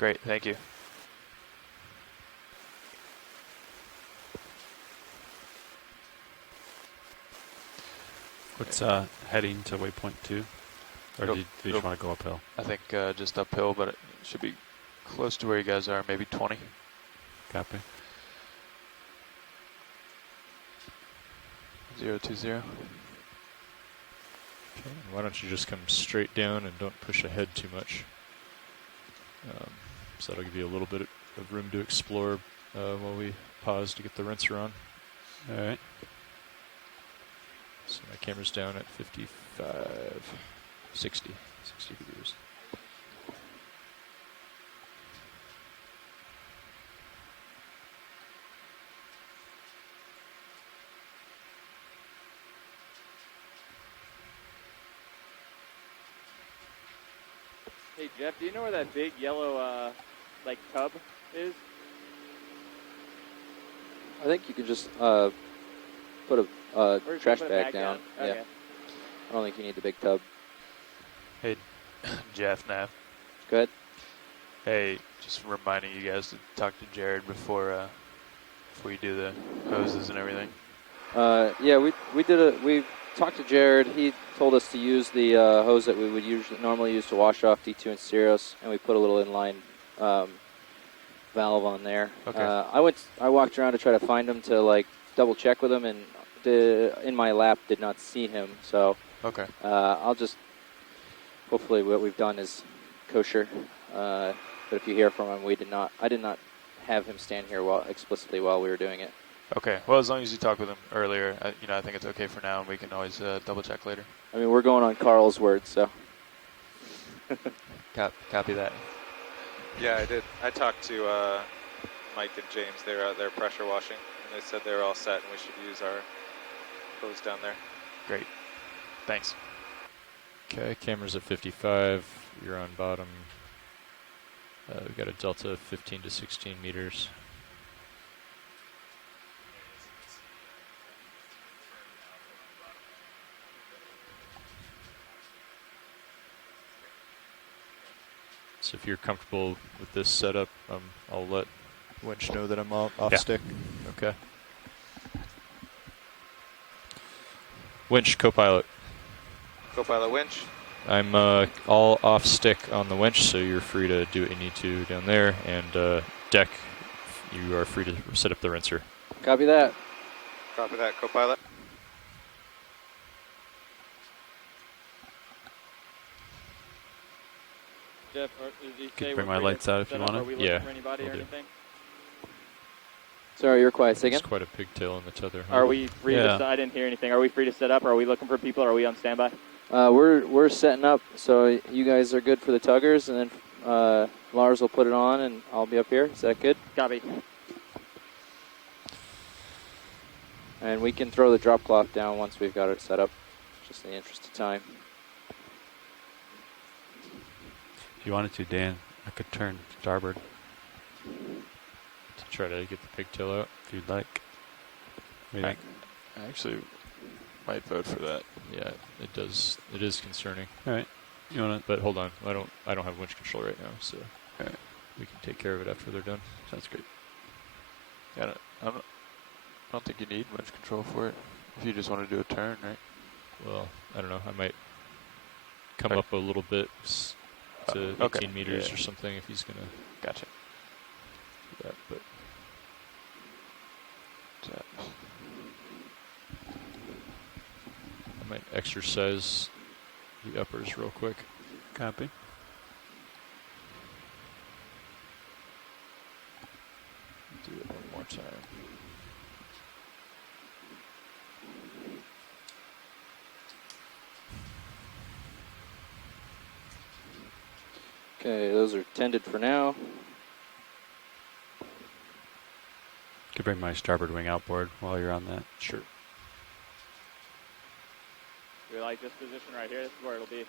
Great, thank you. What's heading to waypoint 2? Or do you just want to go uphill? I think just uphill, but it should be close to where you guys are, maybe 20. Copy. 020. Okay, why don't you just come straight down and don't push ahead too much. So that'll give you a little bit of room to explore while we pause to get the rinser on. All right. So my camera's down at 55, 60 degrees. Hey Jeff, do you know where that big yellow like tub is? I think you could just put a trash bag down. Okay. Yeah. I don't think you need the big tub. Hey, Jeff, Nav. Go ahead. Hey, just reminding you guys to talk to Jared before you do the hoses and everything. Yeah, we talked to Jared. He told us to use the hose that we would normally use to wash off D2 and Ceros, and we put a little inline valve on there. Okay. I walked around to try to find him to like double check with him, and in my lap did not see him. So Okay. I'll just hopefully what we've done is kosher. But if you hear from him, I did not have him stand here explicitly while we were doing it. Okay. Well, as long as you talked with him earlier, I think it's okay for now, and we can always double check later. I mean, we're going on Carl's word, so. Copy that. Yeah, I did. I talked to Mike and James. They're out there pressure washing, and they said they were all set, and we should use our hose down there. Great. Thanks. Okay, camera's at 55. You're on bottom. We've got a delta of 15 to 16 meters. So if you're comfortable with this setup, I'll let Winch know that I'm off stick. Okay. Winch, co-pilot. Co-pilot Winch. I'm all off stick on the winch, so you're free to do what you need to down there. And deck, you are free to set up the rinser. Copy that. Copy that, co-pilot. Jeff, did you Could say bring we're my free lights to out if set you up? want Are we to. looking Yeah, for anybody will or do. anything? Sorry, you're quiet. Say again? It's quite a pigtail in the tether. Are we free Yeah. to? I didn't hear anything. Are we free to set up? Are we looking for people? Are we on standby? We're setting up, so you guys are good for the tuggers, and then Lars will put it on, and I'll be up here. Is that good? Copy. And we can throw the drop cloth down once we've got it set up, just in the interest of time. If you wanted to, Dan, I could turn starboard To try to get the pigtail out. if you'd like. Maybe. I actually might vote for that. Yeah, it does. It is concerning. All right. You want to? But hold on, I don't have winch control right now, so Alright. we can take care of it after they're done. Sounds great. Yeah, I don't think you need much control for it. If you just want to do a turn, right? Well, I don't know. I might come up a little bit to 18 okay. meters Yeah. or something if he's gonna Gotcha. do that. But I might exercise the uppers real quick. Copy. Do it one more time. Okay, those are tended for now. Could bring my starboard wing outboard while you're on that. Sure. We like this position right here. This is where it'll be.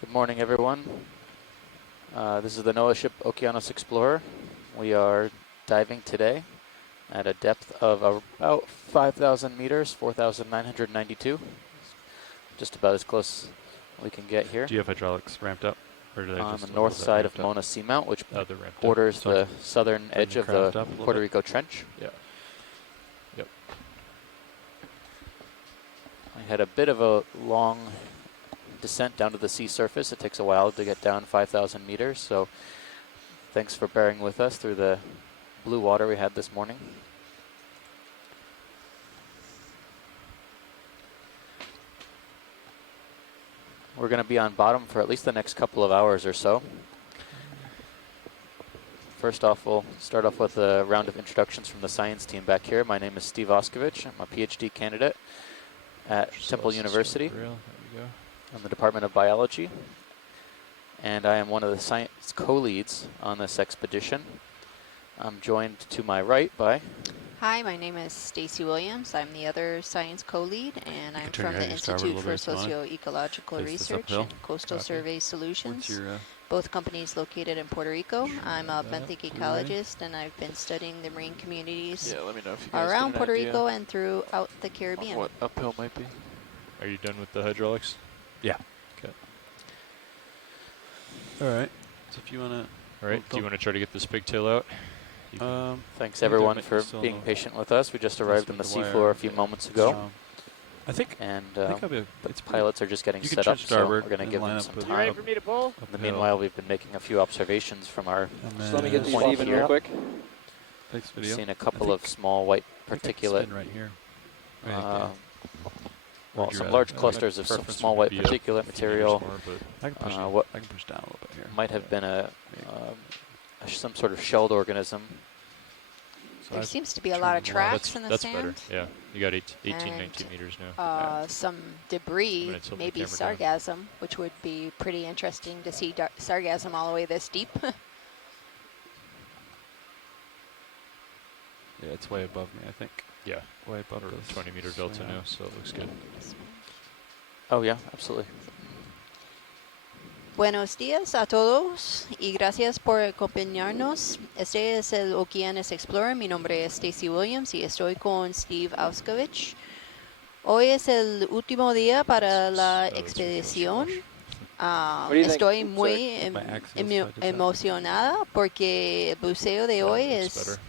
Good morning, everyone. This is the NOAA ship Okeanos Explorer. We are diving today at a depth of about 5,000 meters, 4,992. Just about as close we can get here. Do you have hydraulics ramped up? Or do they On just the or north is that side of ramped up? Mona Seamount, which Oh, they're ramped up. borders So I the can southern bring edge the of the craft up a little Puerto bit. Rico Trench. Yeah. Yep. I had a bit of a long descent down to the sea surface. It takes a while to get down 5,000 meters, so thanks for bearing with us through the blue water we had this morning. We're going to be on bottom for at least the next couple of hours or so. First off, we'll start off with a round of introductions from the science team back here. My name is Steve Oskovich. I'm a PhD candidate at Temple University There we go. in the Department of Biology. And I am one of the science co-leads on this expedition. I'm joined to my right by... Hi, my name is Stacy Williams. I'm the other science co-lead, and I'm turn from your the head starboard a Institute little for bit if you want. Socio-Ecological Face this Research uphill. and Coastal Copy. Survey What's Solutions, your both companies located in Puerto Rico. I'm a that. benthic You ready? ecologist, and I've been studying the marine communities Yeah, let me know if you guys around get an Puerto idea Rico and throughout the on Caribbean. what uphill might be. Are you done with the hydraulics? Yeah. Okay. All right. So if you want All right. Do you want to try to get this pigtail out? You to... can- Thanks I think everyone there for might be being still patient with us. We just this arrived with on the the seafloor wire. a few moments ago, I think and I'll be. the It's pilots are just getting you can set up, change so we're starboard going to and give line them up some with You ready time. for me to pull? In the uphill. meanwhile, we've been making a few observations from our And Just let me then get Point Steven here. real quick. Thanks, video. seen a couple of small white I think I can particulate, spin right here. well, Would you some rather? large My clusters of some preference small would white be up particulate a few meters material. more, but I can push. What I can push down a little bit here. might have been some sort of shelled organism. So There I seems to be a turn lot of left. tracks in the that's sand. better. Yeah. You got 18, And, 19 meters now. Some I'm debris, gonna tilt the maybe camera down. sargassum, which would be pretty interesting to see sargassum all the way this deep. Yeah, it's way above me. I think. Yeah. Way above Or this 20 meter delta swing now, out. so it looks good. Oh yeah, absolutely. Buenos días a todos y gracias por acompañarnos. Este es el Okeanos Explorer. Mi nombre es Stacy Williams y estoy con Steve Auskovich. Hoy es el último día para la Oh, that's expedición. What do you think? Estoy Oops, muy sorry. My axles, I did that. emocionada porque el buceo de hoy Looks es better.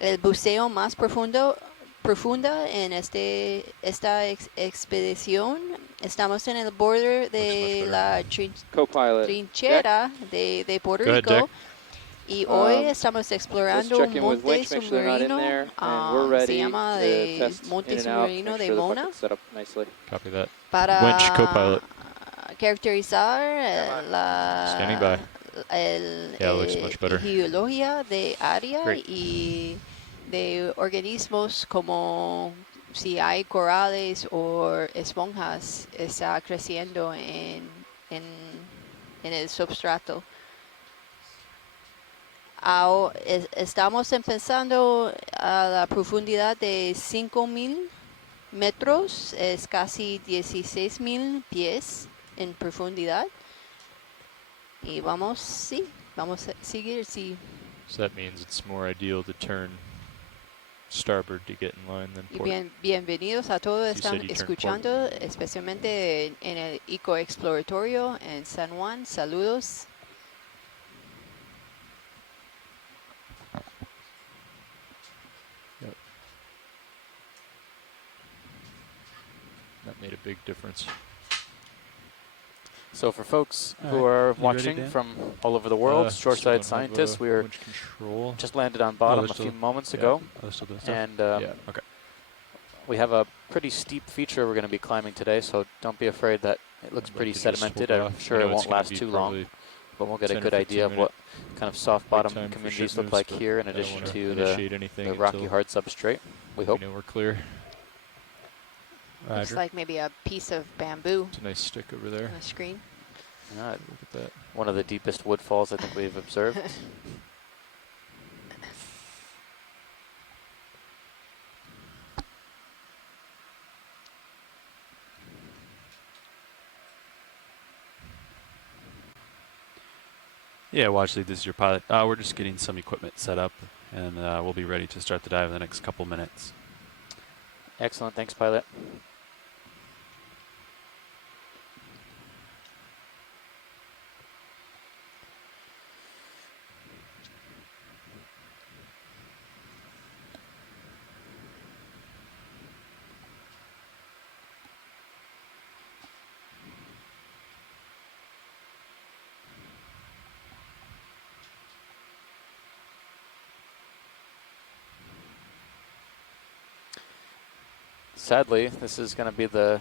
el buceo más profunda en esta expedición. Estamos en el borde de much la Co-pilot. trinchera de Puerto Go ahead, Rico. Deck. Y hoy estamos Just explorando un checking with monte winch, make sure they're not in submarino. there, and we're ready Se llama to de test monte in and out, submarino make de sure the Mona bucket's set up nicely. Copy that. para Winch, co-pilot. caracterizar Standing by. el Yeah, it looks much better. geología de área Great. y de organismos como si hay corales o esponjas está creciendo en el substrato. Estamos empezando a la profundidad de 5,000 metros, es casi 16,000 pies en profundidad. Y vamos a seguir, sí. So that means it's more ideal to turn starboard to get in line than Y port. bienvenidos a todos, You said están you turned escuchando, especialmente en el ecoexploratorio en San Juan. Saludos. That made a big difference. So for folks All who right. are You ready, watching Dan? from all over the world, Still shoreside don't scientists, have, we were winch control. just landed on bottom they're a few still- moments yeah. ago, Oh, they're still doing stuff. and Yeah. Okay. we have a pretty steep feature we're going to be climbing today, so don't be afraid that it looks I'd like pretty to just sedimented. hold I'm off. sure I it know it's won't gonna last be too long, probably but we'll get a 10 or good 15 idea of what kind of soft wait bottom time for communities ship look moves, like but here, in I don't addition wanna to initiate anything the rocky until hard substrate, we hope. we know we're clear. Looks Roger. like maybe a piece of bamboo It's a nice stick over there. on the screen. Yeah, Look at that. one of the deepest woodfalls I think we've observed. Yeah, watch lead, this is your pilot. We're just getting some equipment set up, and we'll be ready to start the dive in the next couple minutes. Excellent. Thanks, pilot. Sadly, this is going to be the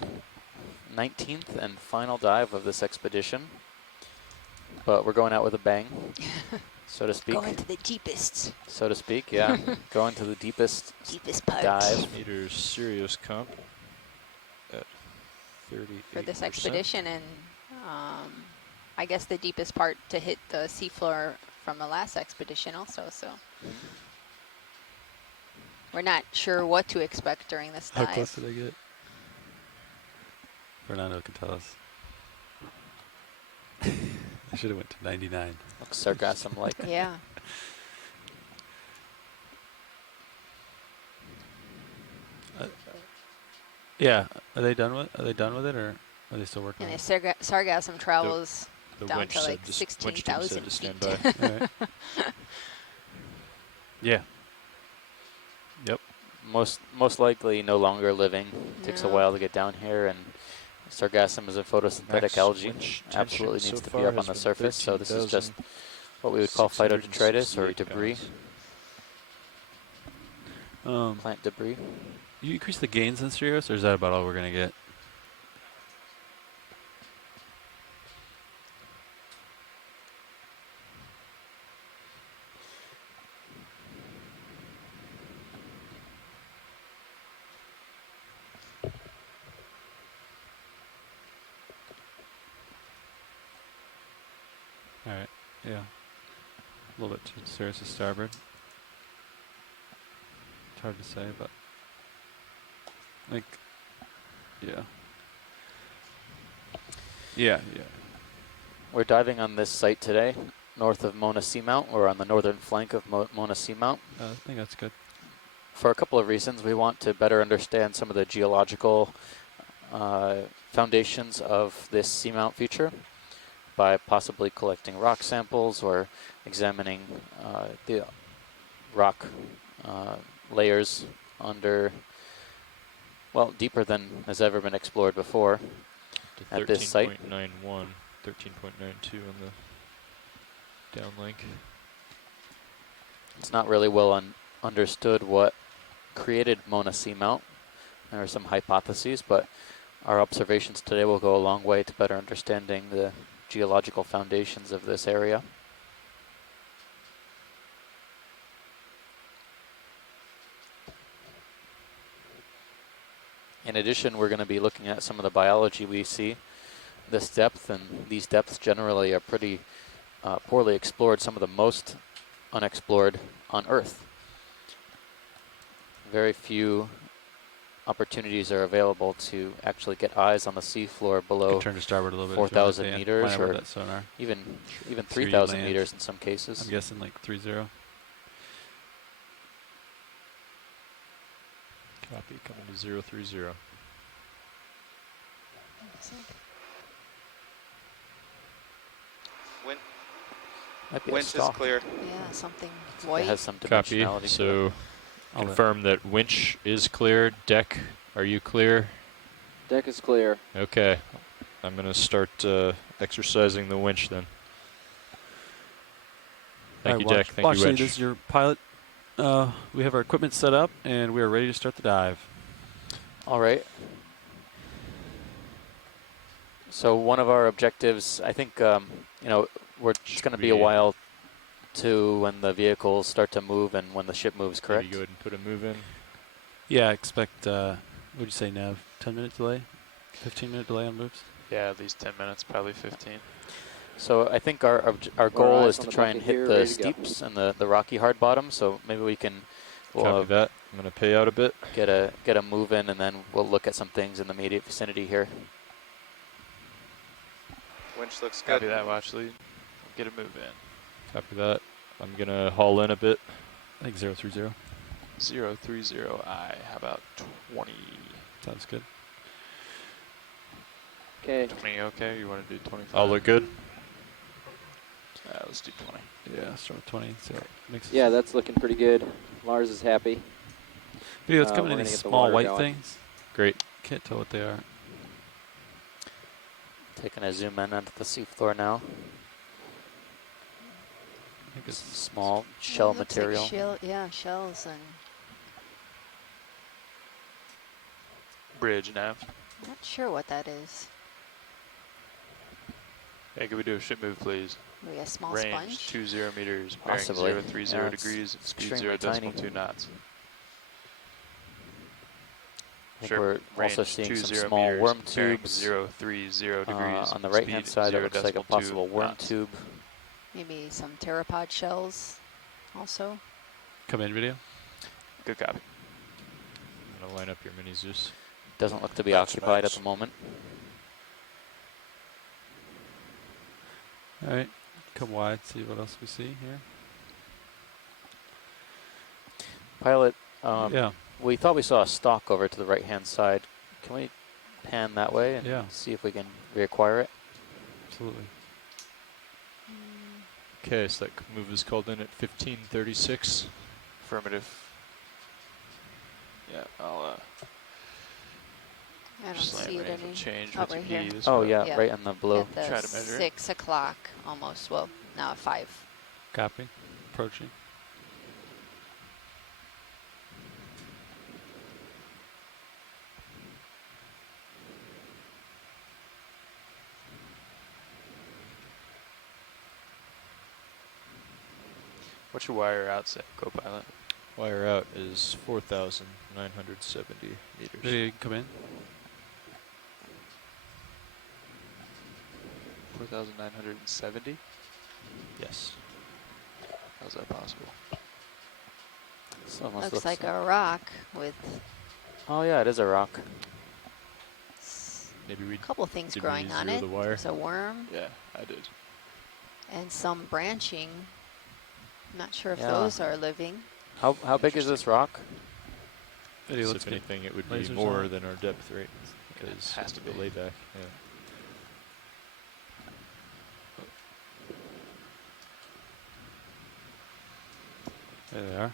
19th and final dive of this expedition, but we're going out with a bang, so to speak. Going to the deepest, So to speak, yeah. Going to the deepest deepest part dive Meters serious comp at 38%. for this expedition, and I guess the deepest part to hit the seafloor from the last expedition also. So we're not sure what to expect during this How dive. close did I get? Fernando can tell us. I should have went to 99. Looks sargassum-like. Yeah. Yeah, are they done with it, or are they still working And on the it? sargassum travels The down winch to said like to winch team 16,000 said to stand feet. by. All right. Yeah. Yep. Most likely no longer living. Takes a No. while to get down here, and sargassum is a photosynthetic Max algae. winch Absolutely tension needs so to be far up on has the been surface. So this is just 13,668 what we would call phytodetritus or debris, pounds. plant debris. You increase the gains in Sirius, or is that about all we're gonna get? All right. Yeah. A little bit too Sirius to starboard. It's hard to say, but like, yeah. Yeah, yeah. We're diving on this site today, north of Mona Seamount, or on the northern flank of Mona Seamount. I think that's good. For a couple of reasons. We want to better understand some of the geological foundations of this seamount feature by possibly collecting rock samples or examining the rock layers under, well, deeper than has ever been explored before at this site. 13.91, 13.92 on the downlink. It's not really well understood what created Mona Seamount. There are some hypotheses, but our observations today will go a long way to better understanding the geological foundations of this area. In addition, we're going to be looking at some of the biology we see this depth, and these depths generally are pretty poorly explored, some of the most unexplored on Earth. Very few opportunities are available to actually get eyes on the seafloor below Turn to starboard a little bit. 4,000 meters, or or that sonar. even So you 3,000 land. meters in some cases. I'm guessing like 3-0. Copy, coming to 030. Might be a Winch is stalk. clear. Yeah, something It white. has some Copy. dimensionality to it. So I'll let- confirm that winch is clear. Deck, are you clear? Deck is clear. Okay. I'm going to start exercising the winch then. Thank All you, right, Deck. Thank watch you, lead, Wedge. this is your pilot. We have our equipment set up, and we are ready to start the dive. All right. So one of our objectives, I think, you know, it's going to be a while to when the vehicles start to move and when the ship moves, correct? Maybe go ahead and put a move in. Yeah, expect, what would you say, Nev? 10-minute delay? 15-minute delay on moves? Yeah, at least 10 minutes, probably 15. So I think our goal eyes is on to the try and bucket hit here, the ready to go. steeps and the rocky hard bottom. So maybe we can Copy that. I'm going to pay out a bit. get a move in, and then we'll look at some things in the immediate vicinity here. Winch looks Copy good. that, watch lead. Get a move in. Copy that. I'm going to haul in a bit. I think 030. 030I. How about 20? Sounds good. Okay. 20 okay? You want to do 25? I'll look good. Let's do 20. Yeah, start with 20. So it makes Yeah, that's looking pretty good. Lars is happy. video. It's coming we're in gonna these get the small water white going. things. Great. Can't tell what they are. Taking a zoom in onto the seafloor now. I think it's Small Yeah, shell it looks material. like shell, yeah, shells, and Bridge nav. not sure what that is. Hey, can we do a ship move, please? Maybe a small Range sponge. 20 meters, Possibly. bearing 030 Yeah, it's degrees, and speed extremely 0.2 tiny. knots. I think we're also Range seeing some 20 small meters, worm bearing tubes. 030 degrees. On the right-hand speed side, that looks like a 0.2 possible worm knots. tube. Maybe some pteropod shells also. come in video. Good copy. I'm going to line up your mini Zeus. Doesn't look to be That's occupied nice. at the moment. All right, come wide. See what else we see here. Pilot, Yeah. we thought we saw a stalk over to the right-hand side. Can we pan that way and Yeah. see if we can reacquire it? Absolutely. Okay, so that move is called in at 1536. Affirmative. Yeah, I'll I don't just land see it range will any. change Oh, with right your here. ease. Oh but yeah, Yeah. right in the blue. At the Try to measure it. 6 o'clock almost. Well, now at 5. Copy. Approaching. What's your wire out set, co-pilot? Wire out is 4,970 meters. Video, you can come in. 4,970? Yes. How's that possible? This almost Looks like a rock with Oh yeah, it is a rock. Maybe we a couple things did we growing on zero it. the wire? There's a worm Yeah, I did. and some branching. Not sure if Yeah. those are living. How big is this rock? Video So looks if good. anything, it would be Lasers more on. than our depth rate because has to of the be. layback. Yeah. There they are.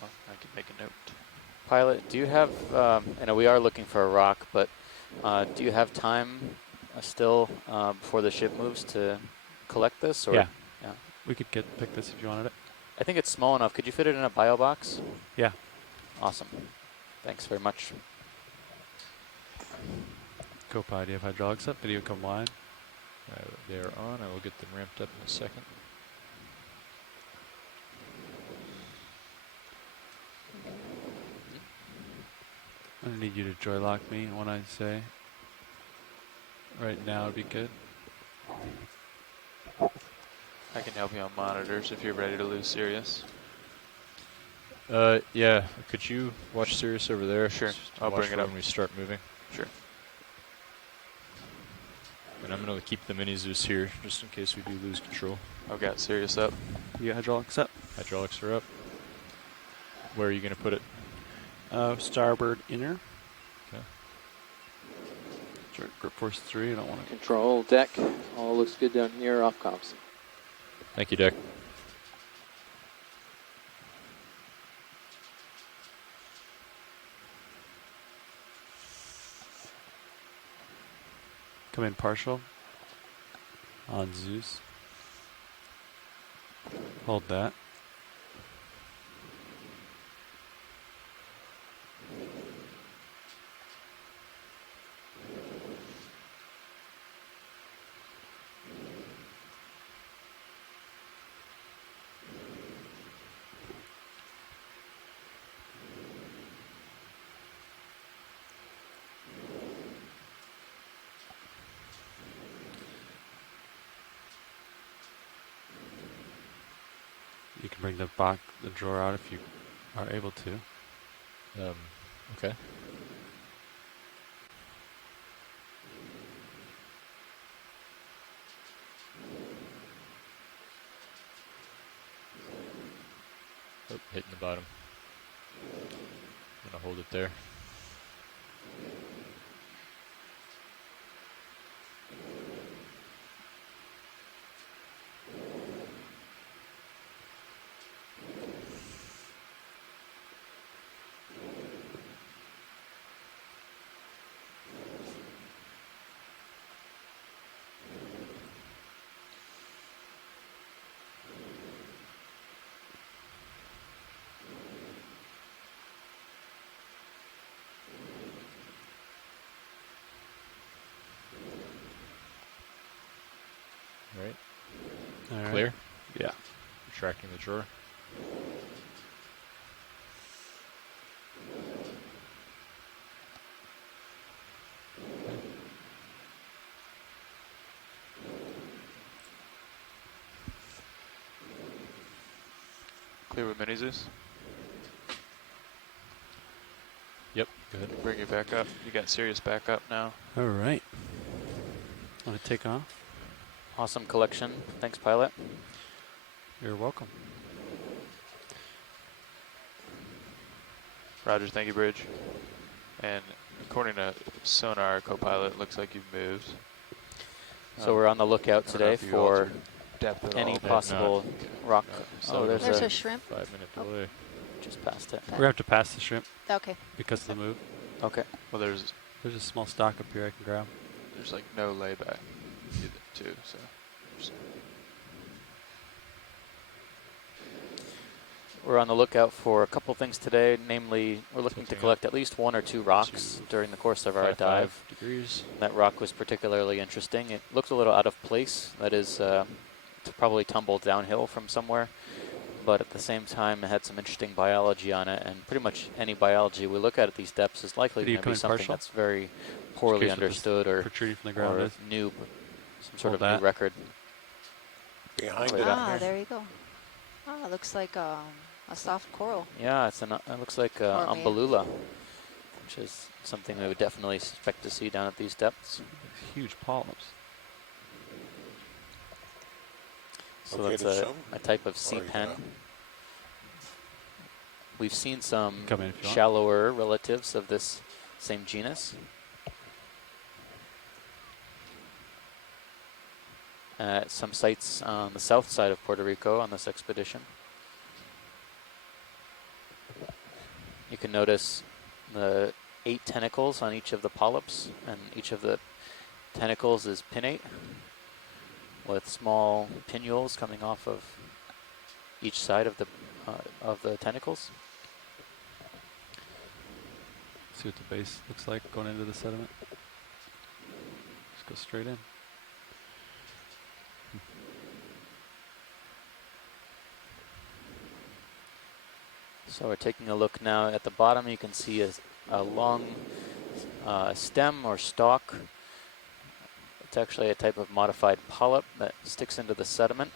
Well, I can make a note. Pilot, do you have, I know we are looking for a rock, but do you have time still before the ship moves to collect this? Or Yeah. Yeah. We could pick this if you wanted it. I think it's small enough. Could you fit it in a bio box? Yeah. Awesome. Thanks very much. Copilot, do you have hydraulics up? Video come wide. They are on. I will get them ramped up in a second. I'm gonna need you to joy lock me when I say. Right now would be good. I can help you on monitors if you're ready to lose Sirius. Yeah. Could you watch Sirius over there? Sure. Just I'll watch bring it for up. when we start moving. Sure. And I'm going to keep the mini Zeus here just in case we do lose control. I've got Sirius up. You got hydraulics up? Hydraulics are up. Where are you going to put it? Starboard inner. Okay. Grip force 3. I don't want to. Control deck. All looks good down here. Off comms. Thank you, Deck. Come in partial. On Zeus. Hold that. You can bring the drawer out if you are able to. Okay. bottom. I'm gonna hold it there. All right. All right. Clear. Yeah. Retracting the drawer. Clear with mini Zeus. Yep. Good. Bring you back up. You got serious backup now. All right. Want to take off? Awesome collection. Thanks, pilot. You're welcome. Roger, thank you, Bridge. And according to sonar, co-pilot, looks like you've moved. So we're on the lookout I don't know today if you for altered depth at any all. possible rock. So Oh, There's there's a a shrimp. 5-minute Oh. delay. just past it. We're gonna have to pass the shrimp Okay. because of the move. Okay. Well, there's There's a small stock up here I can grab. like no layback either, too. So We're on the lookout for a couple things today, namely we're looking to Tilting collect at least 1 or 2 rocks during the course of our 5 dive. degrees. That rock was particularly interesting. It looked a little out of place. That is probably tumbled downhill from somewhere. But at the same time, it had some interesting biology on it. And pretty much any biology we look at these depths is likely Did you going to come be in something partial? that's very poorly curious what this understood or Protruding from the ground is. new, some sort Hold of that. new record. Behind Wait, it. down Ah, here. there you go. Ah, looks like a soft coral. Yeah, it looks like Or maybe- umbellula, which is something we would definitely expect to see down at these depths. Huge polyps. So Okay, that's there's a some? type of sea Or you pen. gonna- We've seen some Come in if you want. shallower relatives of this same genus. At some sites on the south side of Puerto Rico on this expedition. You can notice the 8 tentacles on each of the polyps, and each of the tentacles is pinnate with small pinnules coming off of each side of the tentacles. See what the base looks like going into the sediment. Just go straight in. So we're taking a look now at the bottom. You can see a long stem or stalk. It's actually a type of modified polyp that sticks into the sediment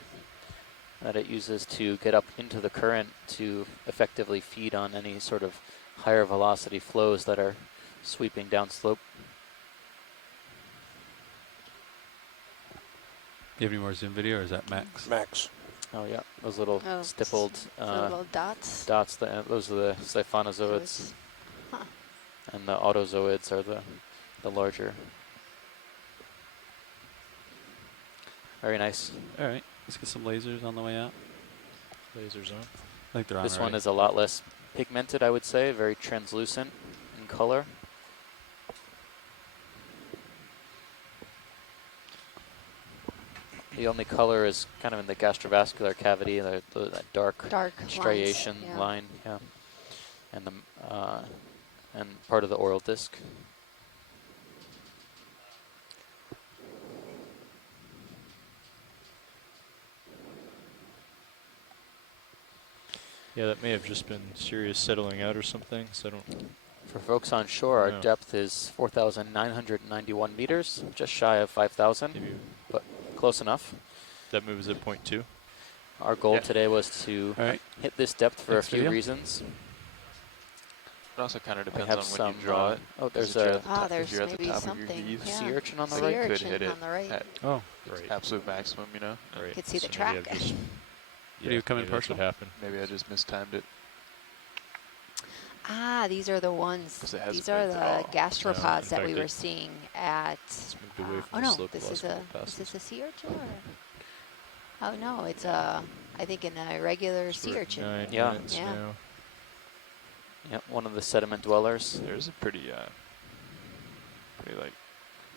that it uses to get up into the current to effectively feed on any sort of higher velocity flows that are sweeping downslope. Do you have any more zoom video or is that max? Max. Oh yeah, those little Oh, stippled The little dots. dots, those are the siphonozoids, Huh. and the autozoids are the larger. Very nice. All right, let's get some lasers on the way out. Lasers on. I think they're on This one already. is a lot less pigmented, I would say, very translucent in color. The only color is kind of in the gastrovascular cavity, that dark striation lines, yeah. line, yeah, and and part of the oral disc. Yeah, that may have just been Sirius settling out or something. So I don't. For folks on shore, our Yeah. depth is 4,991 meters, just shy of 5,000, Maybe but close enough. that moves at 0.2. Our goal Yeah. today was to All right, hit this depth for Next a few video. reasons. it also kind of We depends have on some. when you draw it. Oh, 'Cause there's if you're a at the top- if There's you're at the maybe top of your something. heave, Yeah. sea urchin on the Sea right. could urchin hit it on the right. at oh, Right. absolute maximum, Right. Could see the So maybe I've track. just- Did you come in maybe that's partial? what happened. Maybe I just mistimed it. Ah, these are the ones. 'Cause it hasn't These are moved at the all. gastropods in that we fact, were it- seeing at. It's moved away from Oh the no, slope the this last is a couple is this passes. a sea urchin or? Oh no, it's I think a regular So sea we're at urchin. 9 Yeah. minutes Yeah. now. Yep, one of the sediment dwellers. There's a pretty like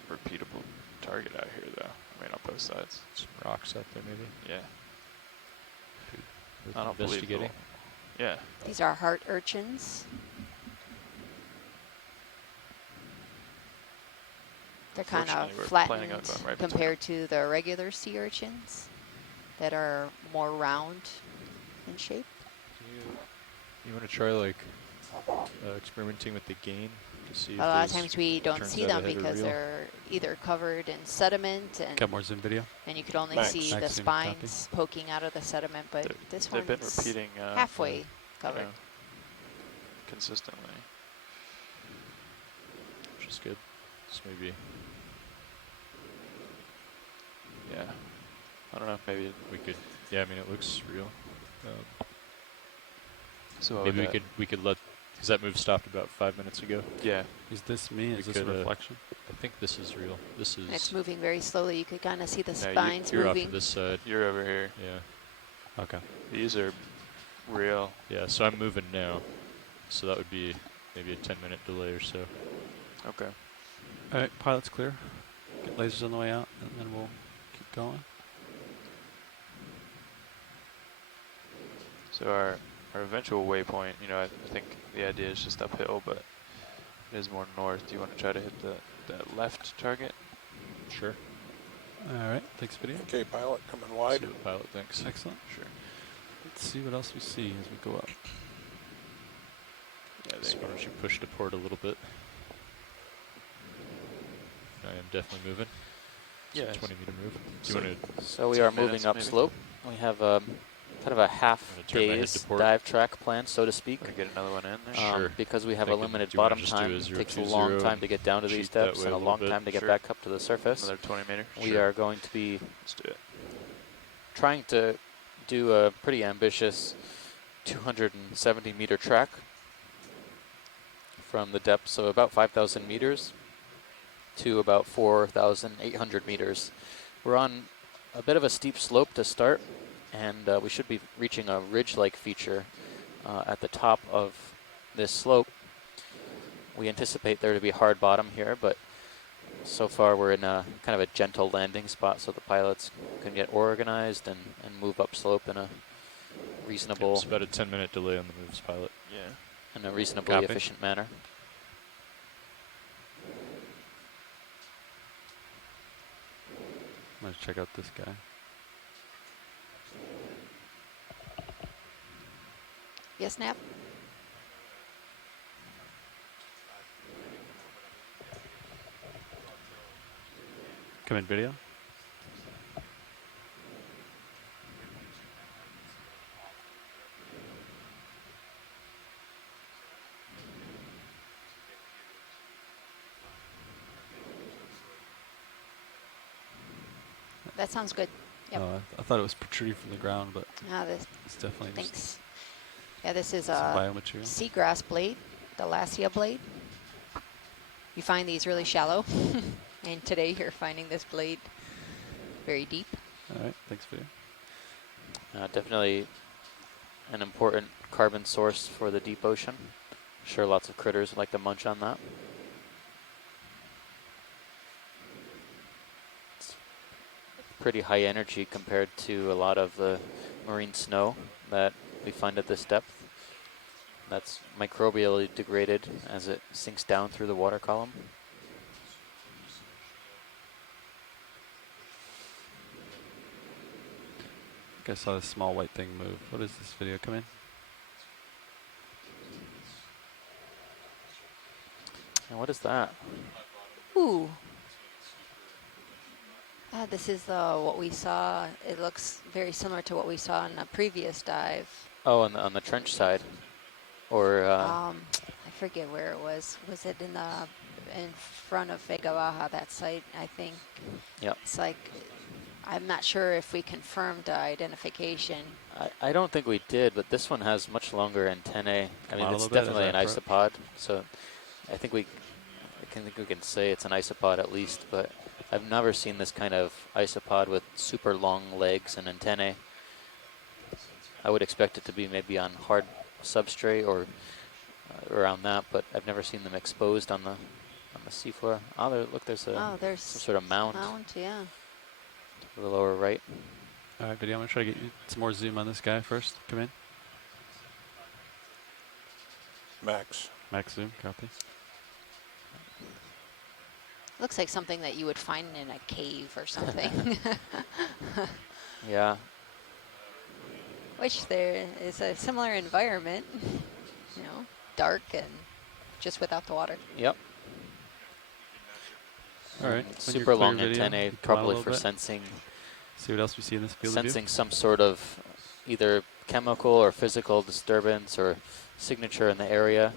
repeatable target out here though. I mean on both sides. Some rocks out there maybe. Yeah. Worth I don't believe investigating. Yeah. These are heart urchins. They're kind of Fortunately, we're planning on flattened going right between compared to the regular sea urchins that are more round in shape. You want to try like experimenting with the gain to see if A lot of those times we don't turns see out them ahead or because real? they're either covered in sediment Got more zoom video. and you could only Max. see the Max zoom copy. spines poking out of the sediment, but They're- this They've been one's repeating halfway covered. yeah, consistently. Which is good. So maybe Yeah. I don't know. Maybe. we could. Yeah, I mean it looks real. So what Maybe would that- we could let, because that move stopped about 5 minutes ago. Yeah. Is this me? We Is this a could, reflection? I think this is real. This is. And it's moving very slowly. You could kind of see the No, spines You're off moving. to this side. You're over here. Yeah. Okay. These are real. Yeah. So I'm moving now. So that would be maybe a 10-minute delay or so. Okay. All right, pilot's clear. Get lasers on the way out, and then we'll keep going. So our eventual waypoint, you know, I think the idea is just uphill, but it is more north. Do you want to try to hit that left target? Sure. All right, thanks, video. Okay, pilot, coming wide. See what pilot thinks. Excellent. Sure. Let's see what else we see as we go up. Yeah, there So you why go. don't you push to port a little bit? I am definitely moving. So Yeah. 20-meter move. Do So- you want to? So we 10 are moving minutes, up maybe? slope. We have kind of a half gonna turn my head day's to port. dive track plan, so to speak. Want to get another one in there? Sure. Because we have a Thinking, limited do you wanna bottom just do time, a it takes a 020 long time to get down to these cheat that depths way and a a little long bit? time to get Sure. back up to the surface. Another 20 meter? We Sure. are going to be Let's do it. trying to do a pretty ambitious 270-meter track from the depths of about 5,000 meters to about 4,800 meters. We're on a bit of a steep slope to start, and we should be reaching a ridge-like feature at the top of this slope. We anticipate there to be a hard bottom here, but so far we're in a kind of a gentle landing spot so the pilots can get organized and move up slope in a reasonable It's about a 10-minute delay on the moves, pilot. Yeah. in a reasonably Copy. efficient manner. Let's check out this guy. Yes, Nap? Come in, video. That sounds good. Yep. Oh, I thought it was protruding from the ground, but Ah, this, it's definitely just thanks. Yeah, this is some a biomaterial. seagrass blade, the Lassia blade. You find these really shallow, and today you're finding this blade very deep. All right, thanks, video. Definitely an important carbon source for the deep ocean. Sure, lots of critters like to munch on that. It's pretty high energy compared to a lot of the marine snow that we find at this depth. That's microbially degraded as it sinks down through the water column. I think I saw this small white thing move. What is this video? Come in. And what is that? Ooh. This is what we saw. It looks very similar to what we saw in a previous dive. Oh, on the trench side, or I forget where it was. Was it in front of Vega Baja, that site? I think. Yep. It's like I'm not sure if we confirmed identification. I don't think we did, but this one has much longer antennae. I Come mean, out a it's little bit as definitely I an approach. isopod, so I think we can say it's an isopod at least, but I've never seen this kind of isopod with super long legs and antennae. I would expect it to be maybe on hard substrate or around that, but I've never seen them exposed on the seafloor. Oh, look, there's Oh, there's some sort of mound yeah. to the lower right. All right, video. I'm gonna try to get you some more zoom on this guy first. Come in. Max. Max zoom. Copy. Looks like something that you would find in a cave or something. Yeah, Which there is a similar environment, dark and just without the water. yep. All right. Super long antennae, probably for sensing See what else we see in this field of sensing view. some sort of either chemical or physical disturbance or signature in the area.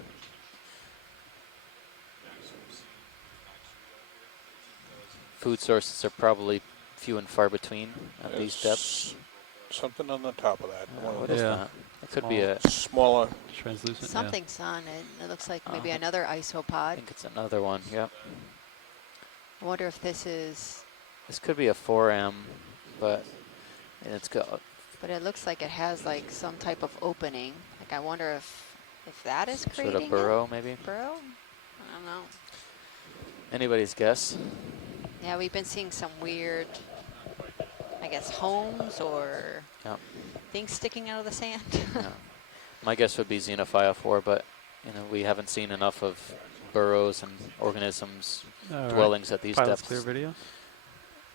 Food sources are probably few and far between at these depths. Something on the top of that. One What of is Yeah. that? That could be Small. a, smaller. Translucent. Something's on it. It looks like maybe Uh-huh. another I isopod. think it's another one, yep. I wonder if this is, This could be a 4M, but it's got, but it looks like it has like some type of opening. Like I wonder if that is sort creating of burrow maybe. it. Burrow? I don't know. Anybody's guess. Yeah, we've been seeing some weird, I guess, homes or Yep. things sticking out of the sand. Yeah. My guess would be Xenophile 4, but we haven't seen enough of burrows and organisms, All right. dwellings at these Pilot's depths clear video.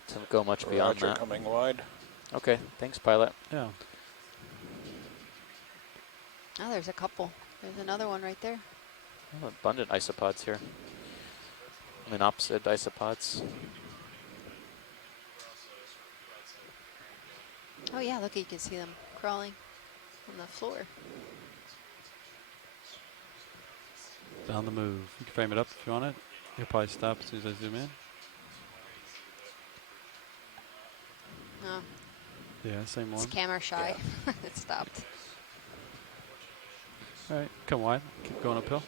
to go much beyond Roger, that. coming wide. Okay, thanks, pilot. Yeah. Oh, there's a couple. There's another one right there. Oh, abundant isopods here. Monopsid isopods. Oh yeah, look, you can see them crawling on the floor. On the move. You can frame it up if you want it. You'll probably stop as soon as I zoom in. Oh, Yeah, same it's one. camera shy. It stopped. All right, come wide. Keep going uphill.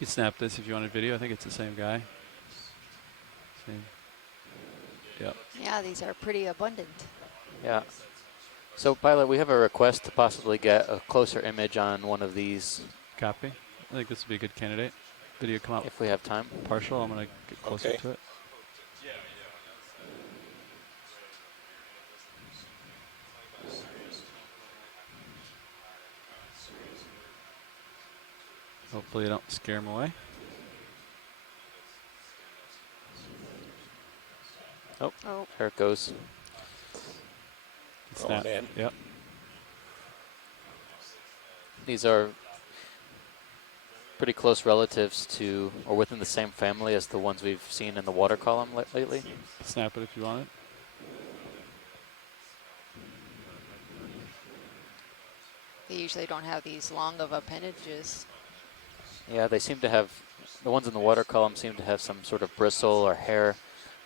You can snap this if you want a video. I think it's the same guy. Same. Yep. Yeah, these are pretty abundant. Yeah. So, pilot, we have a request to possibly get a closer image on one of these Copy. I think this would be a good candidate. Video come out if we have time. partial. I'm going to get closer Okay. to it. Hopefully I don't scare him away. Oh, Oh, there it goes. Snap. Going in. Yep. These are pretty close relatives to, or within the same family as the ones we've seen in the water column lately. Snap it if you want it. they usually don't have these long of appendages. Yeah, they seem to have, the ones in the water column seem to have some sort of bristle or hair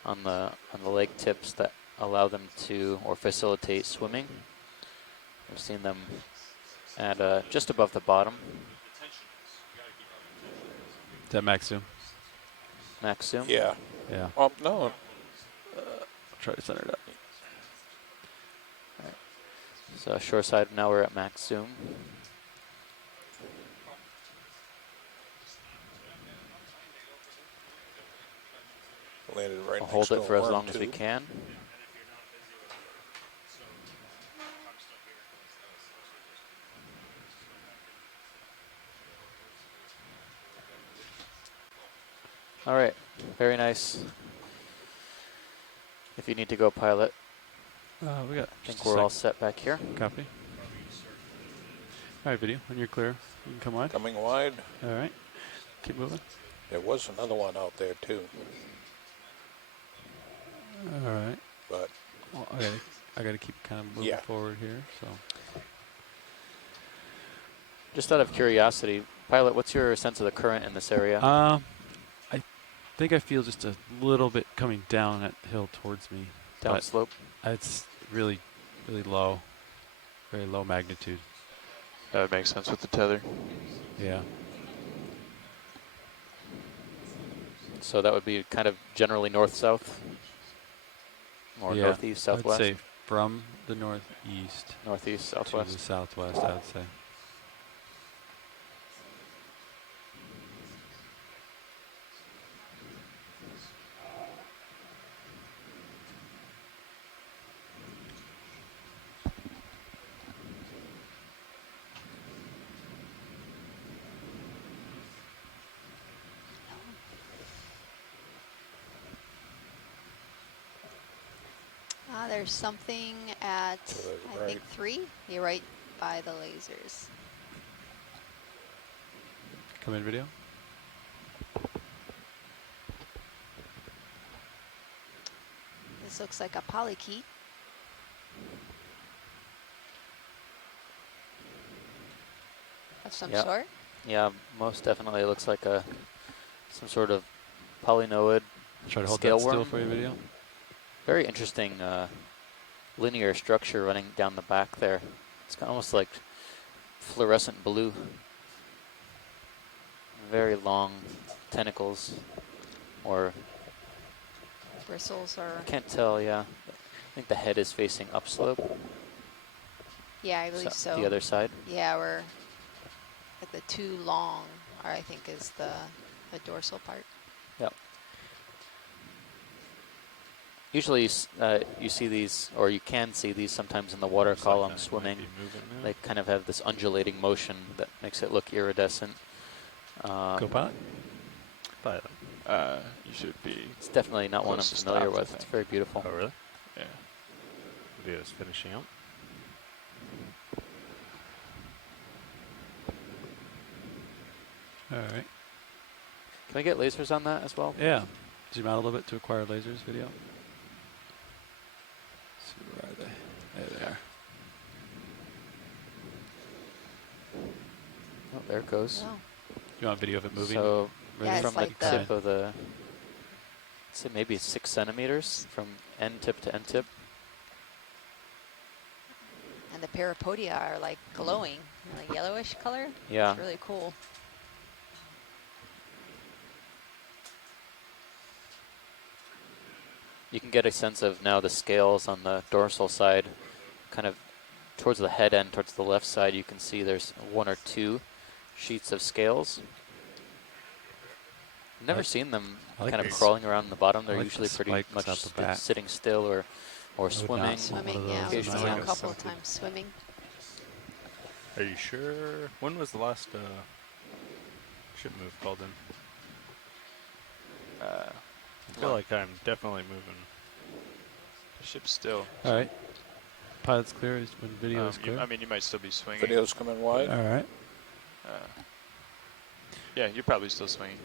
on the leg tips that allow them to, or facilitate swimming. I've seen them at just above the bottom. Is that max zoom? Max zoom. Yeah. Yeah. No. I'll try to center it up. So shoreside, now we're at max zoom. Landed right I'll next hold to it a for as worm, long as we too. can. All right, very nice. If you need to go, pilot, We got I think just a we're all sec. set back here. Copy. All right, video. When you're clear, you can come wide. Coming wide. All right. Keep moving. There was another one out there too, All right. but Well, I gotta keep kind of moving Yeah. forward here. So Just out of curiosity, pilot, what's your sense of the current in this area? I think I feel just a little bit coming down that hill towards me. Downslope? It's really, really low. Very low magnitude. That would make sense with the tether. Yeah. So that would be kind of generally north-south? Or Yeah, northeast, southwest? I'd say from the northeast Northeast, to the southwest? southwest, I would say. There's something at, To the I right. think 3. You're right by the lasers. Come in, video. This looks like a polykeet. Of some Yep. sort. Yeah, most definitely looks like some sort of polynoid Try to hold scale that still worm. for your video. Very interesting linear structure running down the back there. It's kind of almost like fluorescent blue. Very long tentacles, or Bristles or, I can't tell, yeah. I think the head is facing upslope. yeah, I believe so. The other side. Yeah, we're like the too long, or I think is the dorsal part. Yep. Usually you see these, or you can see these sometimes in the water column swimming. They kind of have this undulating motion that makes it look iridescent. Go pilot. Pilot. You should be. It's definitely not one I'm Close to familiar stopped, I with. It's think. very beautiful. Oh, really? Yeah. Video is finishing up. All right. Can we get lasers on that as well? Yeah. Zoom out a little bit to acquire lasers video. See, where are they? There they are. Oh, there it goes. Oh. You want video of it moving? So Yeah, from it's the like the- tip of the, I'd say maybe 6 centimeters from end tip to end tip. And the parapodia are like glowing, like yellowish color. Yeah. It's really cool. You can get a sense of now the scales on the dorsal side, kind of towards the head end, towards the left side. You can see there's 1 or 2 sheets of scales. Never seen them I like kind of these. crawling around the bottom. They're like usually the pretty spikes much out the back. sitting still or would swimming. not want one Swimming, of yeah, those we've in seen my them a house. couple of times swimming. Are you sure? When was the last ship move called in? I feel like I'm definitely moving. The ship's still. All right. Pilot's clear. Is when video is clear. I mean, you might still be swinging. Video's coming wide. All right. Yeah, you're probably still swinging.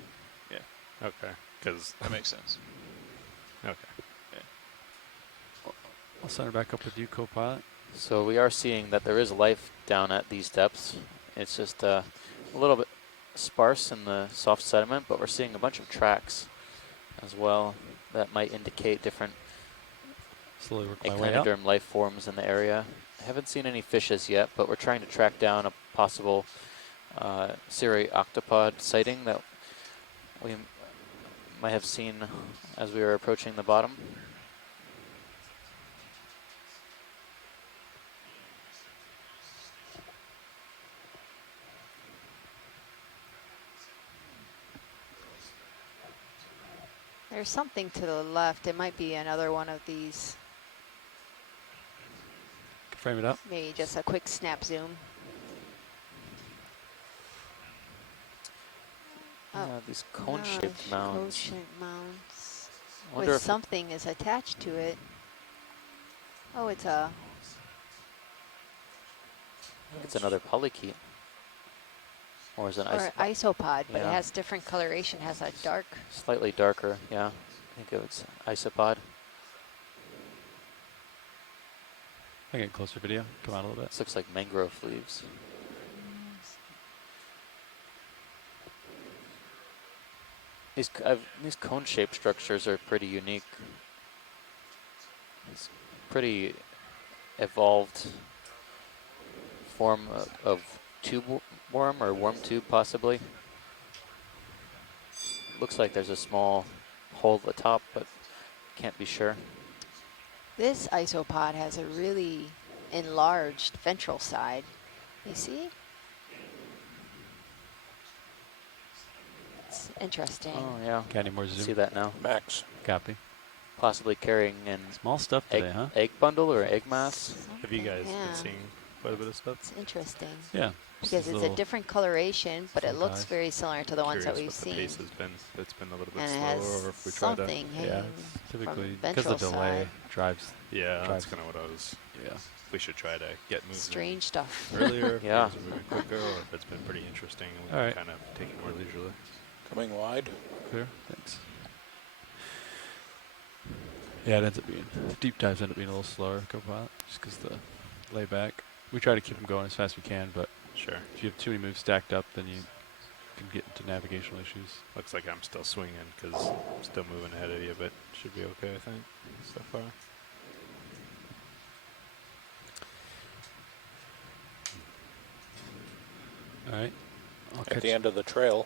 Okay, because That makes sense. okay. I'll center back up with you, co-pilot. So we are seeing that there is life down at these depths. It's just a little bit sparse in the soft sediment, but we're seeing a bunch of tracks as well that might indicate different Slowly work my way up. echinoderm life forms in the area. I haven't seen any fishes yet, but we're trying to track down a possible cirri octopod sighting that we might have seen as we were approaching the bottom. There's something to the left. It might be another one of these. Frame it up. Maybe just a quick snap zoom. Oh. These cone-shaped mounds. Cone-shaped mounds. Wonder with if something is attached to it. Oh, it's a it's another polykey. Or is it an or ice? isopod, but it Yeah. has different coloration. Has a dark. Slightly darker, yeah. I think it was isopod. I get closer video. Come out a little bit. This looks like mangrove leaves. These cone-shaped structures are pretty unique. It's pretty evolved form of tube worm or worm tube, possibly. Looks like there's a small hole at the top, but can't be sure. This isopod has a really enlarged ventral side. You see? It's interesting. Oh yeah, Got any more zoom? see that now. Max. Copy. Possibly carrying an Small stuff today, egg, huh? egg bundle or egg mass. Have you guys Yeah. been seeing quite a bit of stuff? It's interesting Yeah. because it's a different coloration, but it looks ties. very similar to the ones that Curious we've what the seen. pace has been. If it's been a little bit And it slower, has or if we try to. something Yeah, hanging it's typically from because the ventral delay side. drives. Yeah, that's drives- kind of what I was. Yeah. We should try to get moving Strange stuff. earlier. If Yeah. things are moving quicker, or if it's been pretty interesting and we All right. can kind of take it more leisurely. Coming wide. Clear. Thanks. Yeah, it ends up being deep dives end up being a little slower, Copilot, just because the layback. We try to keep them going as fast as we can, but Sure. if you have too many moves stacked up, then you can get into navigational issues. Looks like I'm still swinging because I'm still moving ahead of you, but should be okay, I think, so far. All right. I'll At catch the end of the trail,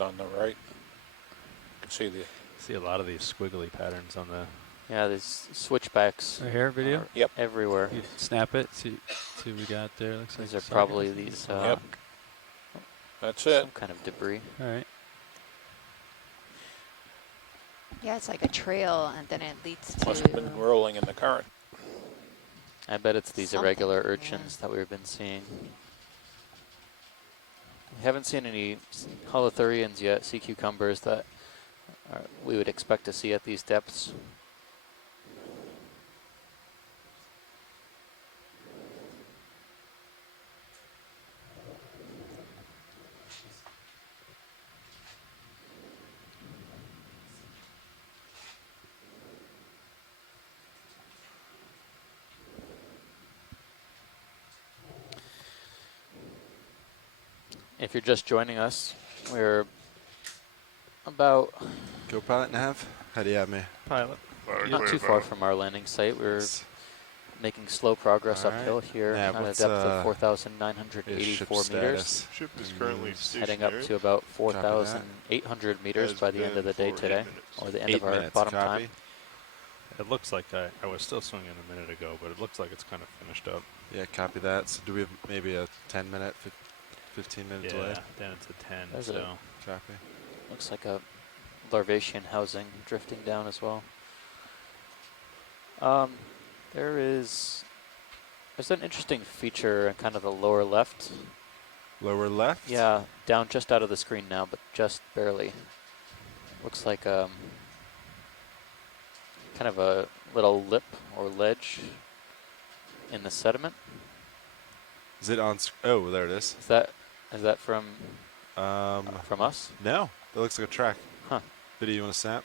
on the right, you can see the. See a lot of these squiggly patterns on the. Yeah, there's switchbacks right here video. Yep. everywhere. You snap it. See what we got there. Looks These like are probably these Yep. That's it. some kind of debris. All right. Yeah, it's like a trail, and then it leads to. Must have been rolling in the current. I bet it's these Something, irregular yeah. urchins that we've been seeing. We haven't seen any holothurians yet, sea cucumbers that we would expect to see at these depths. If you're just joining us, we're about Go pilot nav. How do you have me? Pilot. not too far from our landing site. We're making slow progress All right. uphill here Yeah, at a what's, depth of is 4,984 ship meters. status? Ship is currently Heading up to about 4,800 meters Has by the end of the day been for 8 today, minutes. or the end 8 of our minutes, bottom copy. time. It looks like I was still swinging a minute ago, but it looks like it's kind of finished up. Yeah, copy that. So do we have maybe a 10-minute, 15-minute delay? Yeah, down to 10. There's so Copy. Looks like a larvacean housing drifting down as well. There's an interesting feature in kind of the lower left. Lower left? Yeah, down just out of the screen now, but just barely. Looks like kind of a little lip or ledge in the sediment. Is it on? Oh, there it is. Is that from us? No, that looks like a track. Huh. Video, you want to snap?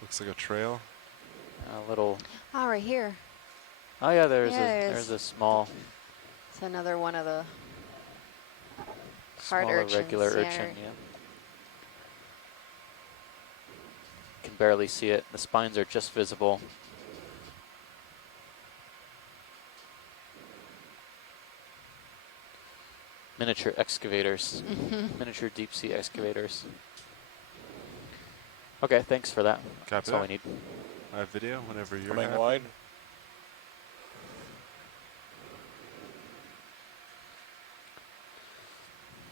Looks like a trail. A little. Oh, right here. Oh yeah, there's Yeah, a small, It's another one of the hard small urchins. irregular yeah. urchin. Yeah. Can barely see it. The spines are just visible. Miniature excavators. Miniature deep sea excavators. Okay, thanks for that. Copy That's all that. we need. I have video whenever you're Coming happy. wide.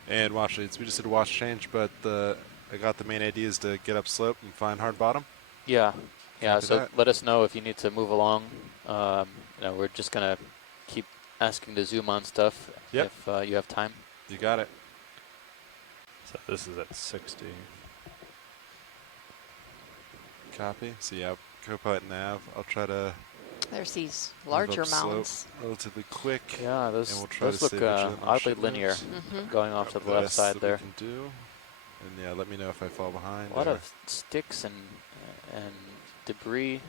And watch leads. We just did a watch change, but I got the main idea is to get up slope and find hard bottom. Yeah, yeah. Copy So that. let us know if you need to move along. We're just gonna keep asking to zoom on stuff Yep. if you have time. You got it. this is at 60. Copy. So yeah, co-pilot nav. I'll try to There's these move larger upslope mounds. relatively quick. Yeah, and those we'll try those to look stay vigilant on oddly ship linear, moves. going off to The the left best side that there. we can do. And yeah, let me know if I fall behind. A lot or of sticks and debris.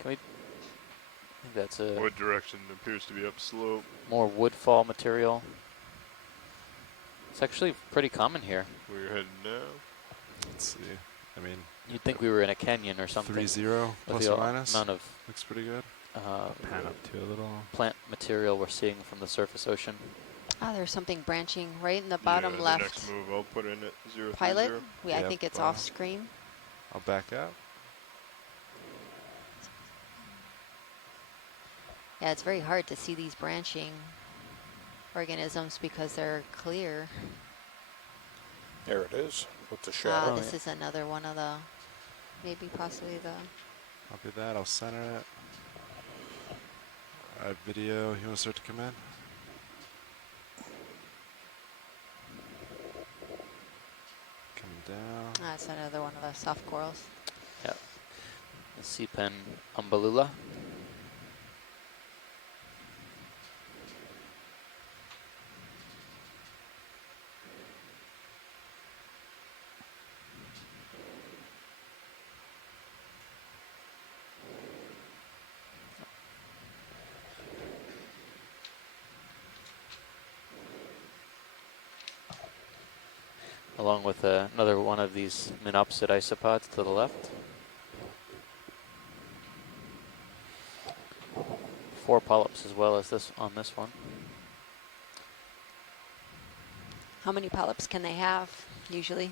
Can we? I think that's a What direction appears to be upslope? more woodfall material. It's actually pretty common here. Where you're heading now? let's see. I mean, You'd think we were in a canyon or something. 3-0 with plus the or minus. amount of Looks pretty good. Pan up to a little. plant material we're seeing from the surface ocean. Ah, there's something branching right in the bottom yeah, left. The next move I'll put in at 030. Pilot? I Yep, think it's off screen. I'll back out. Yeah, it's very hard to see these branching organisms because they're clear. There it is with the Ah, shadow. this is another one of the, maybe possibly the, Copy that. I'll center it. All right, video. You want to start to come in? Coming down. that's another one of the soft corals. Yep. The sea pen umbellula. Along with another one of these monopsid isopods to the left. 4 polyps as well as this on this one. How many polyps can they have usually?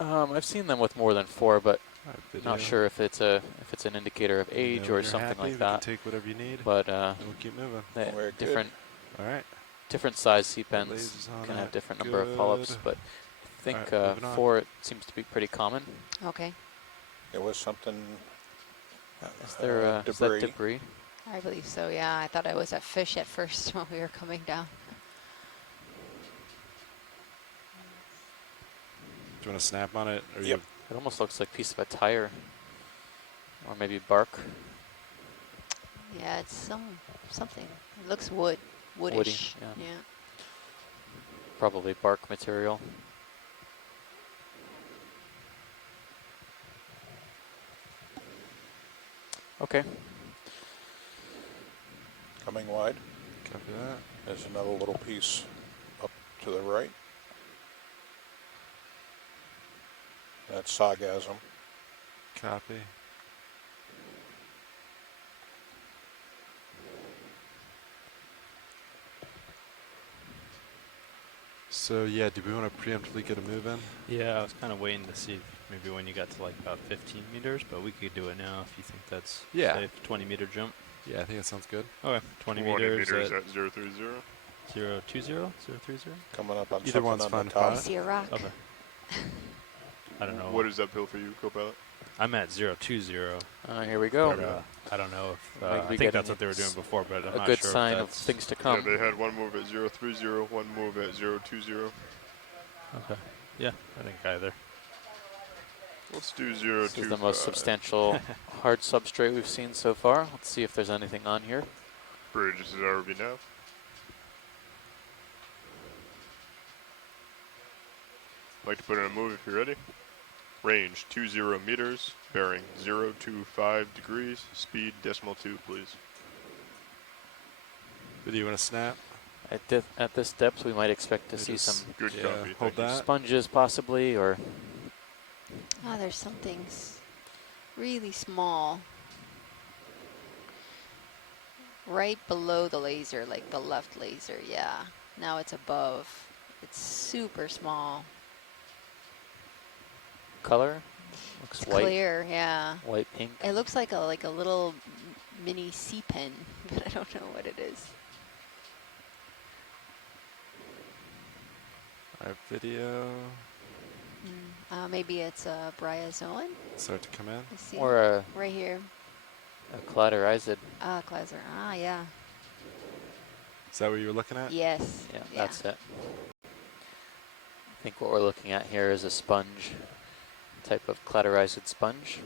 I've seen them with more than 4, but All right, not video. sure if it's an indicator of Let me age know or when you're something happy. like We that. can take whatever you need. But and we'll keep moving. the Very good. different size sea pens Lasers on can it. have different number of polyps, Good. but I think Alright, moving on. 4 seems to be pretty common. Okay, There was something. Is there is that debris? I believe so, yeah. I thought I was a fish at first when we were coming down. Do you want to snap on it? Or Yep. It almost looks like a piece of a tire, or maybe bark. Yeah, it's something. It looks woodish. Woody, yeah. Probably bark material. Okay. Coming wide. Copy that. There's another little piece up to the right. That's sargassum. Copy. So yeah, do we want to preemptively get a move in? Yeah, I was kind of waiting to see maybe when you got to like about 15 meters, but we could do it now if you think that's safe. 20-meter jump. Yeah, I think that sounds good. Okay, 20 meters at 030. 020? 030? Coming up on Either something one's on fine the to top. I see a rock. Okay. I don't know. What is uphill for you, co-pilot? I'm at 020. Here we go. But, I don't know if Might be I think getting that's what they were doing before, but I'm a not good sure sign if of that's things to Yeah, come. they had one move at 030, one move at 020. Okay. Yeah, I think either. Let's do 025. This is the most substantial hard substrate we've seen so far. Let's see if there's anything on here. Bridge is RV now. Like to put in a move if you're ready. Range 20 meters, bearing 025 degrees, speed decimal 2, please. But do you want to snap? At this depth, we might expect to see Just some Good yeah, copy. hold Thank you. that. sponges possibly, or Ah, there's something really small. Right below the laser, like the left laser, yeah. Now it's above. It's super small. color. Looks It's white, clear, yeah. white pink. It looks like a little mini sea pen, but I don't know what it is. Alright, video. Maybe it's a bryozoan. Start to come in. I see. Or a Right here. cladorizid. Ah, Clauser. Ah, yeah. Is that what you were looking at? Yes. Yeah, that's it. I think what we're looking at here is a sponge. type of cladorized sponge.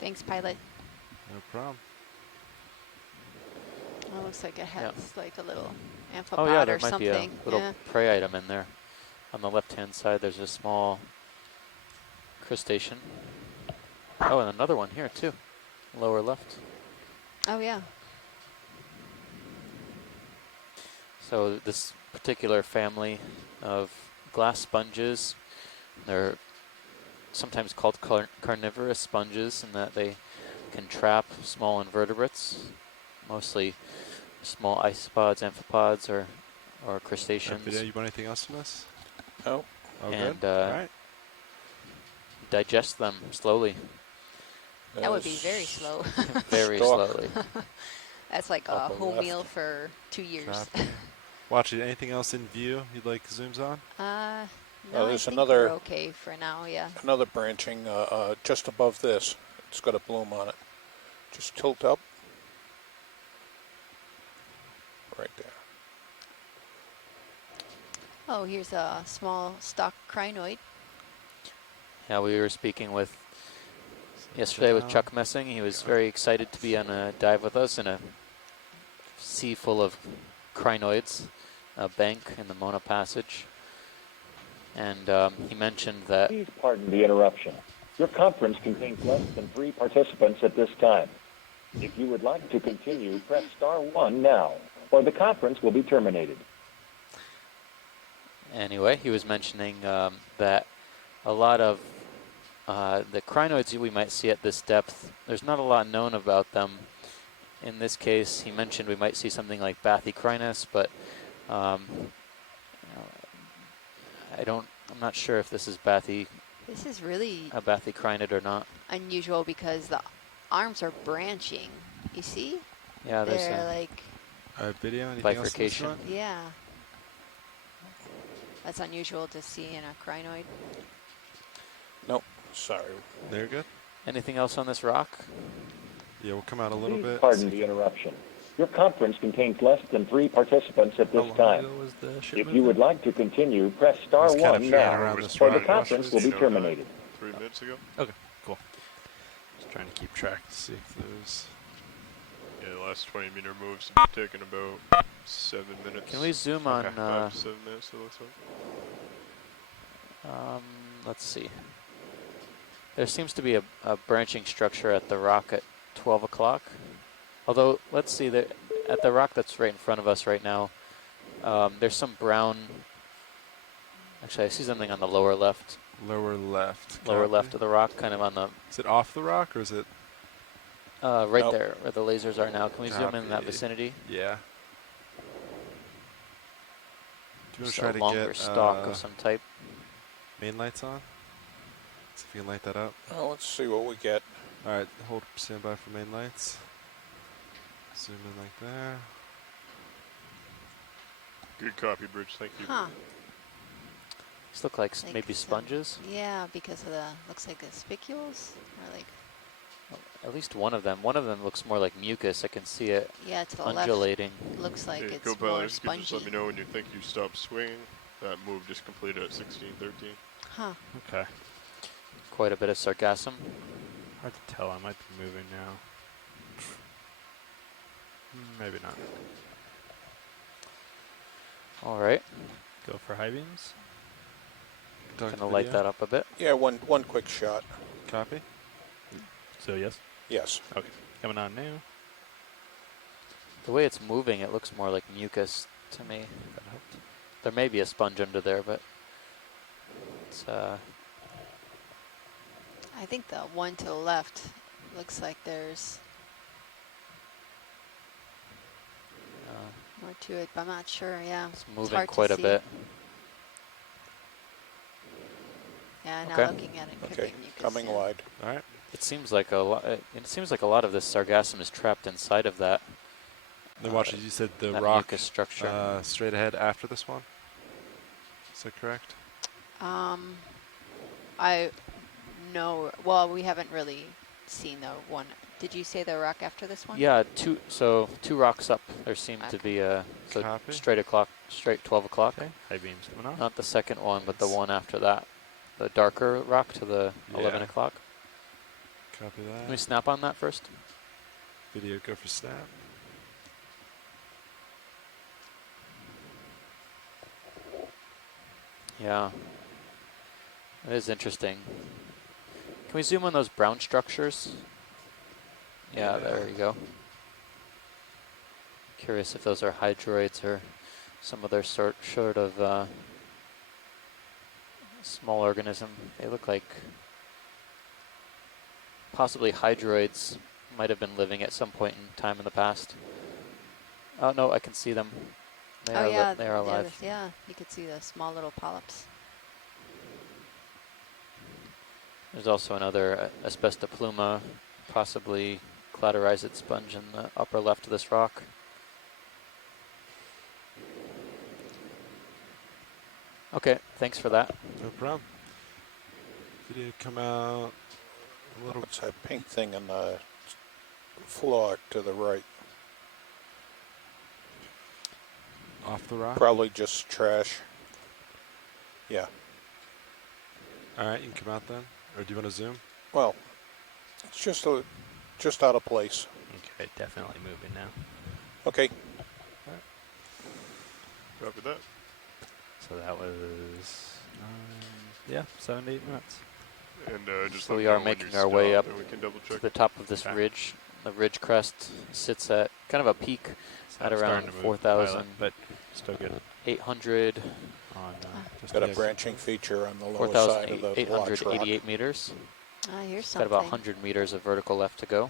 Thanks, pilot. No problem. Oh, looks like it has Yeah. like a little amphipod Oh yeah, there or might be something. a little Yeah. prey item in there. On the left-hand side, there's a small crustacean. Oh, and another one here too, lower left. Oh yeah. So this particular family of glass sponges, they're sometimes called carnivorous sponges in that they can trap small invertebrates, mostly small isopods, amphipods, or crustaceans. Video, you want anything else from this? No. Oh, And good. All right. digest them slowly. That would be very slow. Very Stalk. slowly. That's like a Upper whole left. meal for 2 years. Copy. Watch it. Anything else in view you'd like zooms on? No, I there's think another- we're okay for now, yeah. Another branching just above this. It's got a bloom on it. Just tilt up. Right there. Oh, here's a small stock crinoid. Yeah, we were speaking with yesterday with down. Chuck Messing. He was very excited to be on a dive with us in a sea full of crinoids, a bank in the Mona Passage. And he mentioned that Please pardon the interruption. Your conference contains less than 3 participants at this time. If you would like to continue, press star 1 now, or the conference will be terminated. anyway, he was mentioning that a lot of the crinoids we might see at this depth, there's not a lot known about them. In this case, he mentioned we might see something like Bathycrinus, but you know, I'm not sure if this is This is really a Bathycrinid or not. unusual because the arms are branching. You see? Yeah, there's They're a like, Video. Anything bifurcation. else? yeah. That's unusual to see in a crinoid. Nope. Sorry. They're good. Anything else on this rock? Yeah, we'll come out a little Please bit. pardon the interruption. Your conference contains less than 3 participants at How this long time. ago was the ship If you would like to continue, press star Just kind of 1 flying now, around this or the rock. conference will be You know, terminated. 3 minutes ago. Okay, cool. Just trying to keep track. See if there's. Yeah, the last 20-meter moves have been taking about 7 minutes. Can we zoom Okay. on? 5 to 7 minutes, it looks like. Let's see. There seems to be a branching structure at the rock at 12 o'clock. Although, let's see, at the rock that's right in front of us right now, there's some brown. Actually, I see something on the lower left. Lower left. Lower Copy. left of the rock, kind of on the Is it off the rock or is it? right Nope. there where the lasers are now. Can we zoom in that Copy. vicinity? Yeah. Do you want Just to try a to longer get stalk of some type. main lights on? See if you can light that up. Well, let's see what we get. All right, hold standby for main lights. Zoom in like there. Good copy, Bridge. Thank you. Huh. These look like Like maybe some- sponges. Yeah, because of the, looks like the spicules. Or like, At least one of them. One of them looks more like mucus. I can see it yeah, to the undulating. left. Looks like Hey, it's co-pilot, more if you could just let spongy. me know when you think you stopped swinging. That move just completed at 16:13. Huh. Okay. Quite a bit of sargassum. Hard to tell. I might be moving now. Maybe not. All right. Go for high beams. Talk to Gonna light video. that up a bit. Yeah, one quick shot. Copy. So yes. Yes. Okay. Coming on now. The way it's moving, it looks more like mucus to me. That helped. There may be a sponge under there, but it's I think the one to the left looks like there's more to it, but I'm not sure. Yeah, it's moving hard to quite a see. bit. Yeah, now Okay. looking at it, could Okay, be mucus, coming yeah. wide. All right. It seems like a lot. It seems like a lot of this sargassum is trapped inside of that. Then watch it. You said the that rock mucus structure. straight ahead after this one. Is that correct? I know. Well, we haven't really seen the one. Did you say the rock after this one? Yeah, two rocks up. There seemed to Okay. be a Copy. straight 12 o'clock. Okay. High beams coming off. Not the second one, but the one after that. The darker rock to the 11 Yeah. o'clock. Copy Can we that. snap on that first? Video go for snap. Yeah. It is interesting. Can we zoom on those brown structures? Yeah, there you go. Curious if those are hydroids or some other sort of small organism. They look like possibly hydroids might have been living at some point in time in the past. Oh no, I can see them. They Oh are yeah, they are alive. yeah. You could see the small little polyps. There's also another Asbestopluma, possibly cladorized sponge in the upper left of this rock. Okay, thanks for that. No problem. Video come out a little. What's that pink thing in the floor to the right? Off the rock. Probably just trash. Yeah. All right, you can come out then. Or do you want to zoom? Well, it's just out of place. Okay, definitely moving now. Okay. Copy that. So that was 7 to 8 minutes. And just So let we me are know when making you our way stop up and we can double to check. the top of this Okay. ridge. The ridge crest sits at kind of a peak So at it's around starting to move, 4,000. pilot, but still good 800, on just Got a the branching feature on the lower side of the large rock. 4,888 meters. Ah, here's Got something. about 100 meters of vertical left to go.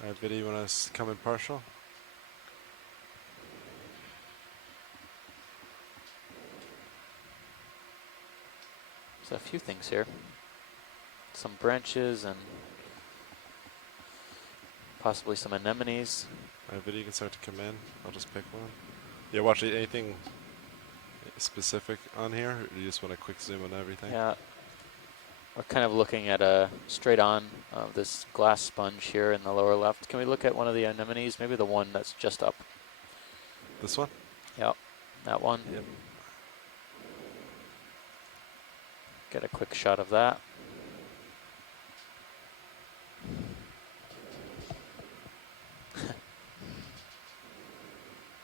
All right, video, you want to come in partial? There's a few things here. Some branches and possibly some anemones. All right, video can start to come in. I'll just pick one. Yeah, watch it. Anything specific on here, or do you just want a quick zoom on everything? Yeah, we're kind of looking at a straight on this glass sponge here in the lower left. Can we look at one of the anemones? Maybe the one that's just up. This one? Yep, that one. Yep. Get a quick shot of that.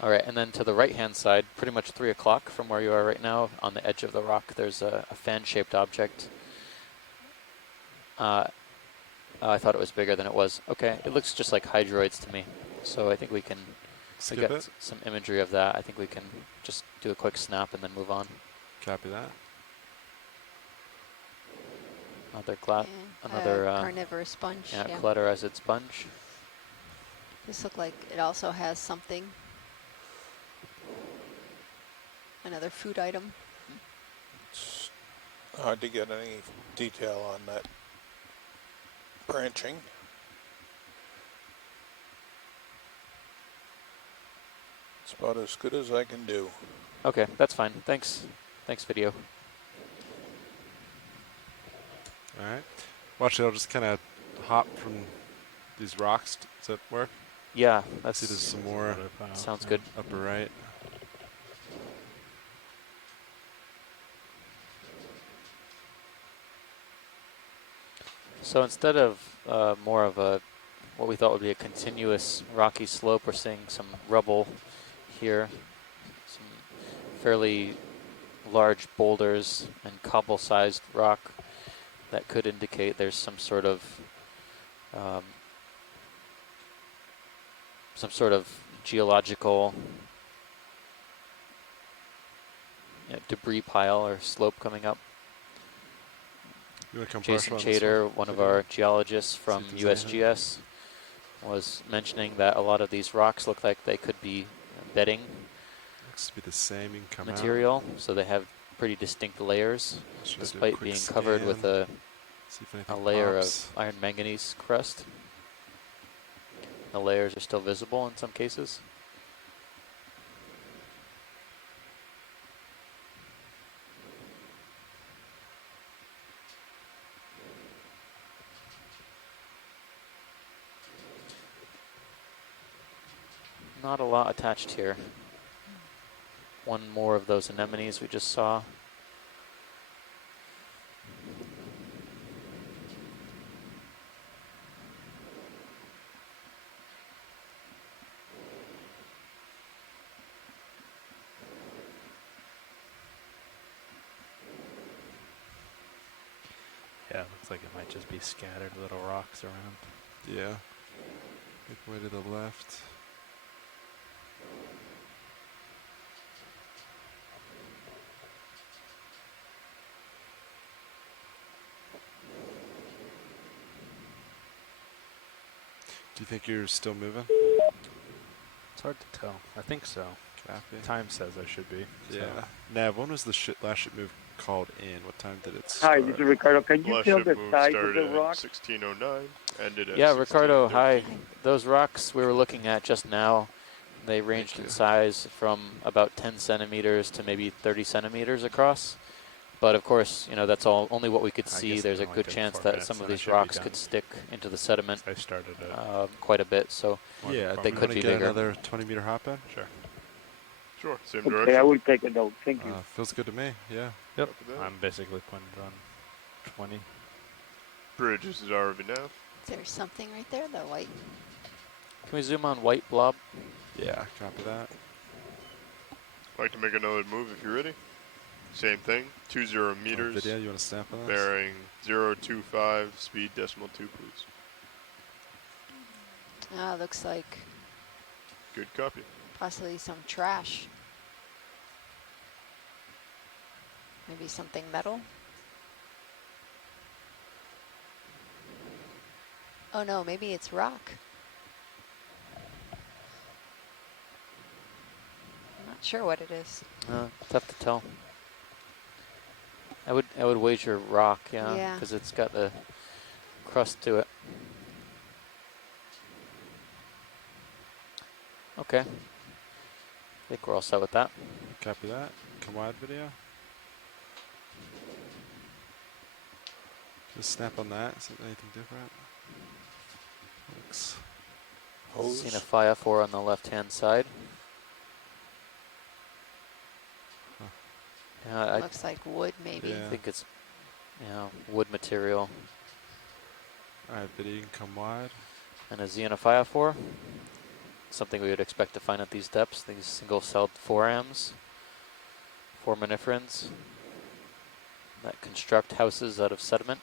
All right, and then to the right-hand side, pretty much 3 o'clock from where you are right now, on the edge of the rock, there's a fan-shaped object. I thought it was bigger than it was. Okay, it looks just like hydroids to me. So I think we can Skip get it. some imagery of that. I think we can just do a quick snap and then move on. Copy that. Another carnivorous sponge. yeah, Yeah. cladorized sponge. This look like it also has something. Another food item. It's hard to get any detail on that branching. It's about as good as I can do. Okay, that's fine. Thanks. Thanks, video. All right. Watch it. I'll just kind of hop from these rocks. Does that work? Yeah, See, that's there's some more sounds good. upper right. So instead of more of a what we thought would be a continuous rocky slope, we're seeing some rubble here, some fairly large boulders and cobble-sized rock that could indicate there's some sort of geological debris pile or slope coming up. You want to come Jason partial on this Chater, one of video? our geologists from See if there's anything. USGS, was mentioning that a lot of these rocks look like they could be bedding Looks to be the same. You can come material, so they have pretty distinct layers, Should I do a despite quick being covered with scan? a See if a anything layer pops. of iron manganese crust. The layers are still visible in some cases. Not a lot attached here. One more of those anemones we just saw. Yeah, looks like it might just be scattered little rocks around. Yeah. Make way to the left. Do you think you're still moving? It's hard to tell. I think so. Copy. Time says I should be. Yeah. So. Nav, when was the last ship move called in? What time did it Hi, start? this is Ricardo. Can you Last tell ship the move size of started the at rock? 1609, ended at Yeah, Ricardo, hi. 1613. Those rocks we were looking at just now, they ranged in size from about 10 centimeters to maybe 30 centimeters across. But of course, you know, that's all only what we could see. guess There's a in good like chance 4 that minutes, some of then I these should be rocks done. could stick into the sediment I started at quite a bit, so Yeah, they do you could wanna be get bigger. another 20-meter hop in? Sure. Sure, same Okay, direction. I will take a note. Thank you. Feels good to me, yeah. Yep. Copy that. I'm basically pointed on 20. Bridge, this is RV nav. Is there something right there? The white. Can we zoom on white blob? Yeah, copy that. Like to make another move if you're ready. Same thing, 20 meters. Video, you want to snap on this? Bearing 025, speed decimal 2, please. Ah, looks like Good copy. possibly some trash. Maybe something metal. Oh no, maybe it's rock. I'm not sure what it is. Tough to tell. I would wager rock, yeah, Yeah. because it's got the crust to it. Okay. I think we're all set with that. Copy that. Come wide video. Just snap on that. Is it anything different? Looks. Seen a Fia 4 on the left-hand side. Yeah, I Looks like wood, maybe. think it's, wood material. Alright, video, you can come wide. And a Xenophia 4. Something we would expect to find at these depths. These single-celled forams, foraminiferae that construct houses out of sediment.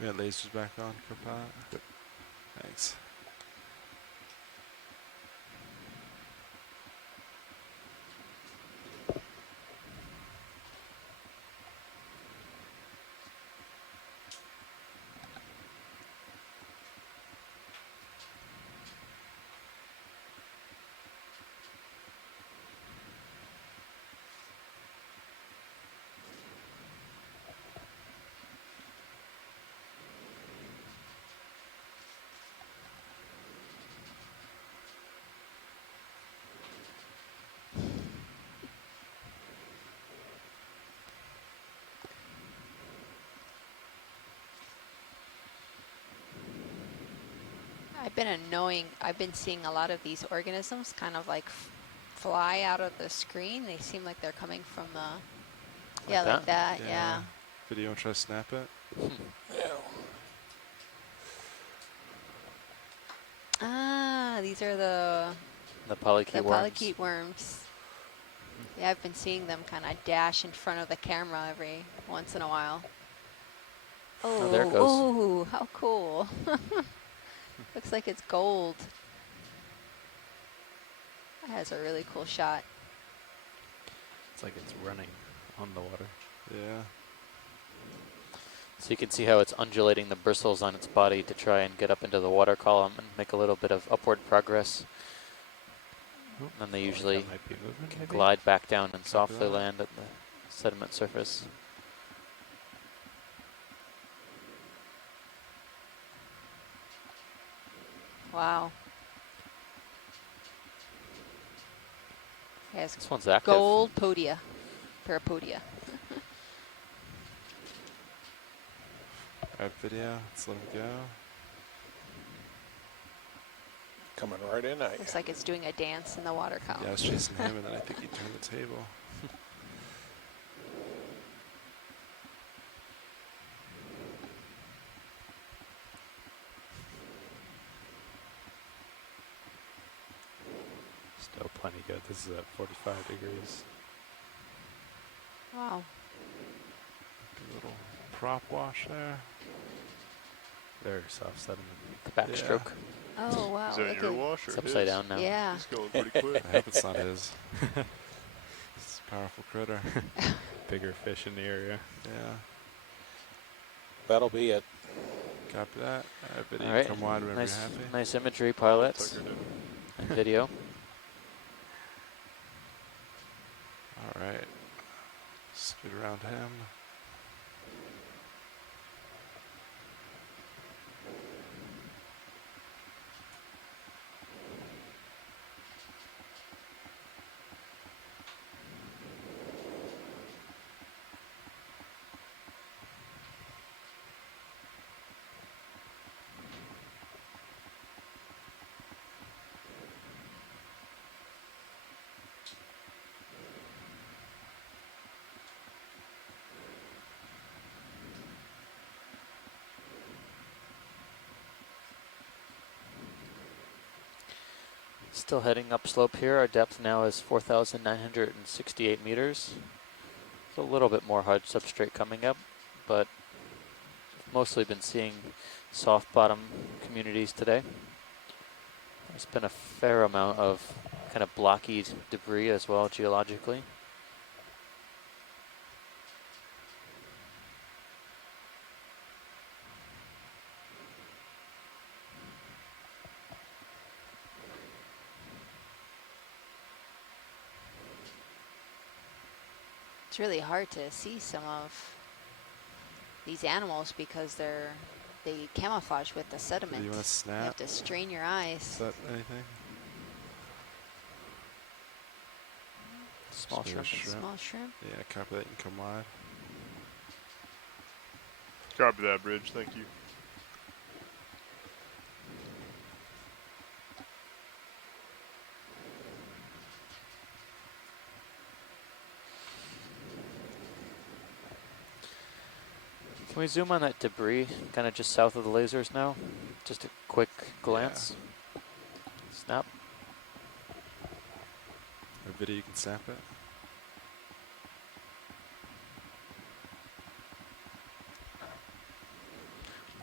We got lasers back on, Copilot. Yep. Thanks. I've been seeing a lot of these organisms kind of like fly out of the screen. They seem like they're coming from the, like that, yeah. Video, and try to snap it. Ah, these are the polychaete worms. polychaete worms. Yeah, I've been seeing them kind of dash in front of the camera every once in a while. Oh, there it goes. Ooh, how cool. Looks like it's gold. That has a really cool shot. It's like it's running on the water. Yeah. So you can see how it's undulating the bristles on its body to try and get up into the water column and make a little bit of upward progress. And then they usually might be moving, maybe? glide back down and softly land at the sediment surface. Wow. It has This one's active. gold podia. Parapodia. Alright, video. Let's let him go. Coming right in at you. Looks like it's doing a dance in the water column. Yeah, I was chasing him, and then I think he turned the table. Still plenty good. This is at 45 degrees. Wow. Good little prop wash there. Very soft sediment. The backstroke. Oh, wow. Is that look your at- wash or It's upside his? down now. Yeah. He's going pretty quick. I hope it's not his. It's a powerful critter. Bigger fish in the area. Yeah. That'll be it. Copy that. Alright, video. All right. Come wide whenever Nice, you're happy. nice imagery, pilots, Tuckered in. and video. Alright. Scoot around him. Still heading upslope here. Our depth now is 4,968 meters. It's a little bit more hard substrate coming up, but mostly been seeing soft bottom communities today. There's been a fair amount of kind of blocky debris as well geologically. It's really hard to see some of these animals because they camouflage with the sediment. Do you want to You have snap? to strain your Is eyes. that anything? Small Just maybe shrimp. Small shrimp. Yeah, copy that. You can come wide. Copy that, Bridge. Thank you. Can we zoom on that debris kind of just south of the lasers now? Just a quick glance. Snap. Or video, you can snap it.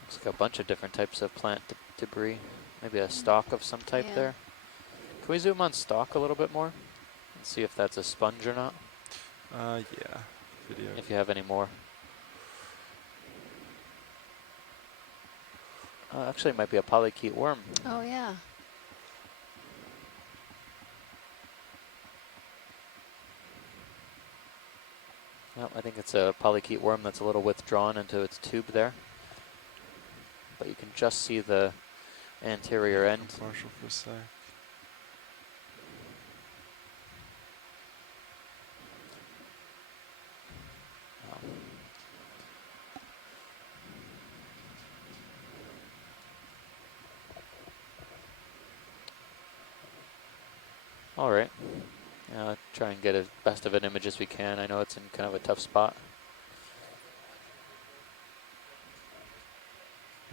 Looks like a bunch of different types of plant debris. Maybe a stalk of some type Yeah. there. Can we zoom on stalk a little bit more? And see if that's a sponge or not, Yeah. Video. if you have any more. Actually, it might be a polychaete worm. Oh, yeah. Well, I think it's a polychaete worm that's a little withdrawn into its tube there. But you can just see the anterior end. Partial for a sec. All right. Try and get as best of an image as we can. I know it's in kind of a tough spot.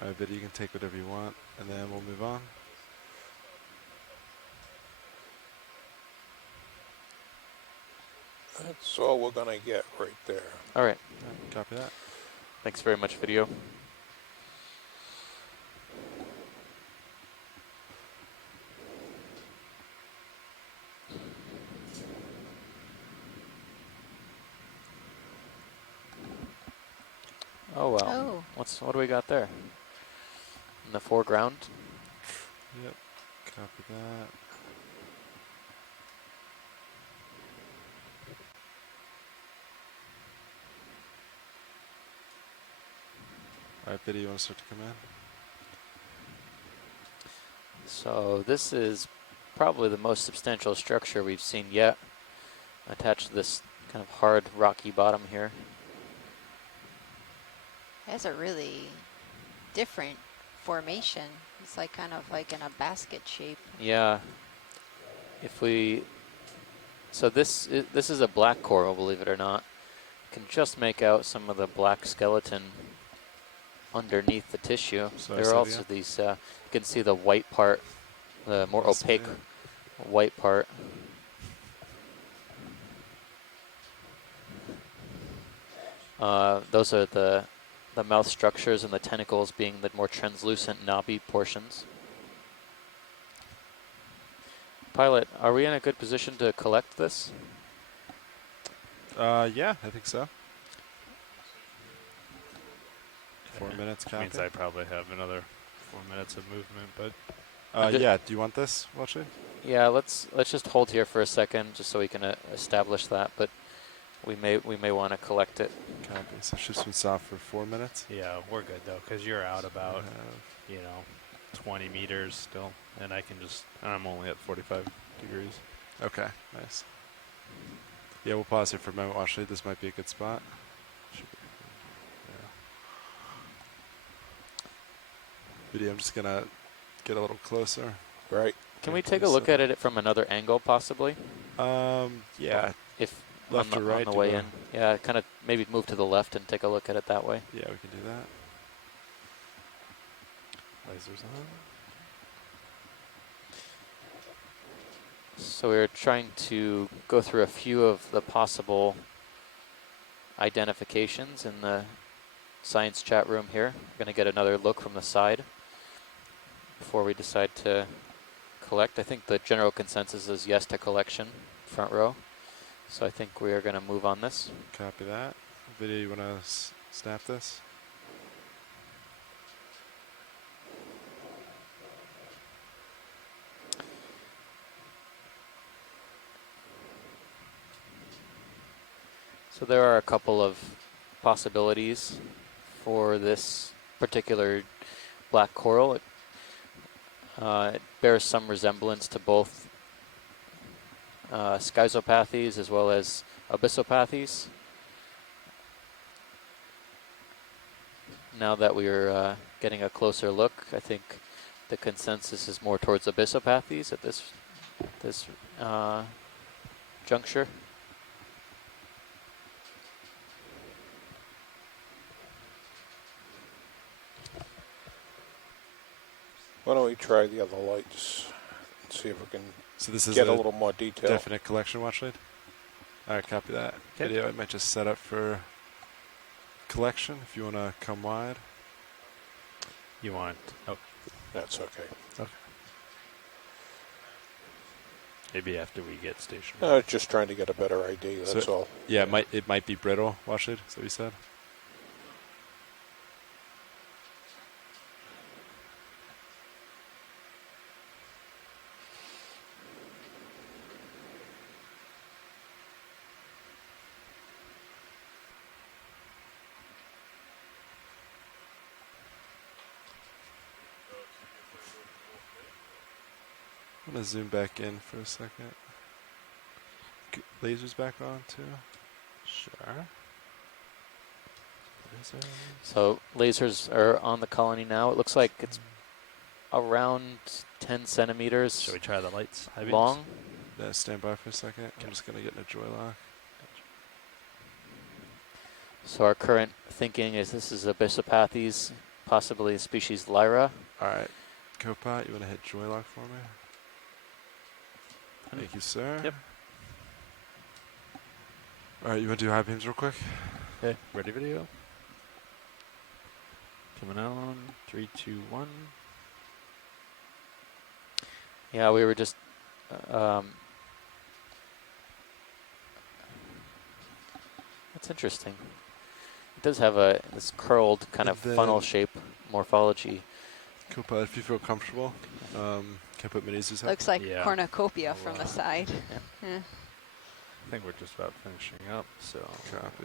Alright, video, you can take whatever you want, and then we'll move on. That's all we're going to get right there. All right. Copy that. Thanks very much, video. Oh wow. Oh. What do we got there? In the foreground? Yep. Copy that. Alright, video, you want to start to come in? So this is probably the most substantial structure we've seen yet, attached to this kind of hard, rocky bottom here. That's a really different formation. It's like kind of like in a basket shape. Yeah. If we, so this is a black coral, believe it or not. You can just make out some of the black skeleton underneath the tissue. Sorry, There are say it also again? these, you can see the white part, the more Yes, opaque yeah. white part. Those are the mouth structures, and the tentacles being the more translucent knobby portions. Pilot, are we in a good position to collect this? Yeah, I think so. 4 minutes, Which copy. means I probably have another 4 minutes of movement, but yeah, do you want this, Watchley? Yeah, let's just hold here for a second, just so we can establish that. But we may want to collect it. Copy. So shift swing soft for 4 minutes. yeah, we're good though, because you're out about, 20 meters still, and I'm only at 45 degrees. Okay, nice. Yeah, we'll pause here for a moment, Watchley. This might be a good spot. Video, I'm just gonna get a little closer. Right. Can we take a look at it from another angle, possibly? Yeah. If left on or the, right? on the way in. Yeah, kind of maybe move to the left and take a look at it that way. Yeah, we can do that. Lasers on. So we're trying to go through a few of the possible identifications in the science chat room here. We're going to get another look from the side before we decide to collect. I think the general consensus is yes to collection, front row. So I think we are going to move on this. Copy that. Video, you want to snap this? So there are a couple of possibilities for this particular black coral. It bears some resemblance to both schizopathies as well as abyssopathies. Now that we're getting a closer look, I think the consensus is more towards abyssopathies at this juncture. Why don't we try the other lights and see if we can So this is get a little more detail. Definite collection, Watchley. All right, copy that. Okay. Video, I might just set up for collection if you want to come wide. You want? Oh, That's okay. Okay. maybe after we get stationary. Just trying to get a better idea, that's all. Yeah, it might be brittle, Watchley. Is that what you said? I'm going to zoom back in for a second. Lasers back on too. Sure. So lasers are on the colony now. It looks like it's around 10 centimeters Shall we try the lights? High beams? long. Yeah, stand by for a second. I'm just going to get in a joy lock. So our current thinking is this is abyssopathes, possibly a species Lyra. All right. Copilot, you want to hit joy lock for me? Thank you, sir. Yep. All right, you want to do high beams real quick? Okay, ready video. Coming on, 3, 2, 1. Yeah, we were just that's interesting. It does have this curled kind of funnel shape morphology. Copilot, if you feel comfortable, can I put Minizu's head? Looks like cornucopia from the side. Yeah. I think we're just about finishing up, so. Copy.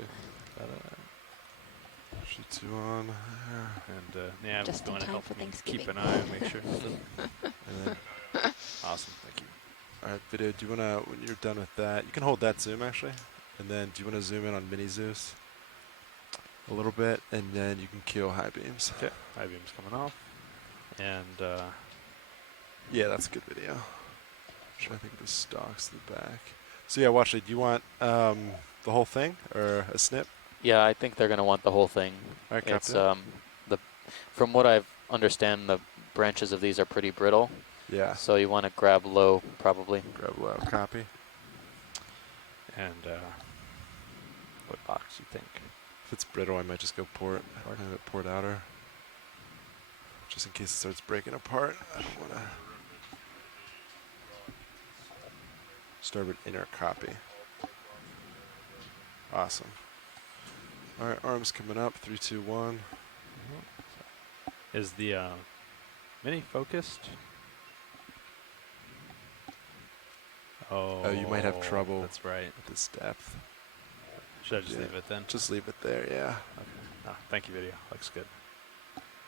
G2 on there. And yeah, I'm Just in going to time help for me Thanksgiving. keep an eye and make sure. And then, Awesome, thank you. all right, video, do you want to, when you're done with that, you can hold that zoom actually, And then do you want to zoom in on Mini Zeus a little bit, and then you can kill high beams. Okay, high beam's coming off. And yeah, that's a good video. I think the stock's the back. So yeah, watch it. Do you want the whole thing or a snip? Yeah, I think they're going to want the whole thing. All right, copy It's that. from what I understand, the branches of these are pretty brittle. Yeah. So you want to grab low, probably. Grab low. Copy. And what box you think? If it's brittle, I might just go port. Port outer. Just in case it starts breaking apart. I don't want to. Starboard inner copy. Awesome. All right, arms coming up. 3, 2, 1. Is the Mini focused? Oh, you might have trouble. That's right. With this depth. Should I just leave it then? Just leave it there, yeah. Okay. Oh, thank you, video. Looks good.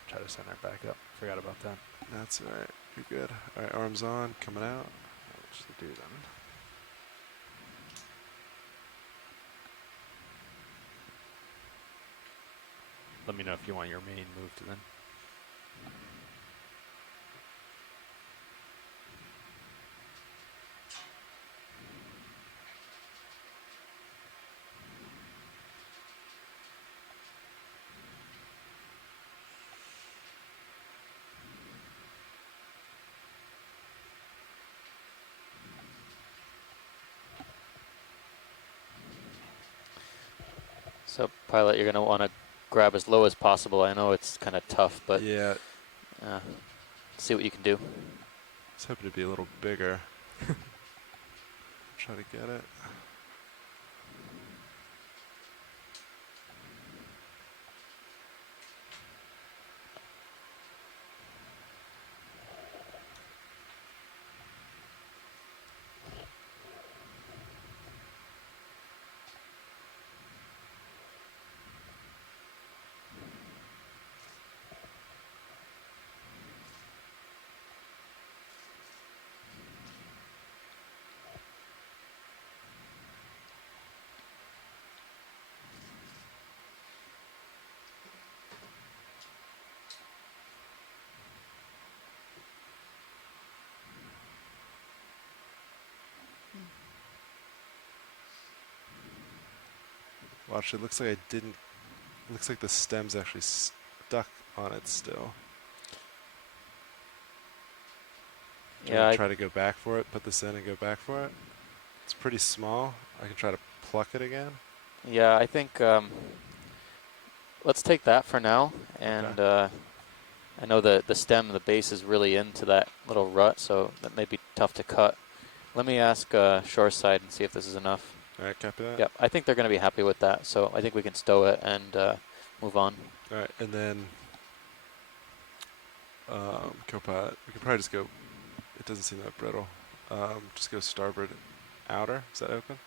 Try to center it back up. Forgot about that. That's all right. You're good. All right, arms on, coming out. What should I do then? Let me know if you want your main moved then. So, pilot, you're going to want to grab as low as possible. I know it's kind of tough, but yeah, see what you can do. I was hoping to be a little bigger. Try to get it. Watch, it looks like I didn't. It looks like the stem's actually stuck on it still. Yeah, Try to go back for it, put this in and go back for it. It's pretty small. I can try to pluck it again. Yeah, I think let's take that for now. And I know the stem, the base is really into that little rut, so that may be tough to cut. Let me ask shoreside and see if this is enough. All right, copy that. Yep, I think they're going to be happy with that, so I think we can stow it and move on. All right, and then co-pilot, we can probably just go. It doesn't seem that brittle. Just go starboard outer. Is that open?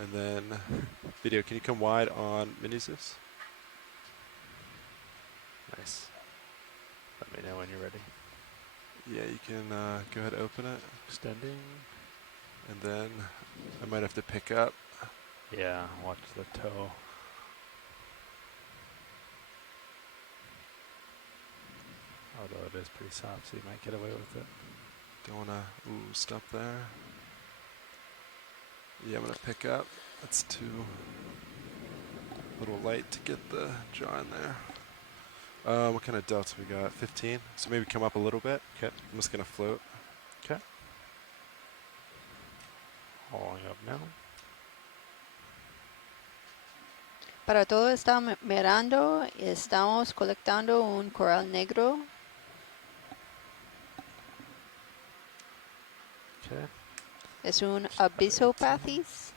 And then, video, can you come wide on Mini Zeus? Nice. Let me know when you're ready. Yeah, you can go ahead and open it. Extending. And then I might have to pick up. Yeah, watch the toe. Although it is pretty soft, so you might get away with it. Don't want to, stop there. Yeah, I'm going to pick up. That's too little light to get the jaw in there. What kind of delta we got? 15. So maybe come up a little bit. Okay. I'm just going to float. Okay. Hauling up now. Para todo está mirando, estamos colectando un coral negro. Okay. Es un Abyssopathes.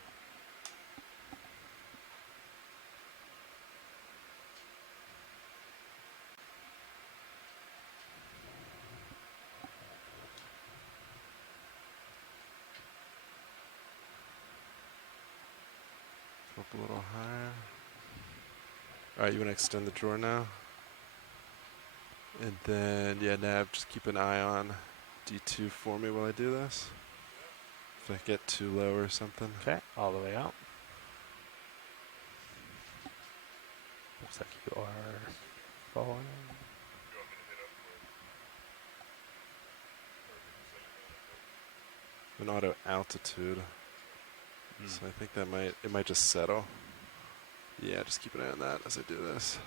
Up a little higher. All right, you want to extend the drawer now? And then, yeah, Nav, just keep an eye on D2 for me while I do this. If I get too low or something. Okay, all the way out. Looks like you are falling. An auto altitude. So I think that it might just settle. Yeah, just keep an eye on that as I do this.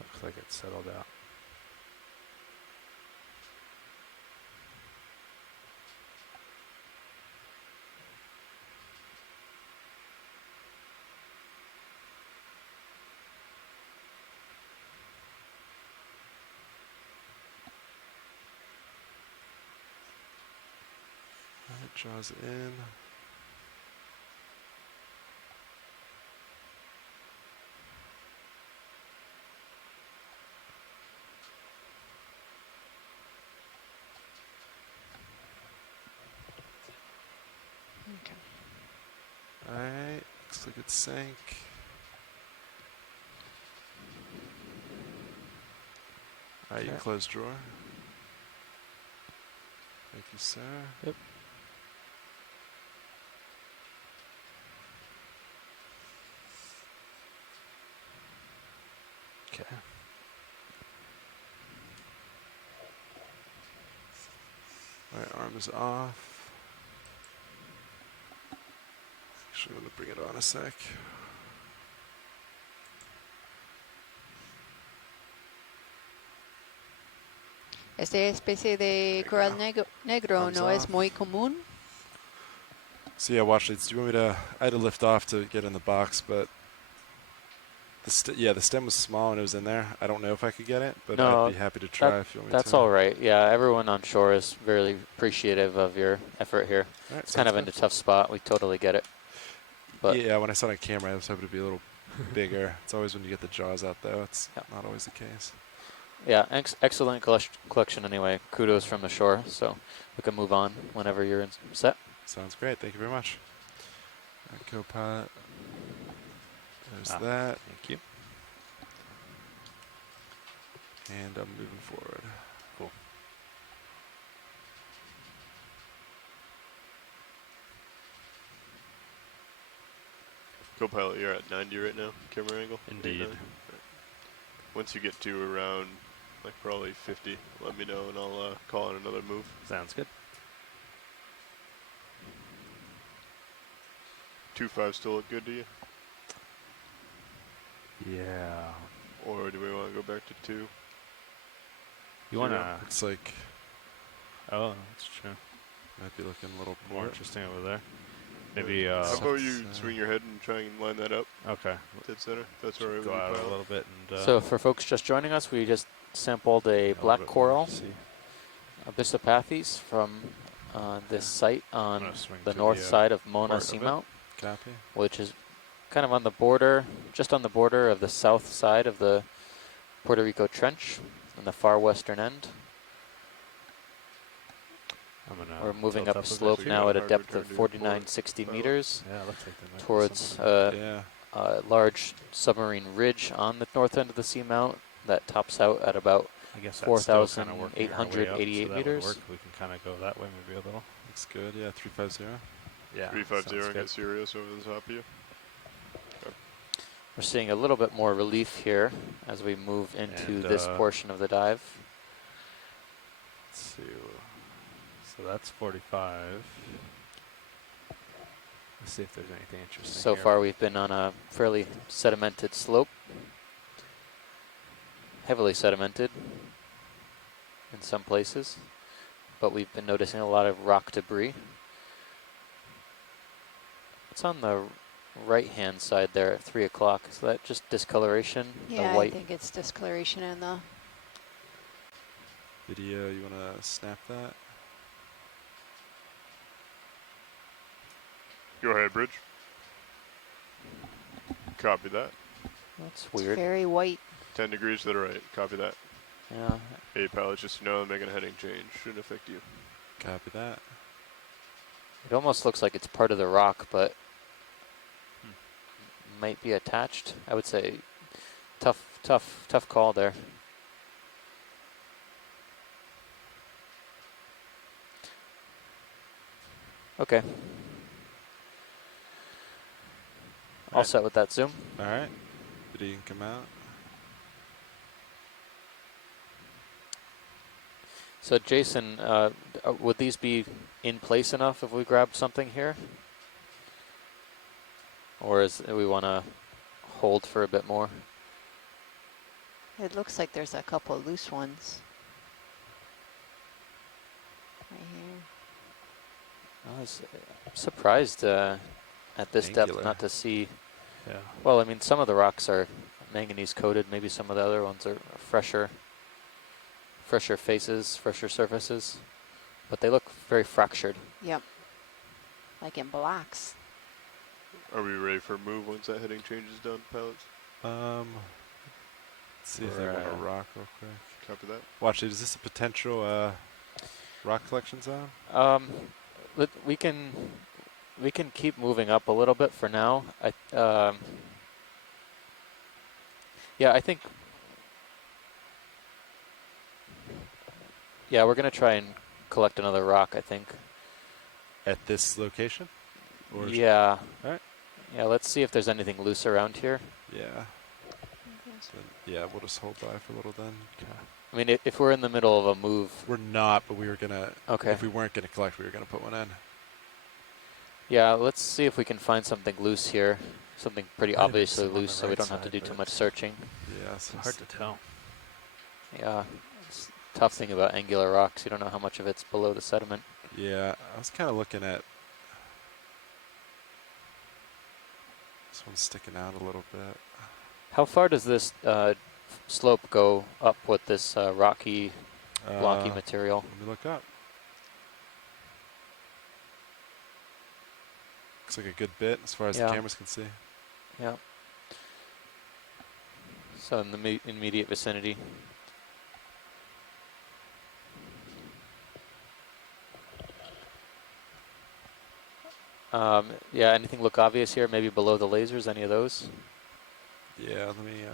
Looks like it's settled out. Alright, draws in. Alright, looks like it sank. Alright, you can close drawer. Thank you, sir. Yep. Okay. Alright, arm is off. Actually, I'm going to bring it on a sec. Esta especie de coral negro Arms no es off. muy común. So yeah, watch leads. Do you want me to? I had to lift off to get in the box, but the stem was small and it was in there. I don't know if I could get it, but No, I'd be happy to try if you want me to. that's all right. Yeah, everyone on shore is really appreciative of your effort here. All right, It's kind of in sounds a tough spot. We totally get it. But yeah, when I saw it on camera, I was hoping to be a little bigger. It's always when you get the jaws out, though. It's not always the case. yeah, excellent collection anyway. Kudos from the shore. So we can move on whenever you're set. Sounds great. Thank you very much. All right, co-pilot. There's that. Thank you. And I'm moving forward. Cool. Co-pilot, you're at 90 right now, camera angle? Indeed. Right. Once you get to around, like probably 50, let me know and I'll call in another move. Sounds good. 2.5 still look good to you? Yeah. Or do we want to go back to 2? You want to... Looks like... Oh, that's true. Might be looking a little more interesting over there. Maybe... How about you swing your head and try and line that up? Okay. Dead center. That's all right. Go out a little bit and... So for folks just joining us, we just sampled a black coral, Abyssopathes, from this site on the north side of Mona Seamount, Copy. which is kind of on the border, just on the border of the south side of the Puerto Rico Trench, on the far western end. We're moving up slope now at a depth of 4960 meters towards a large submarine ridge on the north end of the seamount that tops out at about 4,888 meters. We can kind of go that way maybe a little. Looks good. Yeah, 350. Yeah. 350 and get Sirius over the top of you. We're seeing a little bit more relief here as we move into this portion of the dive. Let's see. So that's 45. Let's see if there's anything interesting So here. far we've been on a fairly sedimented slope. Heavily sedimented in some places, but we've been noticing a lot of rock debris. It's on the right-hand side there at 3 o'clock. Is that just discoloration? Yeah, the white? I think it's discoloration in the... Video, you want to snap that? Go ahead, Bridge. Copy that. That's weird. Very white. 10 degrees to the right. Copy that. Yeah. Hey, pilot, just to know, I'm making a heading change. Shouldn't affect you. Copy that. It almost looks like it's part of the rock, but might be attached. I would say tough call there. Okay. All set with that zoom. All right. Video can come out. So Jason, would these be in place enough if we grab something here? Or is we want to hold for a bit more? It looks like there's a couple loose ones. Right here. I was surprised at this depth Angular. not to see. Yeah. Well, I mean, some of the rocks are manganese coated. Maybe some of the other ones are fresher faces, fresher surfaces. But they look very fractured. Yep. Like in blocks. Are we ready for a move once that heading change is done, pilots? Let's see if they want to rock real quick. Copy that. Watch it. Is this a potential rock collection zone? We can keep moving up a little bit for now. Yeah, I think. Yeah, we're gonna try and collect another rock, I think. At this location? Or Yeah. All right. Yeah, let's see if there's anything loose around here. Yeah. So, yeah, we'll just hold by for a little then. I mean, if we're in the middle of a move. We're not, but we were gonna. Okay. If we weren't gonna collect, we were gonna put one in. Yeah, let's see if we can find something loose here. Something pretty Might have obviously some on loose, the so we right don't have to side, do too but much searching. Yeah, It's hard to tell. Yeah, it's a tough thing about angular rocks. You don't know how much of it's below the sediment. Yeah, I was kind of looking at. This one's sticking out a little bit. How far does this slope go up with this rocky, blocky material? Let me look up. Looks like a good bit as far as the cameras can see. Yeah. So in the immediate vicinity. Yeah, anything look obvious here? Maybe below the lasers, any of those? Yeah, let me.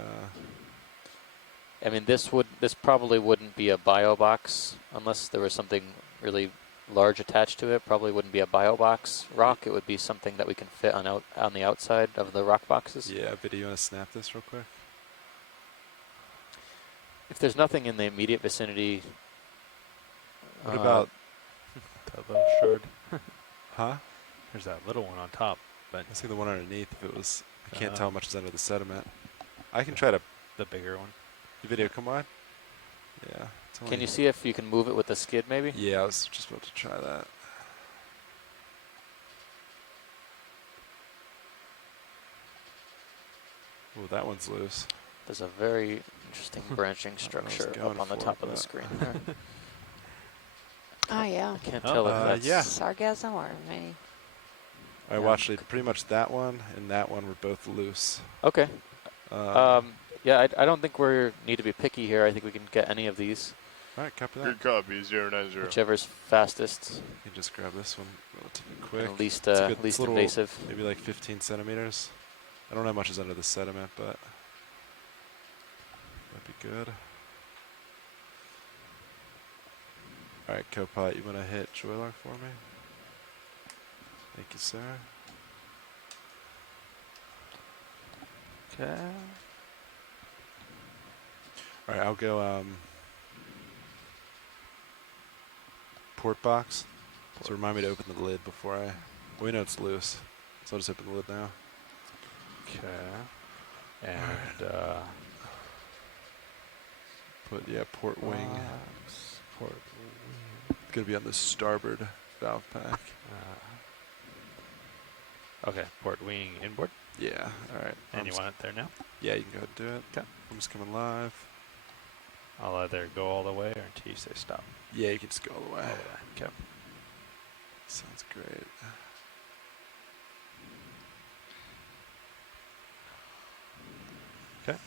I mean, this probably wouldn't be a bio box unless there was something really large attached to it. Probably wouldn't be a bio box rock. It would be something that we can fit on the outside of the rock boxes. Yeah, Biddy, you want to snap this real quick? If there's nothing in the immediate vicinity. What about that little shard? Huh? There's that little one on top, but I see the one underneath. If it was, I can't tell how much is under the sediment. I can try to. The bigger one. The video come on? Yeah. Can you see if you can move it with the skid, maybe? Yeah, I was just about to try that. Oh, that one's loose. There's a very interesting branching structure up on the top of the screen there. Oh, yeah. I can't tell if that's sargassum or maybe. All right, watch it. Pretty much that one and that one were both loose. Okay. Yeah, I don't think we need to be picky here. I think we can get any of these. All right, copy that. Good copy, 090. Whichever's fastest. You can just grab this one relatively quick. And least, It's a good, least little, invasive. Maybe like 15 centimeters. I don't know how much is under the sediment, but that'd be good. All right, co-pilot, you want to hit joy lock for me? Thank you, sir. Okay. All right, I'll go port box. So remind me to open the lid before I. Well, we know it's loose, so I'll just open the lid now. Okay. And put port wing. Port wing. It's gonna be on the starboard valve pack. Okay, port wing inboard. Yeah. All right. And you want it there now? Yeah, you can go ahead and do it. Okay. I'm just coming live. I'll either go all the way or until you say stop. Yeah, you can just go all the way. Okay. Sounds great. Okay.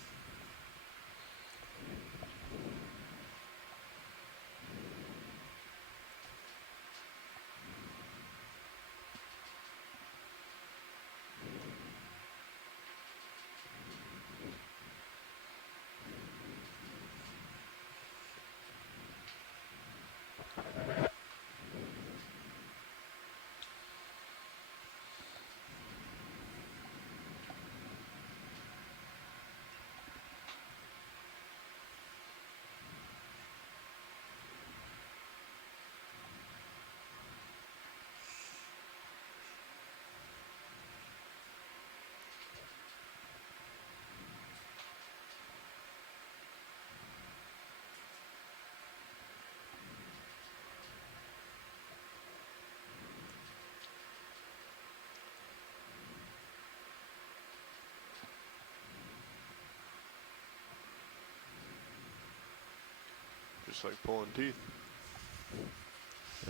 just like pulling teeth.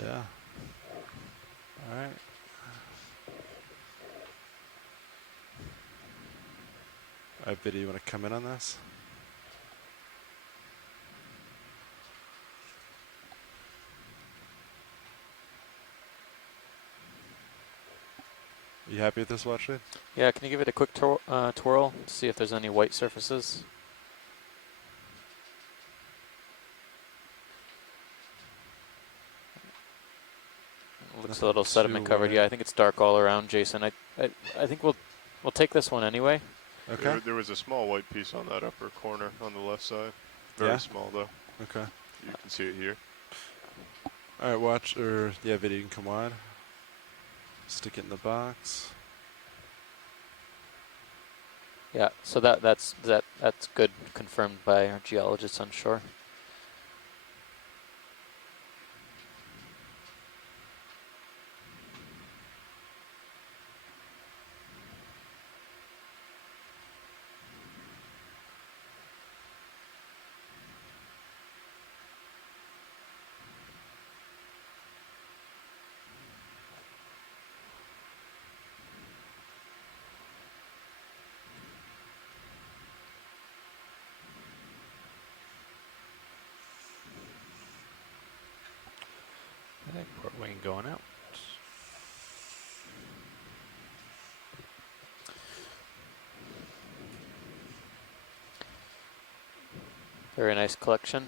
Yeah. All right. All right, Biddy, you want to come in on this? You happy with this watch, Lee? Yeah, can you give it a quick twirl to see if there's any white surfaces? Looks Nothing a little sediment covered. too Yeah, I think it's dark all around, Jason. I think we'll take this one anyway. Okay. There was a small white piece on that upper corner on the left side. Very Yeah? small though. Okay. You can see it here. All right, watch, or yeah, Biddy, you can come wide. Stick it in the box. Yeah, so that's good, confirmed by our geologists on shore. Okay, port wing going out. Very nice collection.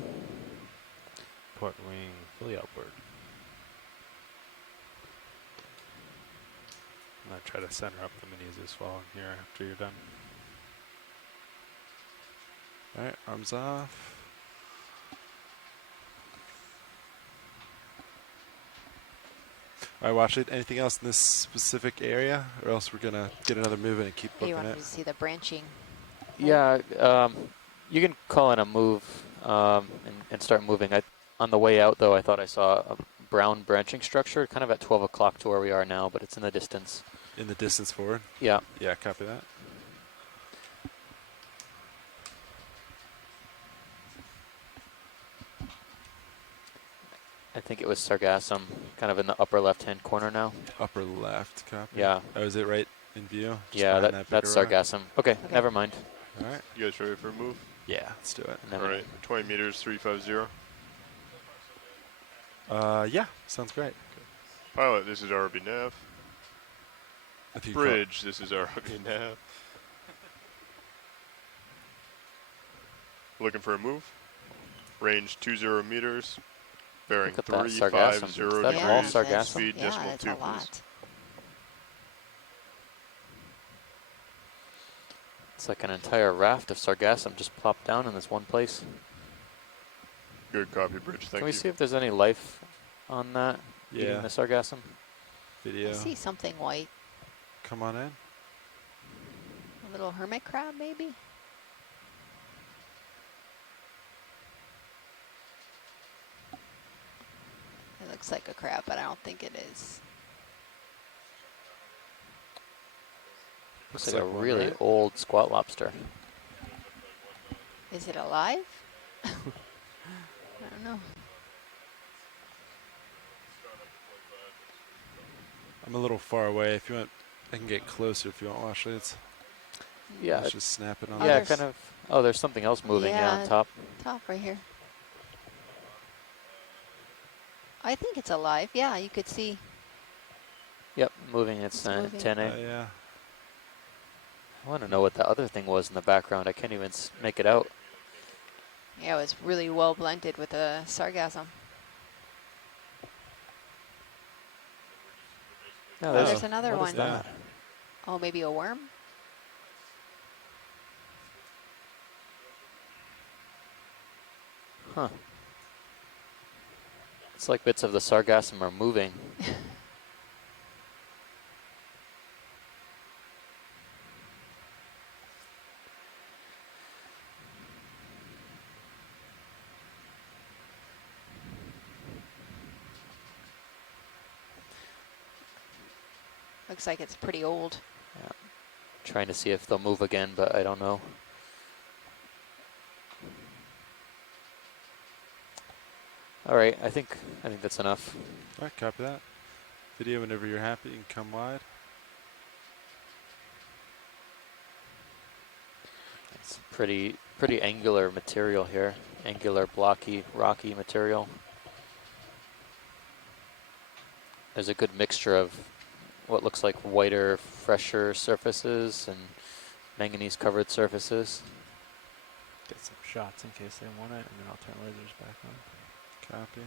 Port wing fully outward. I'm going to try to center up the minis as well here after you're done. All right, arms off. All right, watch it. Anything else in this specific area, or else we're gonna get another move in and keep You booking wanted it. to see the branching. Yeah, you can call in a move and start moving. On the way out, though, I thought I saw a brown branching structure, kind of at 12 o'clock to where we are now, but it's in the distance. In the distance forward. Yeah. Yeah, copy that. I think it was sargassum, kind of in the upper left-hand corner now. Upper left, copy. Yeah. Oh, is it right in view? Just Yeah, behind that that's bigger rock? sargassum. Okay, never mind. All right. You guys ready for a move? Yeah, let's do it. All right, 20 meters, 350. Yeah, sounds great. Pilot, this is RB nav. I think Bridge, this is RB nav. Looking for a move. Range 20 meters. Bearing Look at that 350 sargassum. Is that degrees. all sargassum? Speed Yeah, decimal it's 2, a please. lot. It's like an entire raft of sargassum just plopped down in this one place. Good copy, Bridge. Thank Can you. we see if there's any life on that? Eating Yeah. the sargassum? Video. I see something white. Come on in. A little hermit crab, maybe? It looks like a crab, but I don't think it is. Looks Looks like a like one, really right? old squat lobster. Is it alive? I don't know. I'm a little far away. If you want, I can get closer if you want. Watch it. Yeah. Let's just snap it on. Yeah, there. kind of. Oh, there's something else moving on top. Top right here. I think it's alive. Yeah, you could see. Yep, moving its It's moving. antennae. Yeah. I want to know what the other thing was in the background. I can't even make it out. Yeah, it was really well blended with the sargassum. No, Oh, there's another what one. is that? Oh, maybe a worm? Huh. It's like bits of the sargassum are moving. Looks like it's pretty old. Yeah. Trying to see if they'll move again, but I don't know. All right, I think that's enough. All right, copy that. Video whenever you're happy, you can come wide. It's pretty angular material here. Angular, blocky, rocky material. There's a good mixture of what looks like whiter, fresher surfaces and manganese-covered surfaces. Get some shots in case they want it, and then I'll turn lasers back on. Copy.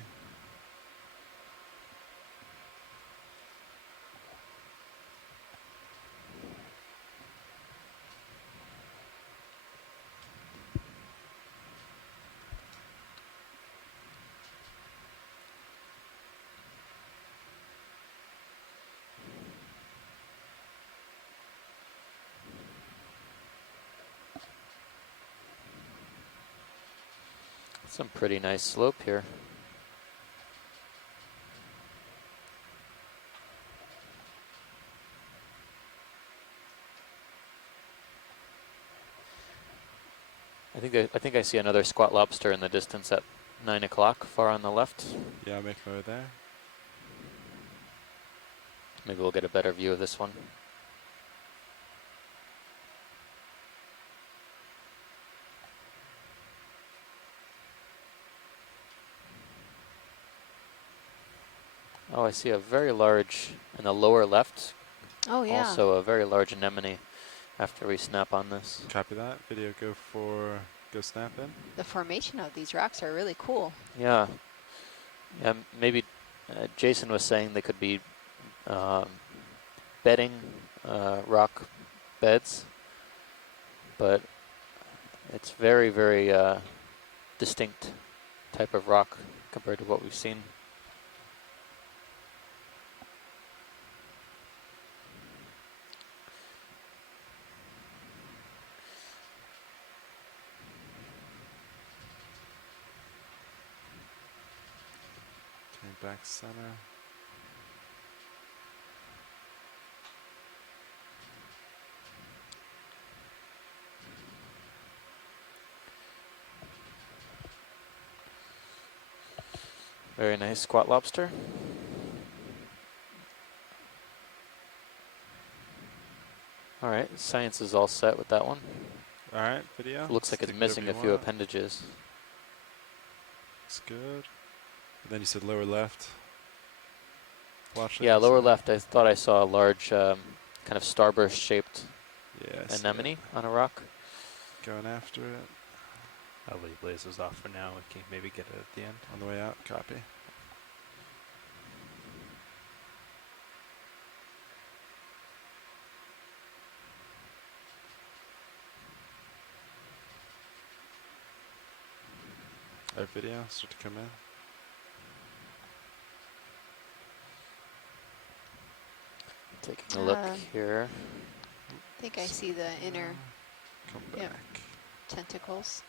Some pretty nice slope here. I think I see another squat lobster in the distance at 9 o'clock, far on the left. Yeah, I'll make my way there. Maybe we'll get a better view of this one. Oh, I see a very large, in the lower left, Oh, yeah. also a very large anemone after we snap on this. Copy that. Video go snap in. The formation of these rocks are really cool. Yeah. Yeah, maybe Jason was saying they could be bedding rock beds, but it's very distinct type of rock compared to what we've seen. Back center. Very nice squat lobster. All right, science is all set with that one. All right, video. Looks like it's missing a few appendages. Looks good. And then you said lower left. Yeah, lower left. I thought I saw a large kind of starburst-shaped anemone on a rock. Going after it. I'll leave lasers off for now. We can maybe get it at the end. On the way out, copy. Our video start to come in. Taking a look here. I think I see the inner Come back. tentacles.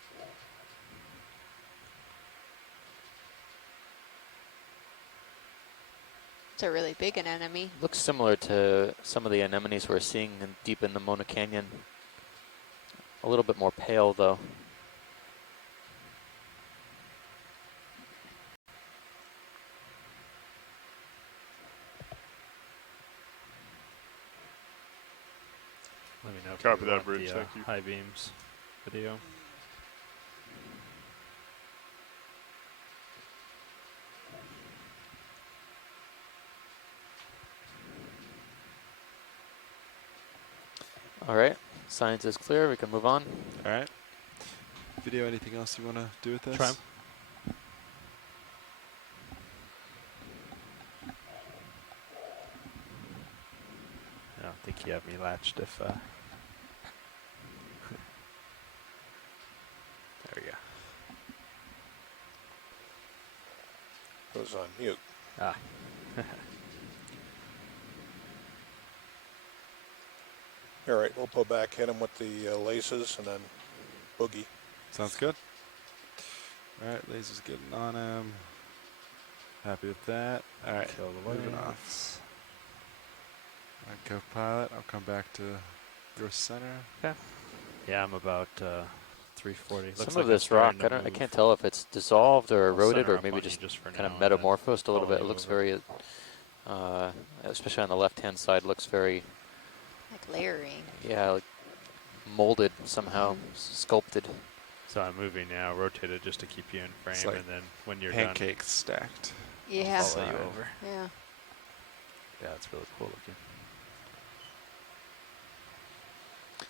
It's a really big anemone. Looks similar to some of the anemones we're seeing deep in the Mona Canyon. A little bit more pale, though. Let me know. Copy that, Bridge. Thank you. High beams video. All right, science is clear. We can move on. All right. Video, anything else you want to do with this? Try 'em. I don't think you have me latched if... there we go. Goes on mute. Ah. All right, we'll pull back, hit him with the laces, and then boogie. Sounds good. All right, laser's getting on him. Happy with that. All right, Kill the moving lights. off. All right, co-pilot, I'll come back to your center. Okay. Yeah, I'm about 340. Looks Some like of this it's starting rock, to I move. can't tell if it's dissolved or I'll eroded center or up maybe on you just for kind now of and then metamorphosed a little follow bit. It you looks over. very, especially on the left-hand side, looks very, Like layering. yeah, like molded somehow, sculpted. So I'm moving now, rotated just to keep you in frame, like and then when you're pancakes stacked. Yeah. done, follow you Side. over. Yeah. Yeah, it's really cool looking.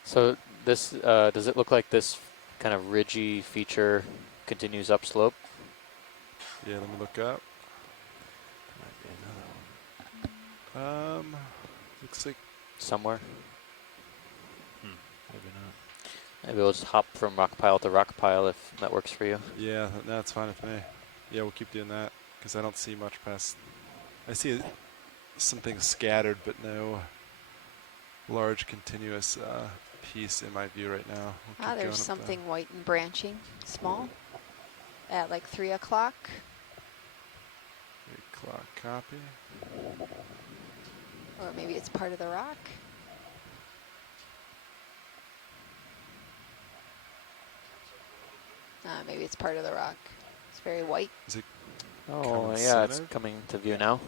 So this, does it look like this kind of ridgy feature continues upslope? Yeah, let me look up. Might be another one. Looks like Somewhere? Maybe not. Maybe we'll just hop from rock pile to rock pile if that works for you. yeah, that's fine with me. Yeah, we'll keep doing that because I don't see much past. I see some things scattered, but no large continuous piece in my view right now. We'll keep There's going up something white and branching, small, at like 3 o'clock. 3 o'clock copy. Or maybe it's part of the rock. Maybe it's part of the rock. It's very white. Is it Oh, coming yeah, it's sooner? coming to view now.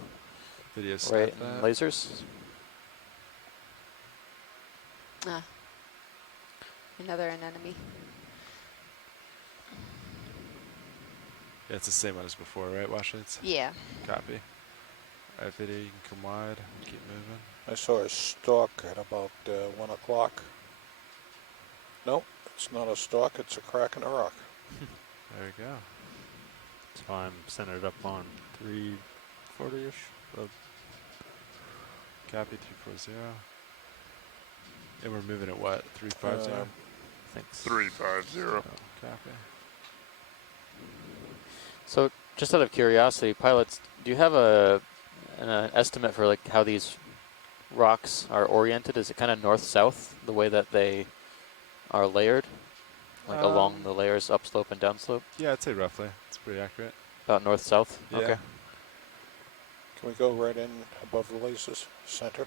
Video Right, start in that? lasers. Another anemone. Yeah, it's the same one as before, right, Washington? Yeah. Copy. Alright, video, you can come wide. Keep moving. I saw a stalk at about 1 o'clock. Nope, it's not a stalk, it's a crack in the rock. There you go. So I'm centered up on 340-ish. Copy 340. And we're moving at what? 350? Thanks. 350. Copy. So, just out of curiosity, pilots, do you have an estimate for like how these rocks are oriented? Is it kind of north-south, the way that they are layered? Like along the layers, upslope and downslope? Yeah, I'd say roughly. It's pretty accurate. About north-south? Yeah. Okay. Can we go right in above the lasers, center?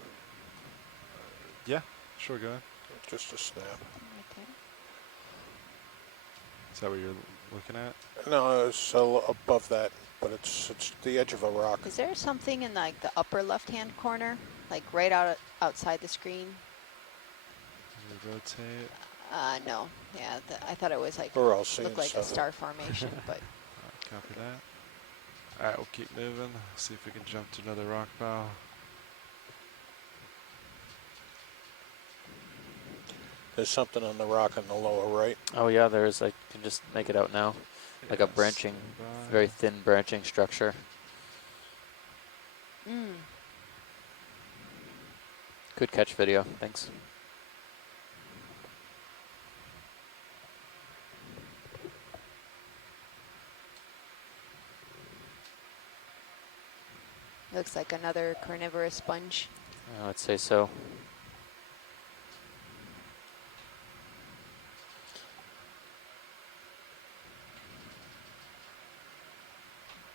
Yeah, sure, go ahead. Just a snap. Is that what you're looking at? No, it's above that, but it's the edge of a rock. Is there something in like the upper left-hand corner, like right outside the screen? As we rotate. No. Yeah, I thought it was like We're all seeing looked like a stuff. star formation, but Copy that. Alright, we'll keep moving. See if we can jump to another rock pile. There's something on the rock on the lower right. Oh yeah, there is. I can just make it out now. Like a Yes, branching, standby. very thin branching structure. Good catch, video. Thanks. looks like another carnivorous sponge. I'd say so.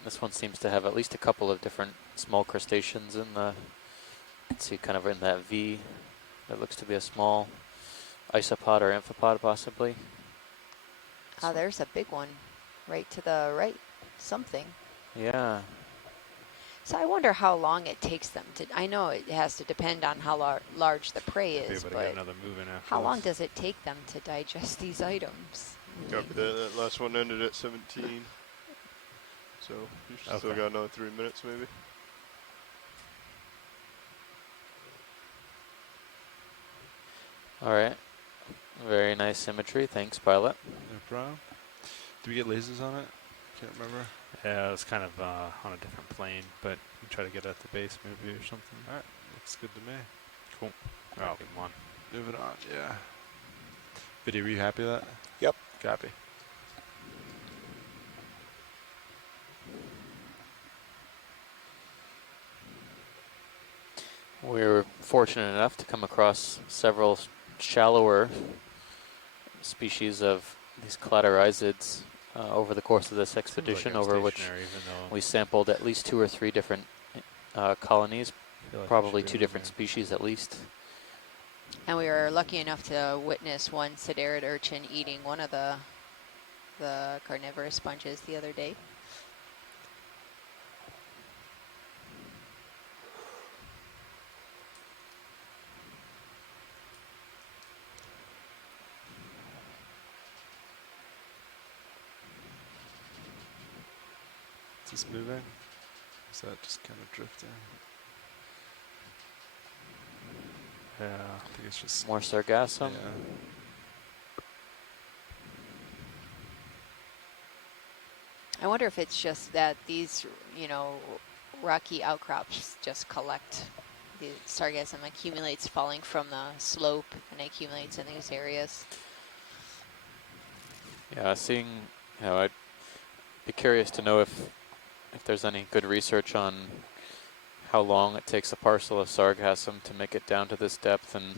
This one seems to have at least a couple of different small crustaceans in the, let's see, kind of in that V. That looks to be a small isopod or amphipod, possibly. There's a big one right to the right. Something. Yeah. So I wonder how long it takes them to, I know it has to depend on how large the prey Be is, able to get but another move in after how long this. does it take them to digest these items? Copy that. That last one ended at 17. So you still Okay. got another 3 minutes maybe. All right. Very nice symmetry. Thanks, pilot. No problem. Do we get lasers on it? Can't remember. Yeah, it was kind of on a different plane, but we try to get at the base maybe or something. Alright, looks good to me. Cool. Oh, come on. Moving on, yeah. Video, were you happy with that? Yep. Copy. We were fortunate enough to come across several shallower species of these cladorhizids over the course of this expedition, over which we sampled at least 2 or 3 different colonies, like probably 2 different species at least. And we were lucky enough to witness one sedarid urchin eating one of the the carnivorous sponges the other day. Is this moving? Is that just kind of drifting? Yeah. I think it's just More sargassum. Yeah. I wonder if it's just that these, you know, rocky outcrops just collect. The sargassum accumulates falling from the slope and accumulates in these areas. Yeah, seeing, you know, I'd be curious to know if there's any good research on how long it takes a parcel of sargassum to make it down to this depth and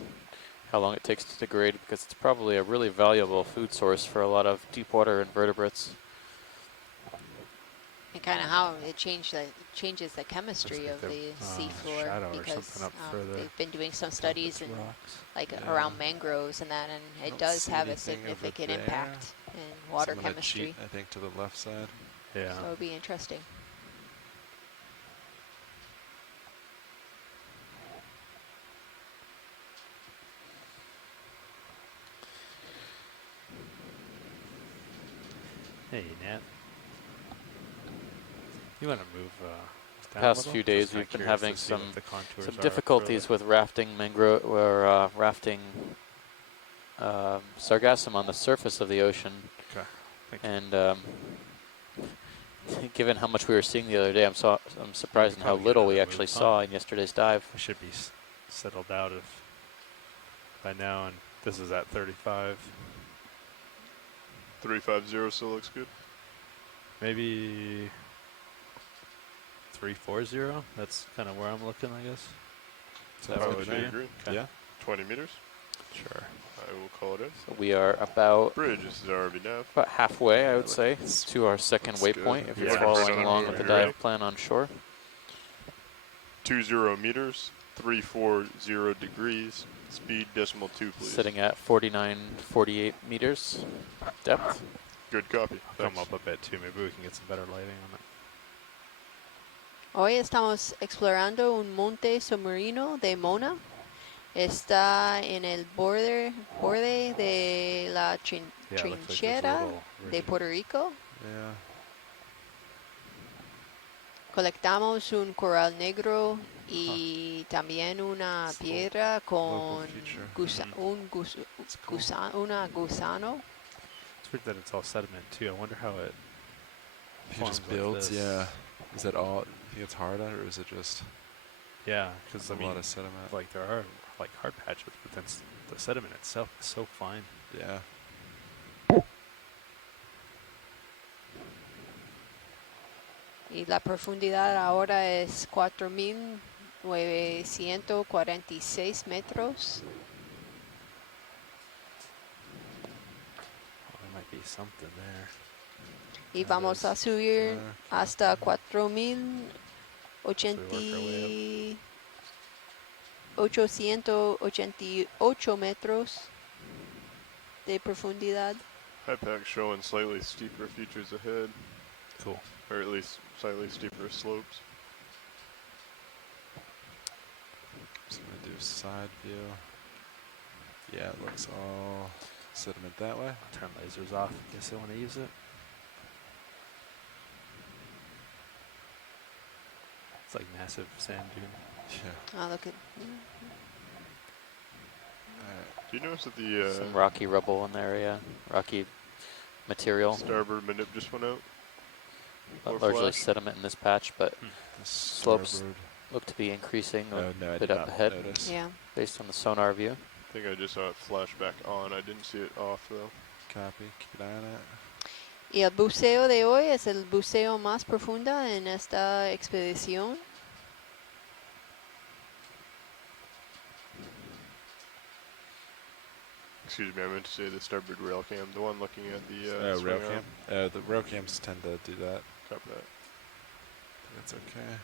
how long it takes to degrade, because it's probably a really valuable food source for a lot of deep water invertebrates. And kind of how it changes the chemistry of the seafloor, shadow or because something up further. they've been doing some studies in rocks. like Yeah. around mangroves and that, and I it don't does see have a anything over significant there. impact in water So I'm gonna chemistry. cheat, I think, to the left side. Yeah. So it'll be interesting. Hey, Nat. You want to move down a Past little? few Just days kinda we've been curious to having see what some the contours some are difficulties further. with rafting mangrove or rafting sargassum on the surface of the ocean. Okay. Thank you. And given how much we were seeing the other day, I'm surprised in how probably get little we another actually move, huh? saw in yesterday's dive. I should be settled out if by now, and this is at 35. 350 still looks good. Maybe 340. That's kind of where I'm looking, I guess. Is that Sounds what good would to be? me. Agree. Okay. Yeah. 20 meters. Sure. I will call it in. So we are about Bridge, this is RV nav. halfway, I Yeah, would say, looks- to our second looks waypoint good. if Yeah. you're Looking for following another along move with the when you're dive ready. plan on shore. 20 meters, 340 degrees. Speed decimal 2, please. Sitting at 49-48 meters depth. Good copy. Come Thanks. up a bit too. Maybe we can get some better lighting on it. Hoy estamos explorando un monte submarino de Mona. Está en el borde de la Yeah, it looks like there's a trinchera little de ridge. Puerto Rico. Yeah. Colectamos un coral negro y también una It's a piedra local con feature. una gusano. It's weird that it's all sediment too. I wonder how it If it just forms like builds, this. yeah. Is that all? You think it's hard or is it just Yeah, because a I mean, lot of sediment? like there are like hard patches, but then the sediment itself is so fine. Yeah. Y la profundidad ahora es 4.946 metros. Oh, there might be something there. Y That vamos a is subir there. hasta So we work our way 888 metros de profundidad. High pack showing slightly steeper features ahead, Cool. or at least slightly steeper slopes. Just gonna do side view. Yeah, it looks all sediment that way. Turn lasers off in case I want to use it. It's like massive sand dune. Yeah. Oh, look at. Alright. Do you notice that the Some rocky rubble in the area, rocky material, starboard manip just went out? Or largely flash? sediment in this patch, but The slopes starboard. look to be increasing a Oh no, I bit did up not ahead notice. Yeah. based on the sonar view. I think I just saw it flash back on. I didn't see it off though. Copy. Keep an eye on it. Y el buceo de hoy es el buceo más profunda en esta expedición. Excuse me, I meant to say the starboard rail cam, the one looking at the Rail swing arm. cam. The rail cams tend to do that. Copy that. That's okay.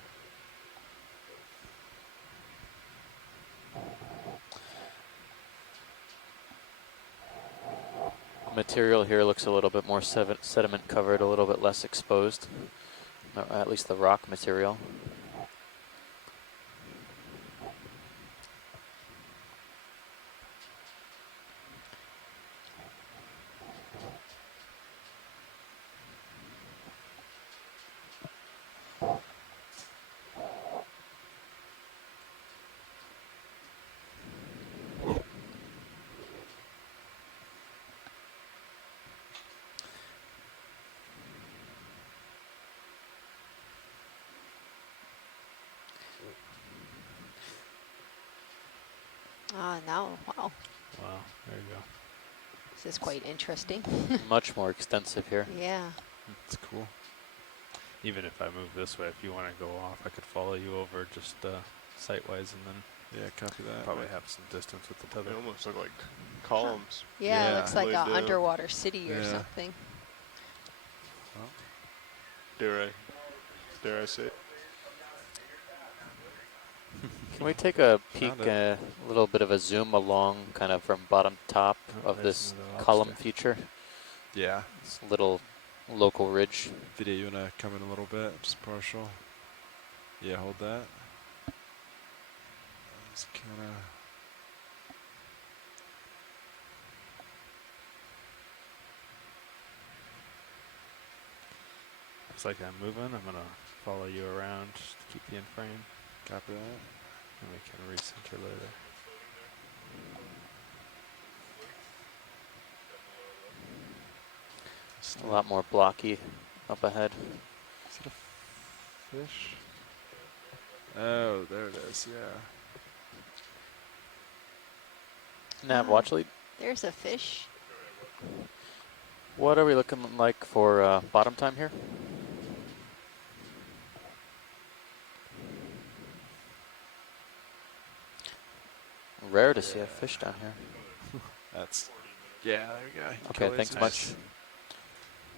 material here looks a little bit more sediment covered, a little bit less exposed, at least the rock material. Now, wow, Wow, there you go. this is quite interesting. Much more extensive here. Yeah. It's cool. Even if I move this way, if you want to go off, I could follow you over just site-wise and then Yeah, copy that. probably have some distance with the tether. They almost look like columns. Yeah, it Yeah. looks like Laid an down. underwater city or Yeah. something. Dare I say it? Can we take a peek, Found a little bit of a zoom along kind of from bottom to top Oh, of there's this another column lobster. feature? Yeah. This little local ridge. Video, you wanna come in a little bit, just partial. Yeah, hold that. Just kinda. Looks like I'm moving. I'm going to follow you around just to keep you in frame. Copy that. And we can recenter later. A lot more blocky up ahead. Is it a fish? Oh, there it is, yeah. Nav, watch lead. There's a fish. What are we looking like for bottom time here? Rare to see a fish down here. That's, yeah, there we go. Okay, Kill thanks lasers. much.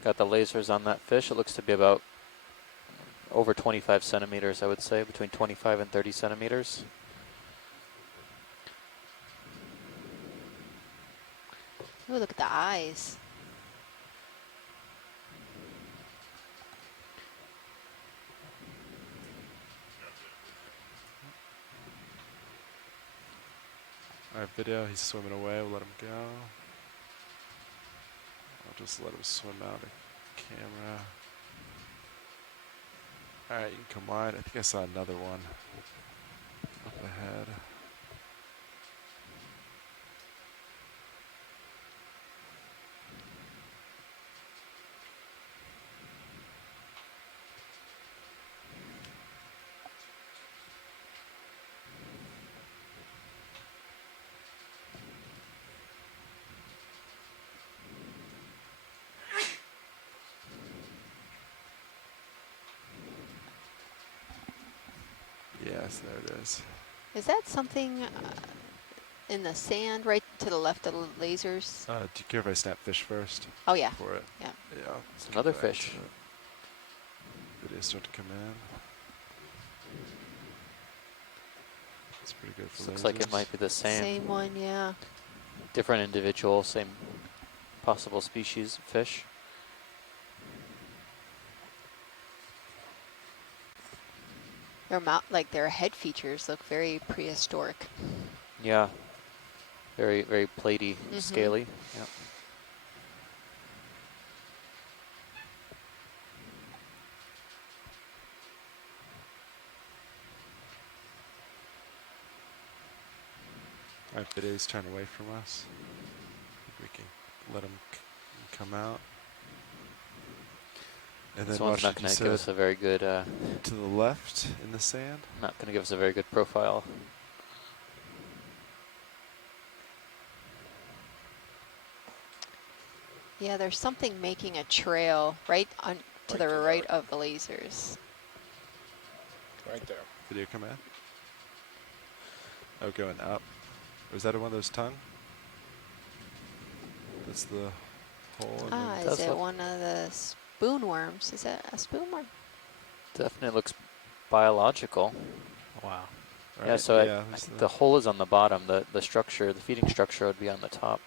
Got the lasers on that fish. It looks to be about over 25 centimeters, I would say, between 25 and 30 centimeters. Oh, look at the eyes. Alright, video, he's swimming away, we'll let him go. I'll just let him swim out of camera. Alright, you can come wide. I think I saw another one up ahead. Yes, there it is. Is that something in the sand right to the left of the lasers? Do you care if I snap fish first? Oh, yeah. For it? Yeah. Yeah. It's another fish. Video start to come in. It's pretty good for Looks like it lasers. might be the same. Same one, yeah. Different individual, same possible species of fish. Their mouth, like their head features look very prehistoric. Yeah. Very, very platey, Mhm. scaly. Yep. Alright, video's turn away from us. We can let him come out. And This then one's watch not it, going you to give said us a very good, to the left in the sand. not going to give us a very good profile. Yeah, there's something making a trail right on to the right of the lasers. Right there. Video come in. Oh, going up. Or is that one of those tongue? That's the hole. And Ah, then is it one of the spoon worms? Is that a spoon worm? Definitely looks biological. Wow. Yeah, right, so yeah, I there's the hole is on the bottom. The structure, the feeding structure would be on the top.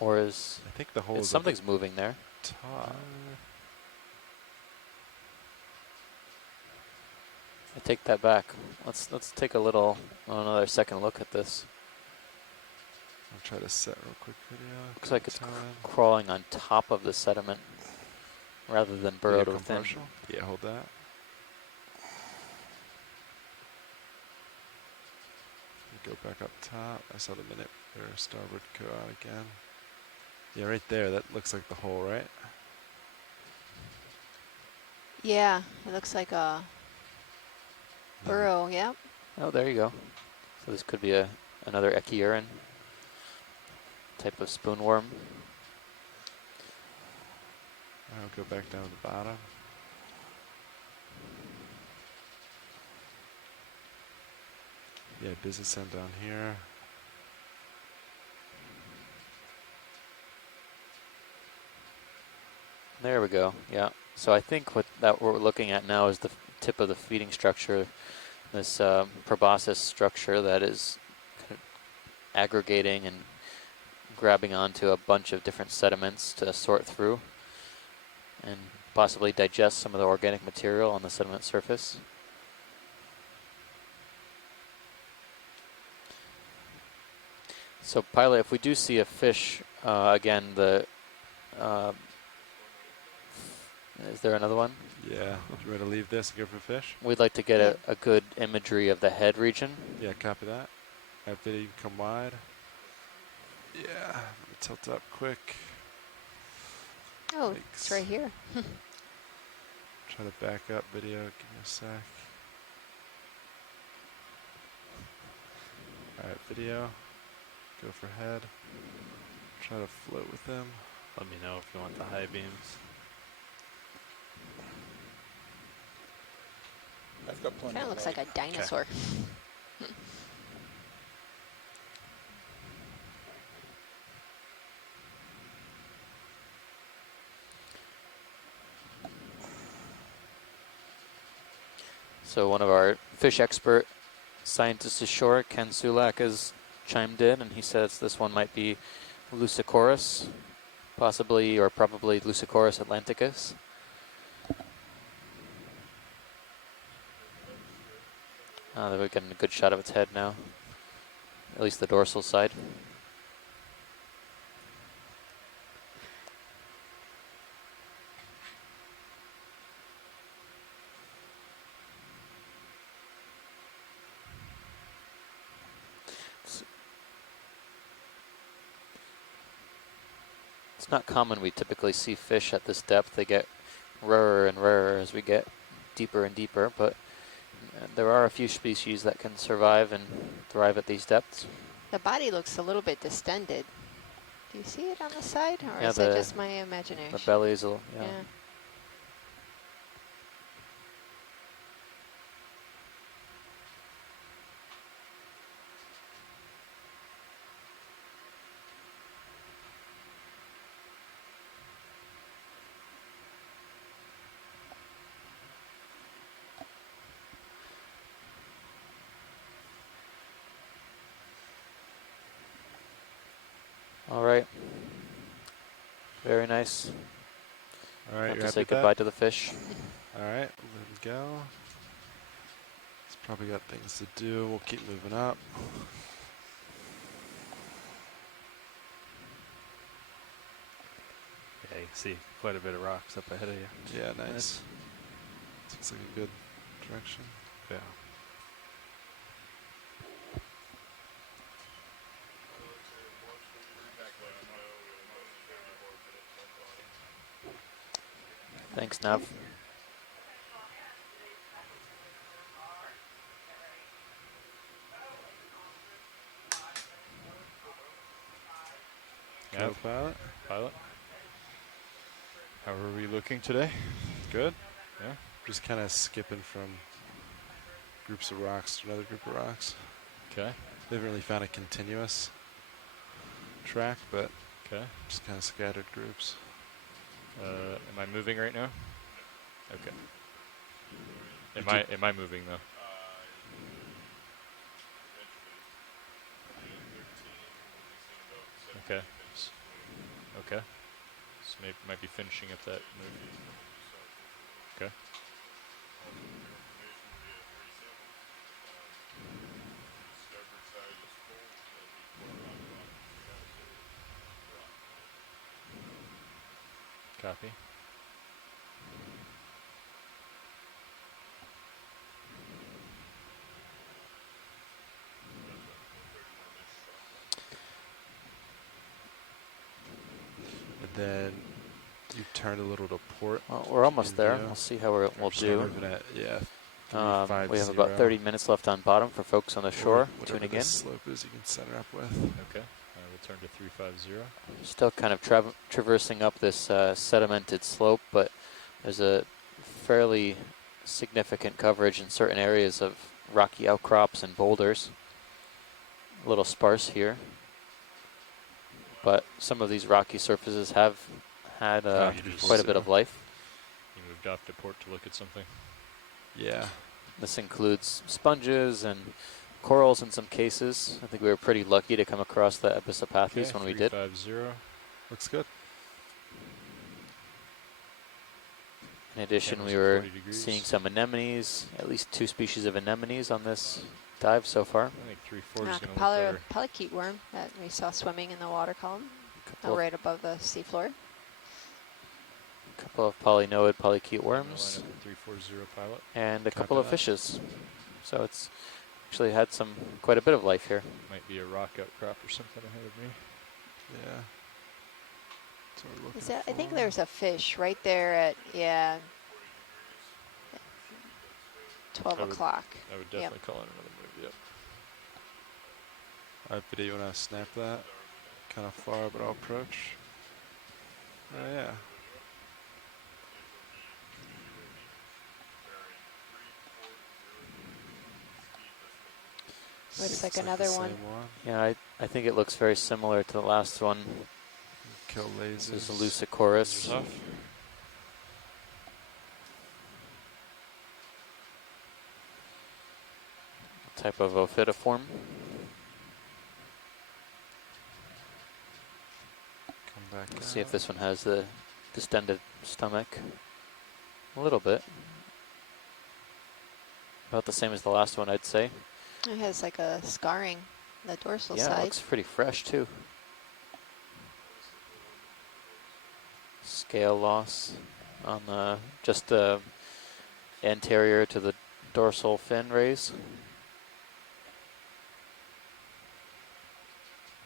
Or is I think the hole is at the something's moving there? top. I take that back. Let's take another second look at this. I'll try to set real quick video. Looks like it's time. crawling on top of the sediment rather than Will burrowed you come within. partial? Yeah, hold that. Go back up top. I saw the minute or starboard go out again. Yeah, right there. That looks like the hole, right? Yeah, it looks like a burrow, yeah. Oh, there you go. So this could be another Echiurin type of spoonworm. I'll go back down to the bottom. Yeah, business end down here. There we go. Yeah. So I think what we're looking at now is the tip of the feeding structure, this proboscis structure that is kind of aggregating and grabbing onto a bunch of different sediments to sort through and possibly digest some of the organic material on the sediment surface. So pilot, if we do see a fish, again, is there another one? Yeah. You ready to leave this and go for fish? We'd like to get a good imagery of the head region. Yeah, copy that. Have video come wide. Yeah, let me tilt up quick. Oh, it's right here. Try to back up video. Give me a sec. All right, video. Go for head. Try to float with them. Let me know if you want the high beams. I've got plenty. Kind of looks like a dinosaur. So one of our fish expert scientists ashore, Ken Sulak, has chimed in, and he says this one might be Lucicorus, possibly or probably Lucicorus atlanticus. We're getting a good shot of its head now, at least the dorsal side. It's not common. We typically see fish at this depth. They get rarer and rarer as we get deeper and deeper, but there are a few species that can survive and thrive at these depths. The body looks a little bit distended. Do you see it on the side, or Yeah, is that just my imagination? The belly's a little, yeah. All right. Very nice. All right, Have you're to happy say with that? goodbye to the fish. All right, let it go. It's probably got things to do. We'll keep moving up. Yeah, you can see quite a bit of rocks up ahead of you. Yeah, nice. Looks like a good direction. Yeah. Thanks, Nav. Go, pilot. Pilot. How are we looking today? Good? Yeah? Just kind of skipping from groups of rocks to another group of rocks. Okay. They haven't really found a continuous track, but okay, just kind of scattered groups. Am I moving right now? Okay. Am I moving though? Okay. Okay. So maybe might be finishing up that move. Okay. Copy. And then you turn a little to port. Well, we're almost in there. view. We'll see how we'll We're do. moving at, yeah, We have 350. about 30 minutes left on bottom for folks on the shore Whatever tuning this in. slope is, you can center up with. Okay. We'll turn to 350. Still kind of traversing up this sedimented slope, but there's a fairly significant coverage in certain areas of rocky outcrops and boulders. A little sparse here, but some of these rocky surfaces have had quite a bit of life. You moved off to port to look at something. Yeah. This includes sponges and corals in some cases. I think we were pretty lucky to come across the Episopathes when we did. 350. Looks good. In addition, we were seeing some anemones, at least 2 species of anemones on this dive so far. I think 340 is going to look better. Polychaete worm that we saw swimming in the water column, right above the seafloor. A couple of polynoid polychaete worms. 340 pilot. And a couple of fishes. So it's actually had quite a bit of life here. Might be a rock outcrop or something ahead of me. Yeah. That's what we're looking I think there's a fish right there at, 12 o'clock. I would definitely call it another move, yep. Alright, Biddy, you want to snap that? Kind of far, but I'll approach. Oh, yeah. Looks like another one. Yeah, I think it looks very similar to the last one. Kill lasers. This is a Lucicorus. Type of ophidiform. Come back. Let's see if this one has the distended stomach. A little bit. About the same as the last one, I'd say. It has like a scarring, the dorsal Yeah, side. it looks pretty fresh too. Scale loss on just the anterior to the dorsal fin rays.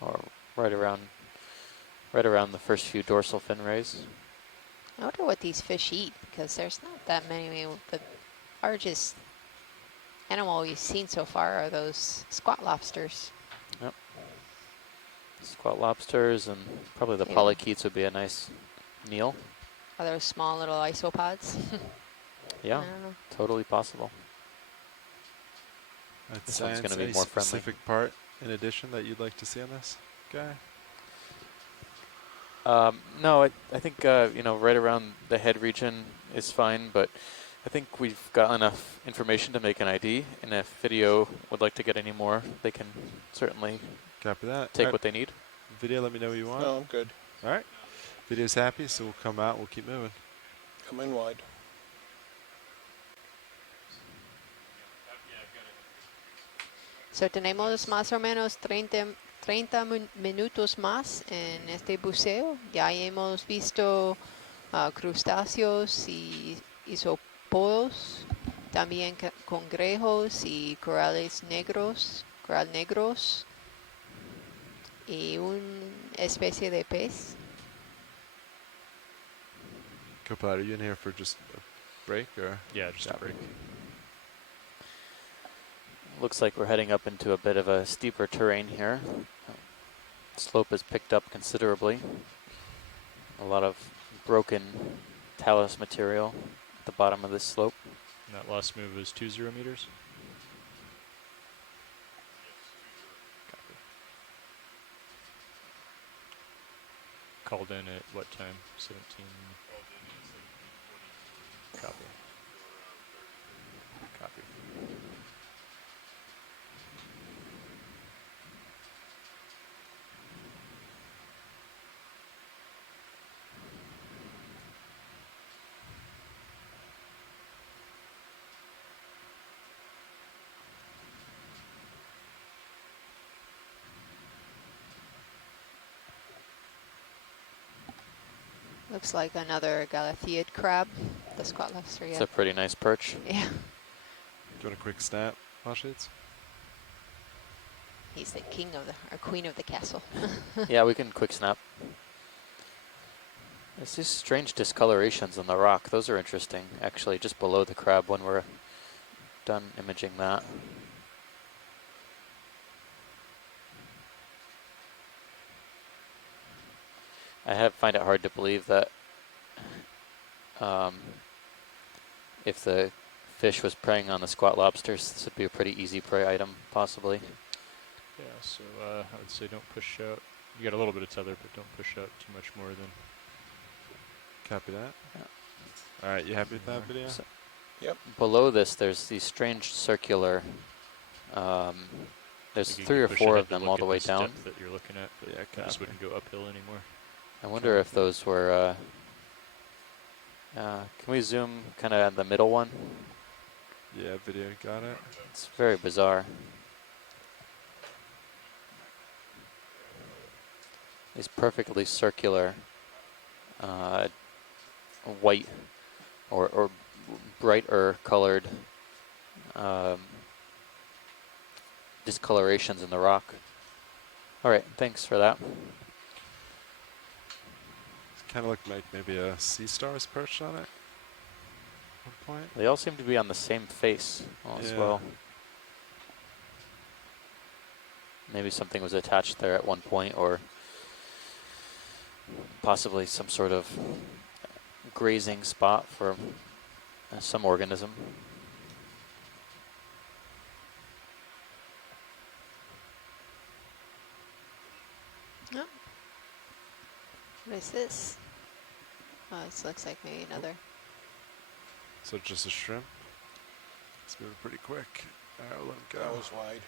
Or right around the first few dorsal fin rays. I wonder what these fish eat, because there's not that many. The largest animal we've seen so far are those squat lobsters. Yep. Squat lobsters and probably the Yeah. polychaetes would be a nice meal. Are those small little isopods? Yeah, I don't know. totally possible. This This one's going to be any more friendly. specific part in addition that you'd like to see on this guy? No, I think right around the head region is fine, but I think we've got enough information to make an ID, and if video would like to get any more, they can certainly Copy that. take what they need. Video, let me know what you want. No, I'm good. All right. Video's happy, so we'll come out. We'll keep moving. Come in wide. So tenemos más o menos 30 minutos más en este buceo. Ya hemos visto crustáceos y isopodos, también cangrejos y corales negros, y una especie de pez. Copilot, are you in here for just a break or? Yeah, just a break. Looks like we're heading up into a bit of a steeper terrain here. Slope has picked up considerably. A lot of broken talus material at the bottom of this slope. And that last move was 20 meters. Copy. Called in at what time? 17. Copy. Copy. Looks like another Galatheid crab, the squat lobster, It's yeah. a pretty nice perch. Yeah. Do you want a quick snap, Washits? He's the king of the, or queen of the castle. Yeah, we can quick snap. There's these strange discolorations on the rock. Those are interesting, actually, just below the crab when we're done imaging that. Find it hard to believe that if the fish was preying on the squat lobsters, this would be a pretty easy prey item, possibly. Yeah, so I would say don't push out. You got a little bit of tether, but don't push out too much more than. Copy that. Yeah. All right, you happy with that video? So Yep. below this, there's these strange circular. There's You 3 can or push 4 ahead of to them look all the at way this down. depth that you're looking at, but Yeah, you just copy. wouldn't go uphill anymore. I wonder if those were. Can we zoom kind of at the middle one? Yeah, video, got it. It's very bizarre. These perfectly circular, white or brighter colored discolorations in the rock. All right, thanks for that. It kind of looked like maybe a sea star was perched on it at one point. They all seem to be on the same face as Yeah. well. Maybe something was attached there at one point, or possibly some sort of grazing spot for some organism. Oh. What is this? Oh, this looks like maybe another. So just a shrimp. It's moving pretty quick. All right, let him go. That was wide.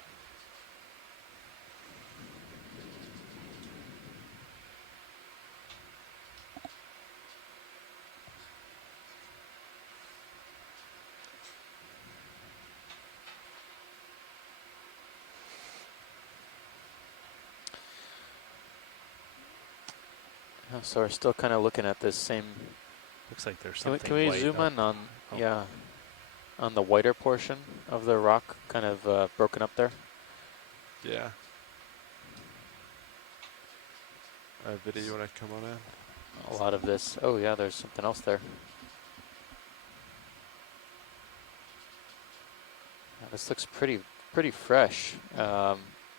So we're still kind of looking at this same. Looks like there's Can we, something can we white zoom up. in on Oh. on the whiter portion of the rock, kind of broken up there? Yeah. All right, video, you want to come on in? A lot of this. Oh yeah, there's something else there. Yeah, this looks pretty fresh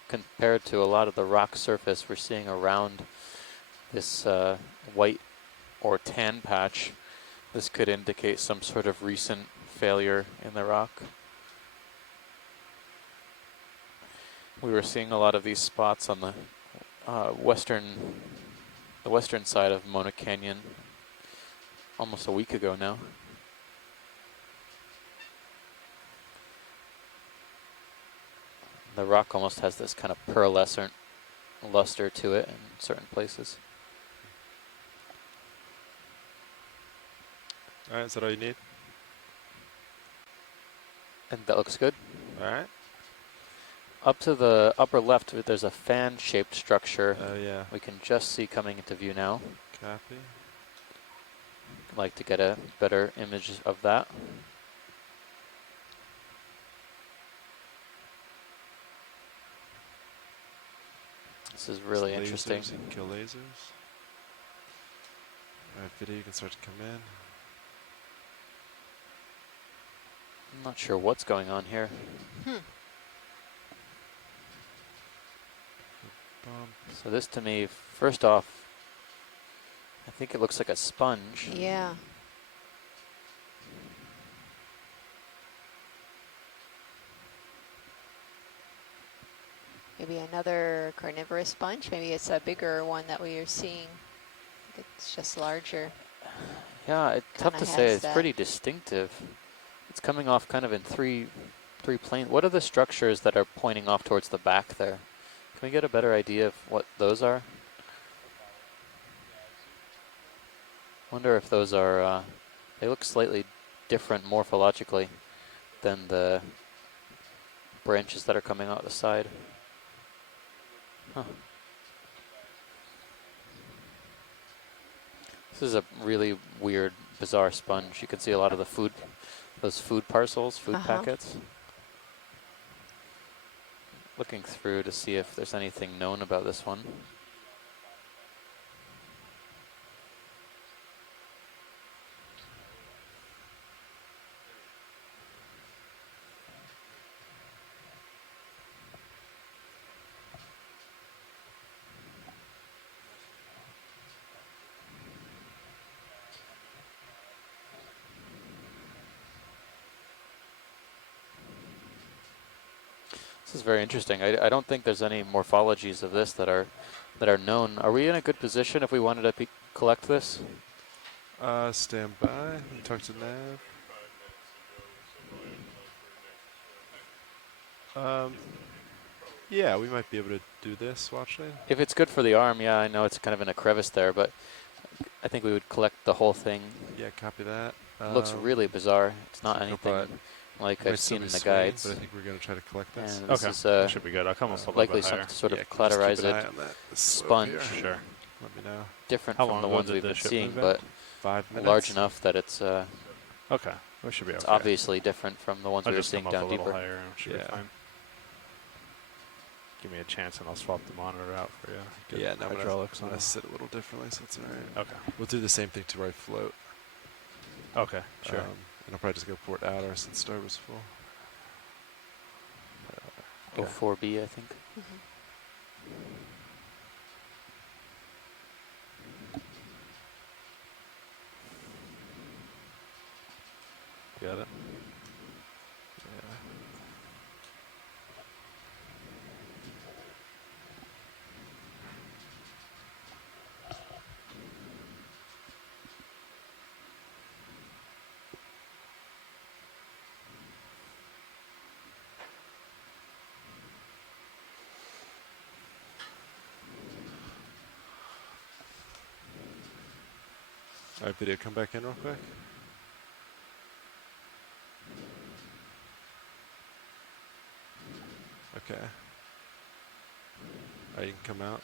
compared to a lot of the rock surface we're seeing around this white or tan patch. This could indicate some sort of recent failure in the rock. We were seeing a lot of these spots on the western side of Mona Canyon almost a week ago now. The rock almost has this kind of pearlescent luster to it in certain places. All right, is that all you need? And that looks good. All right. Up to the upper left, there's a fan-shaped structure. Oh, yeah. We can just see coming into view now. Copy. I'd like to get a better image of that. This is really Lasers, interesting. You can kill lasers. All right, video, you can start to come in. I'm not sure what's going on here. So this to me, first off, I think it looks like a sponge. Yeah. Maybe another carnivorous sponge. Maybe it's a bigger one that we are seeing. It's just larger. Yeah, it's tough Kinda to say. has It's that. pretty distinctive. It's coming off kind of in three planes. What are the structures that are pointing off towards the back there? Can we get a better idea of what those are? Wonder if those are, they look slightly different morphologically than the branches that are coming out the side. Huh. This is a really weird, bizarre sponge. You can see a lot of the food, those food parcels, food packets. Looking through to see if there's anything known about this one. This is very interesting. I don't think there's any morphologies of this that are known. Are we in a good position if we wanted to collect this? Stand by. Let me talk to Nav. Yeah, we might be able to do this, watching. If it's good for the arm, yeah, I know it's kind of in a crevice there, but I think we would collect the whole thing. Yeah, copy that. Looks really bizarre. It's not anything like I've seen in the guides. But I think we're going to try to collect this. And this is that should be good. I'll come a little likely bit some higher. sort of Just keep clatterized an eye on that sponge. Sure. Let me know. Different How from long the ago ones did we've the been shipment seeing, event? but 5 minutes. large enough that it's Okay, we should be okay. it's obviously different from the ones I'll we were just seeing come up down a little deeper. higher and it should be fine. Give me a chance and I'll swap the monitor out for you. Get Yeah, no, hydraulics I'm on. going to sit a little differently, so it's alright. Okay. We'll do the same thing to where I float. Okay, sure. And I'll probably just go port outer since star was full. Okay. 04B, I think. Got it. Alright, video, come back in real quick. Okay. Alright, you can come out.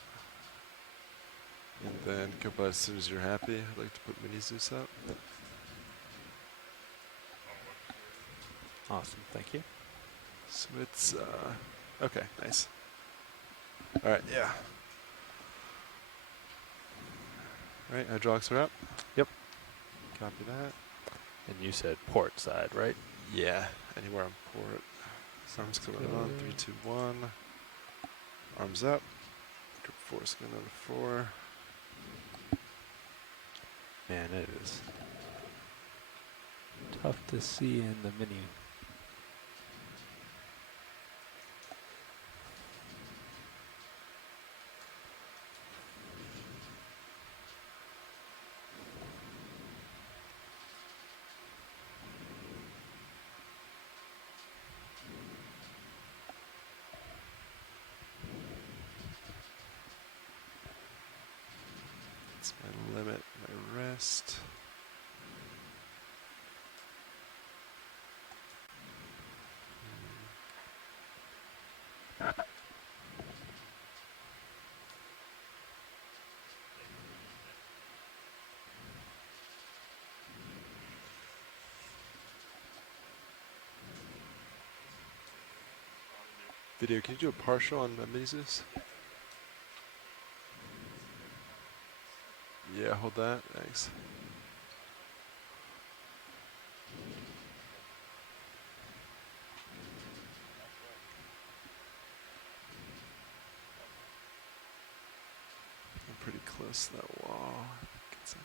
And then come by as soon as you're happy. I'd like to put Mini Zeus up. Awesome, thank you. So it's, okay, nice. Alright, yeah. Alright, hydraulics are up. Yep. Copy that. And you said port side, right? Yeah, anywhere on port. Arms coming on, 3, 2, 1. Arms up. Grip force going on to 4. Man, it is tough to see in the mini. That's my limit, my rest. Video, can you do a partial on Mises? Yeah, hold that. Thanks. I'm pretty close to that wall. I think it's okay.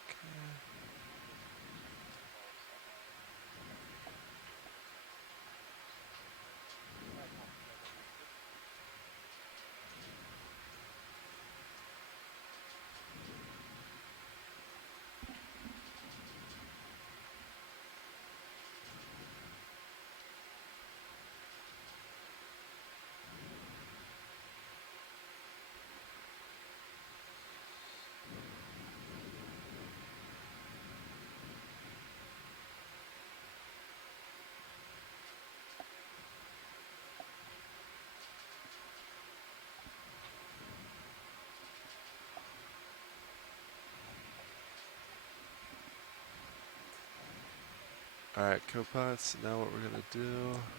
Alright, co-pilots, now what we're going to do...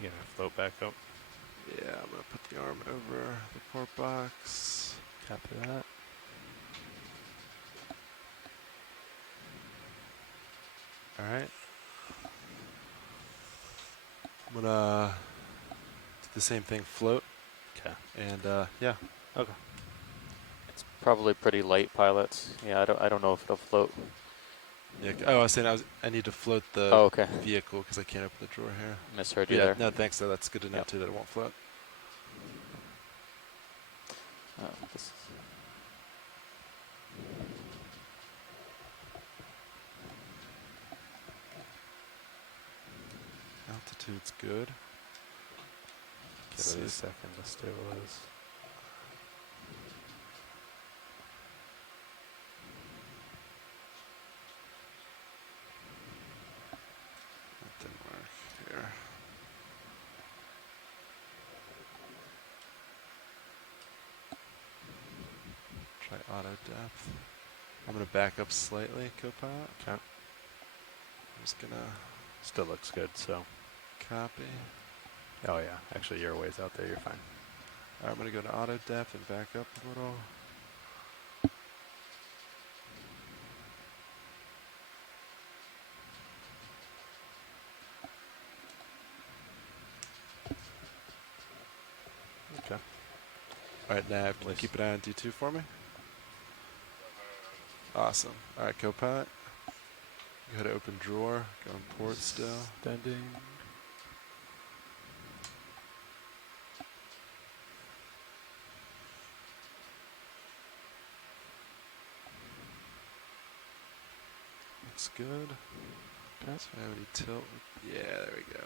You gonna float back up? Yeah, I'm going to put the arm over the port box. Copy that. Alright. I'm gonna do the same thing, float. Okay. And yeah. Okay. It's probably pretty light, pilots. Yeah, I don't know if it'll float. Yeah. Oh, I was saying I need to float the Oh, okay. vehicle because I can't open the drawer here. Misheard But you yeah, there. no, thanks. Though that's good to know Yep. too that it won't float. This is Altitude's good. Give it a second to stabilize. That didn't work here. Try auto depth. I'm gonna back up slightly, co-pilot. Okay. I'm just gonna Still looks good, so. copy. Oh yeah, actually you're ways out there, you're fine. Alright, I'm gonna go to auto depth and back up a little. Okay. Alright, Nav, can you keep an eye on D2 for me? Awesome. Alright, co-pilot. Go to open drawer, go in port still. Standing. Looks good. Okay. So I have any tilt? Yeah, there we go.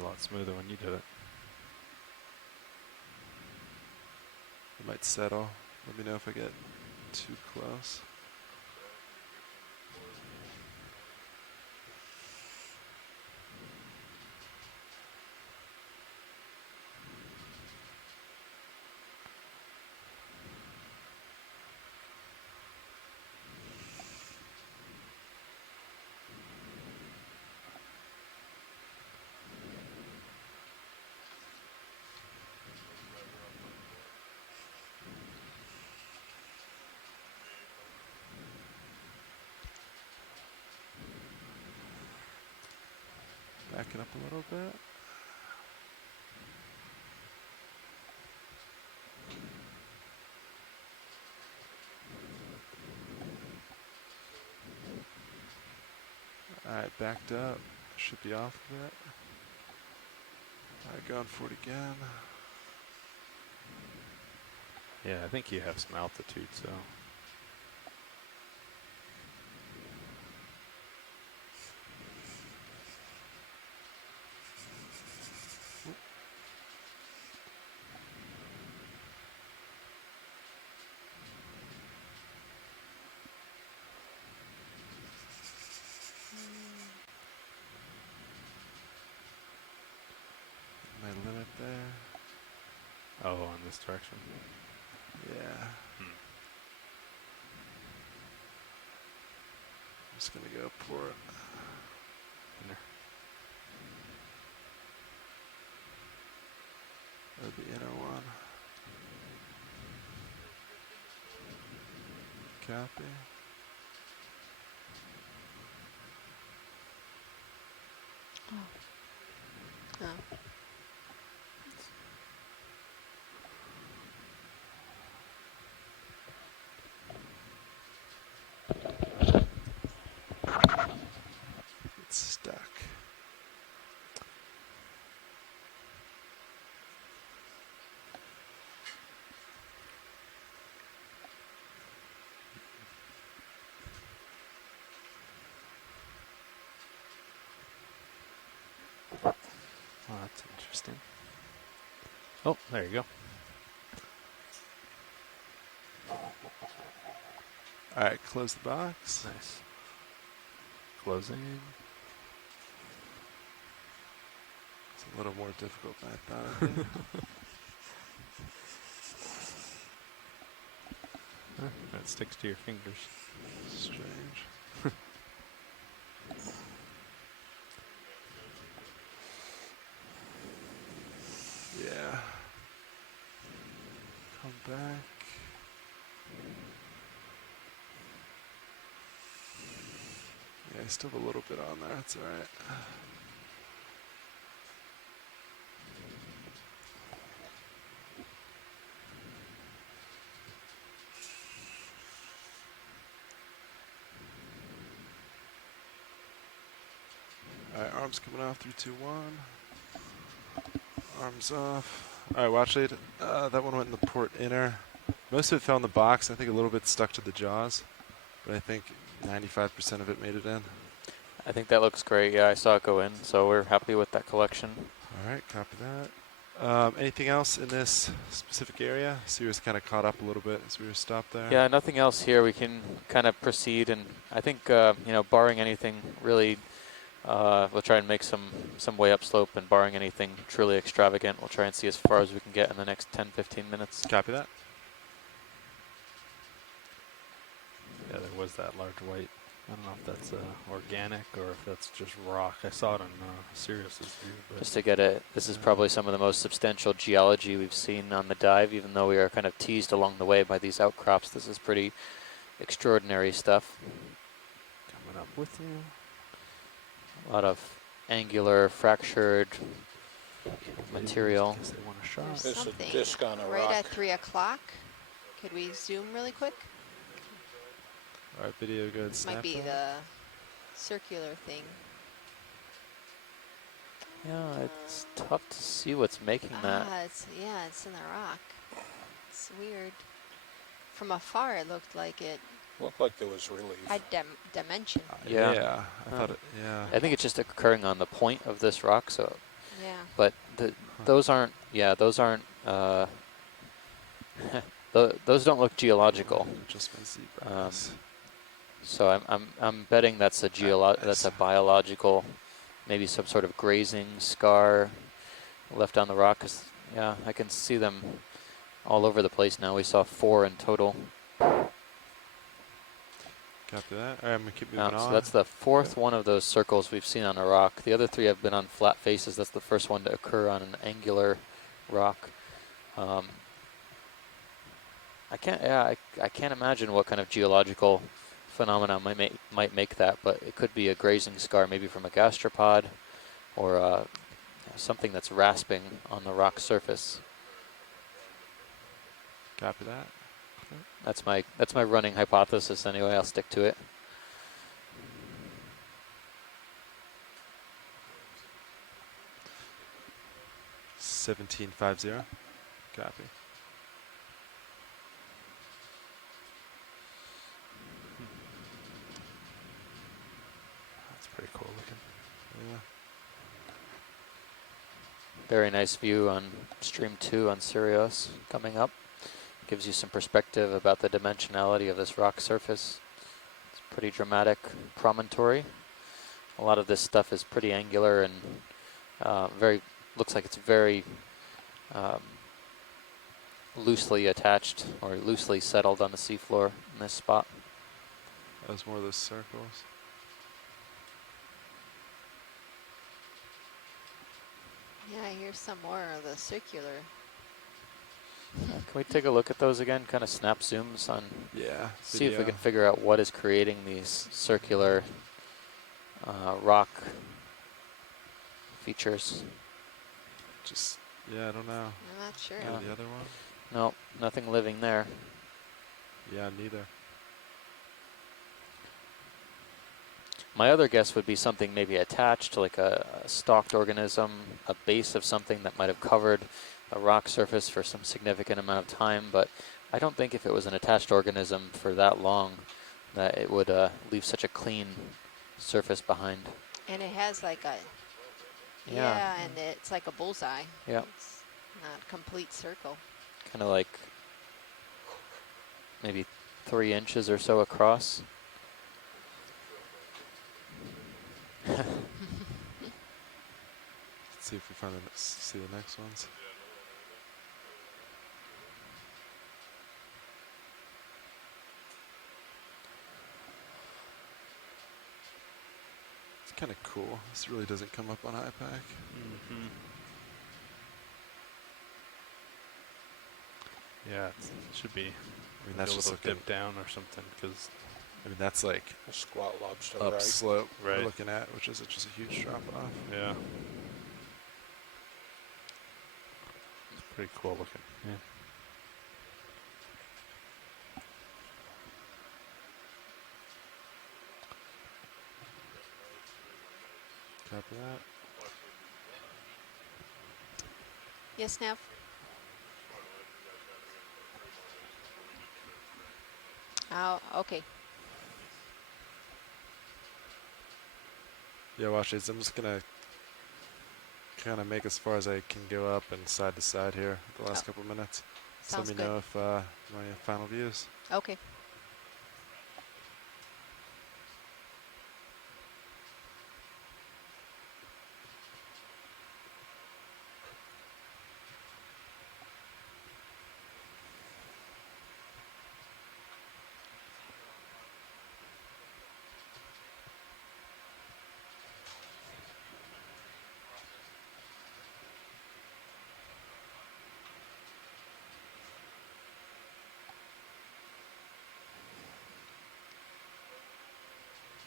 A lot smoother when you did it. It might settle. Let me know if I get too close. Back it up a little bit. Alright, backed up. Should be off a bit. Alright, going for it again. Yeah, I think you have some altitude, so. My limit there. Oh, in this direction. Yeah. I'm just gonna go port. Inner. Or the inner one. Copy. Oh. It's stuck. Oh, that's interesting. Oh, there you go. Alright, close the box. Nice. Closing. It's a little more difficult than I thought it'd be. That sticks to your fingers. Strange. you still have a little bit on there. That's all right. All right, arms coming off. 3, 2, 1. Arms off. All right, watch lead. That one went in the port inner. Most of it fell in the box. I think a little bit stuck to the jaws, but I think 95% of it made it in. I think that looks great. Yeah, I saw it go in, so we're happy with that collection. All right, copy that. Anything else in this specific area? So you was kind of caught up a little bit as we were stopped there. Yeah, nothing else here. We can kind of proceed, and I think you know, barring anything really, we'll try and make some way up slope, and barring anything truly extravagant, we'll try and see as far as we can get in the next 10-15 minutes. Copy that. Yeah, there was that large white. I don't know if that's organic or if that's just rock. I saw it on Sirius's view. But Just to get it, this is probably some of the most substantial geology we've seen on the dive, even though we are kind of teased along the way by these outcrops. This is pretty extraordinary stuff. coming up with you. A lot of angular, fractured material. In case they want a shot. There's There's a something disc on a right rock. at 3 o'clock. Could we zoom really quick? All right, video good. Snap Might be that. the circular thing. Yeah, it's tough to see what's making that. It's in the rock. It's weird. From afar, it looked like it Looked like there was relief. had dimension. Yeah. I thought it. Yeah. I think it's just occurring on the point of this rock. So, Yeah. but those aren't. Yeah, those aren't. Those don't look geological. Just my zebras. So I'm betting that's a that's a biological, maybe some sort of grazing scar left on the rock. 'Cause, yeah, I can see them all over the place now. We saw 4 in total. Copy that. All right, I'm gonna keep moving on. So that's the 4th one of those circles we've seen on a rock. The other 3 have been on flat faces. That's the first one to occur on an angular rock. I can't imagine what kind of geological phenomena might make that, but it could be a grazing scar, maybe from a gastropod, or something that's rasping on the rock surface. Copy that. That's my running hypothesis anyway. I'll stick to it. $17.50. Copy. That's pretty cool looking. Yeah. Very nice view on stream 2 on Sirius coming up. Gives you some perspective about the dimensionality of this rock surface. It's a pretty dramatic promontory. A lot of this stuff is pretty angular and looks like it's very loosely attached or loosely settled on the seafloor in this spot. That was more of those circles. Yeah, here's some more of the circular. Can we take a look at those again? Kind of snap zooms on. Yeah. See if we video. can figure out what is creating these circular rock features. Just, yeah, I don't know. I'm not sure. Go to the other one? No, nothing living there. Yeah, neither. My other guess would be something maybe attached to like a stalked organism, a base of something that might have covered a rock surface for some significant amount of time, but I don't think if it was an attached organism for that long that it would leave such a clean surface behind. And it has like a, Yeah. and it's like a bullseye. Yeah. It's not a complete circle. Kind of like maybe 3 inches or so across. Let's see if we see the next ones. It's kind of cool. This really doesn't come up on iPac. Mm-hmm. Yeah, it should be that's a just little looking- dip down or something because I mean, that's like A squat lobster, up right? slope Right. we're looking at, which is just a huge drop off. Yeah. It's pretty cool looking. Yeah. Copy that. Yes, Nav? Oh, okay. Yeah, watch these. I'm just gonna kind of make as far as I can go up and side to side here the last couple minutes. So Sounds let me good. know if my final views. Okay.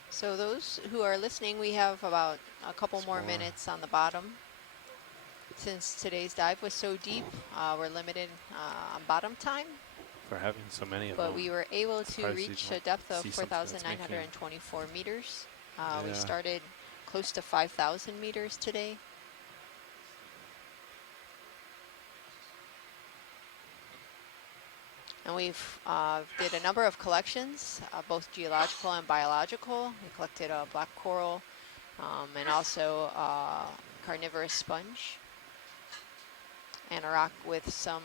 So those who are listening, we have about a couple more minutes on the bottom. Since today's dive was so deep, we're limited on bottom time, For having so many of but them. we were able to Surprised you reach a don't depth of see something that's making 4,924 meters. We Yeah. started close to 5,000 meters today. And we've did a number of collections, both geological and biological. We collected a black coral and also a carnivorous sponge and a rock with some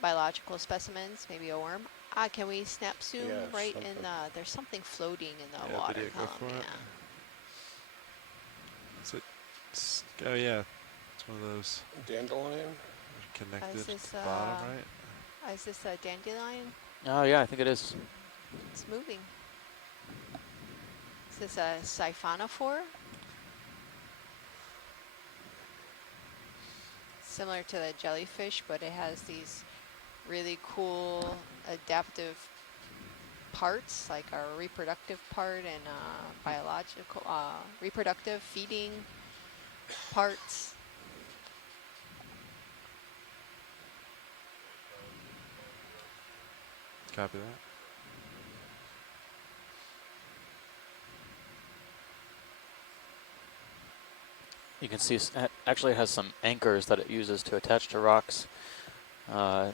biological specimens, maybe a worm. Can we snap zoom Yeah, right something. in the, there's something floating in the Yeah, water video, go column, for it. yeah. Is it? Oh yeah, it's one of those Dandelion? connected Is this, to the bottom, right? Is this a dandelion? Oh yeah, I think it is. It's moving. Is this a siphonophore? Similar to the jellyfish, but it has these really cool adaptive parts, like a reproductive part and biological, reproductive feeding parts. Copy that. You can see actually it has some anchors that it uses to attach to rocks. Kind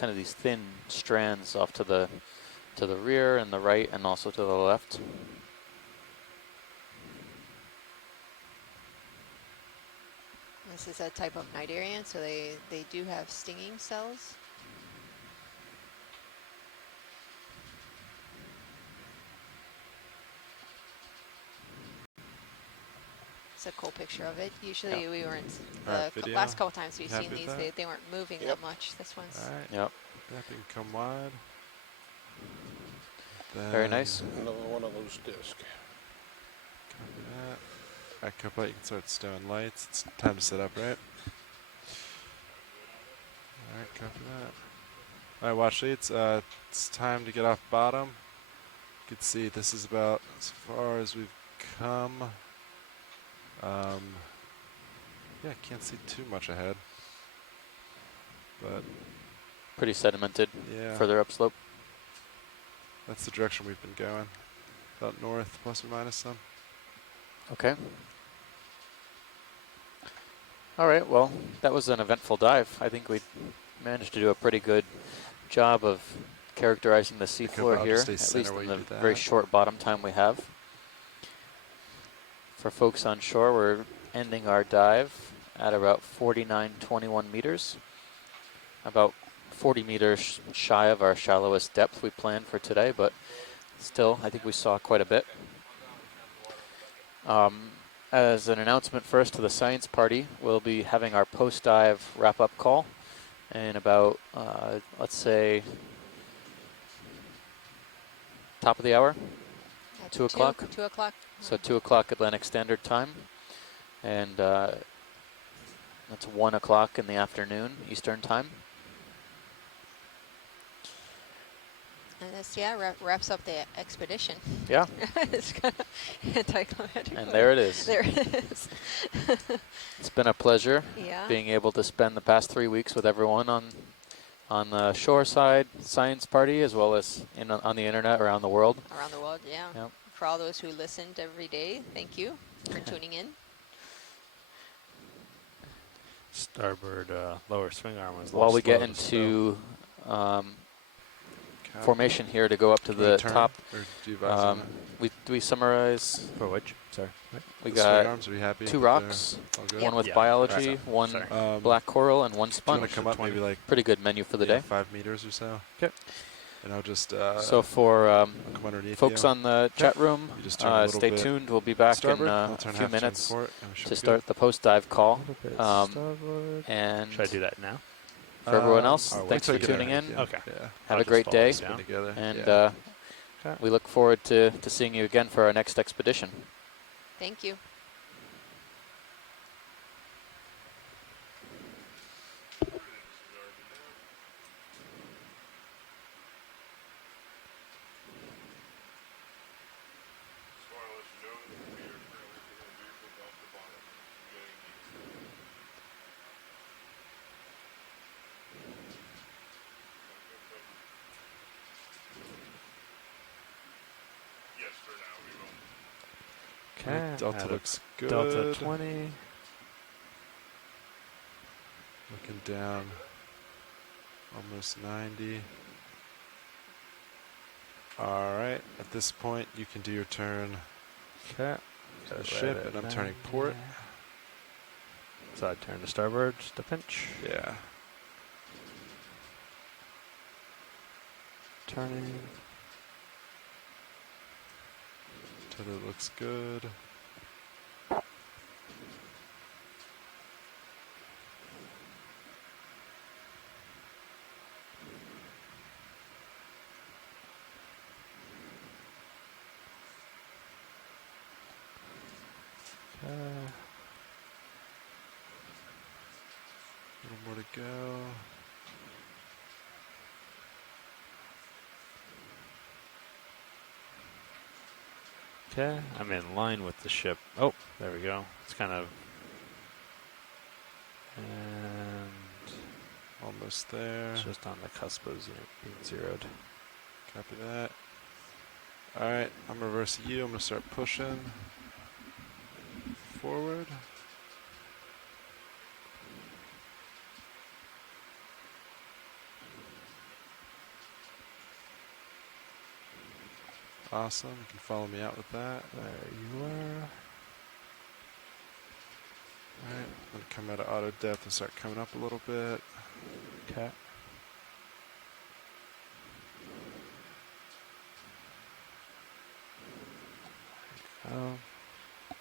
of these thin strands off to the rear and the right and also to the left. This is a type of cnidarian, so they do have stinging cells. It's a cool picture of it. Usually we weren't, the video. last couple times we've Happy seen with these, that? they weren't moving Yep. that much. This one's All right. Yep. That can come wide. Very nice. Another one of those discs. Copy that. All right, Copilot, you can start stowing lights. It's time to set up, right? All right, copy that. All right, watch leads. It's time to get off bottom. You can see this is about as far as we've come. Yeah, can't see too much ahead. But Pretty sedimented yeah, further upslope. that's the direction we've been going. About north, plus or minus some. Okay. All right, well, that was an eventful dive. I think we managed to do a pretty good job of characterizing the seafloor I'll here, just stay at center least while in you the do very that. short bottom time we have. For folks on shore, we're ending our dive at about 49.21 meters, about 40 meters shy of our shallowest depth we planned for today, but still, I think we saw quite a bit. As an announcement first to the science party, we'll be having our post-dive wrap-up call in about, let's say, top of the hour, 2 o'clock. 2 o'clock. So 2 o'clock Atlantic Standard Time, and that's 1 o'clock in the afternoon Eastern Time. And this, yeah, wraps up the expedition. Yeah. It's kind of anticlimactic. And there it is. There it is. It's been a pleasure Yeah. being able to spend the past 3 weeks with everyone on the shoreside science party, as well as on the internet around the world. Around the world, yeah. Yep. For all those who listened every day, thank you for tuning in. Starboard lower swing arm was While we get slow into formation here to go up to the top, we summarize for which? Sorry. We The got swing arms, are you happy 2 that rocks, they're all good? one with Yeah. biology, Right. one Sorry. black coral, and one Do you sponge. want to come up maybe like Pretty good menu for the day. 5 meters or so? Okay. And I'll just So for I'll come underneath folks you. on the chat room, You just turn a little stay bit tuned. We'll be back starboard. in I'll a turn few half turn minutes port, and we should to be start good. the post dive call. Starboard. And Should I do that now? for everyone else, or wait thanks till for you get tuning underneath in. you. Okay. Yeah. Have I'll a just great follow day. it down. Together. And yeah. we look forward to seeing you again for our next expedition. Thank you. Okay. Delta looks good. Delta 20. Looking down, almost 90. All right, at this point you can do your turn Okay. to the ship, and I'm turning port. So I turn to starboard, just a pinch. Yeah. Turning. Tether looks good. Okay. A little more to go. Okay, I'm in line with the ship. Oh, there we go. It's kind of... And... Almost there. It's just on the cusp of being zeroed. Copy that. All right, I'm reversing you. I'm going to start pushing forward. Awesome. You can follow me out with that. There you are. All right, I'm going to come out of auto depth and start coming up a little bit. Okay.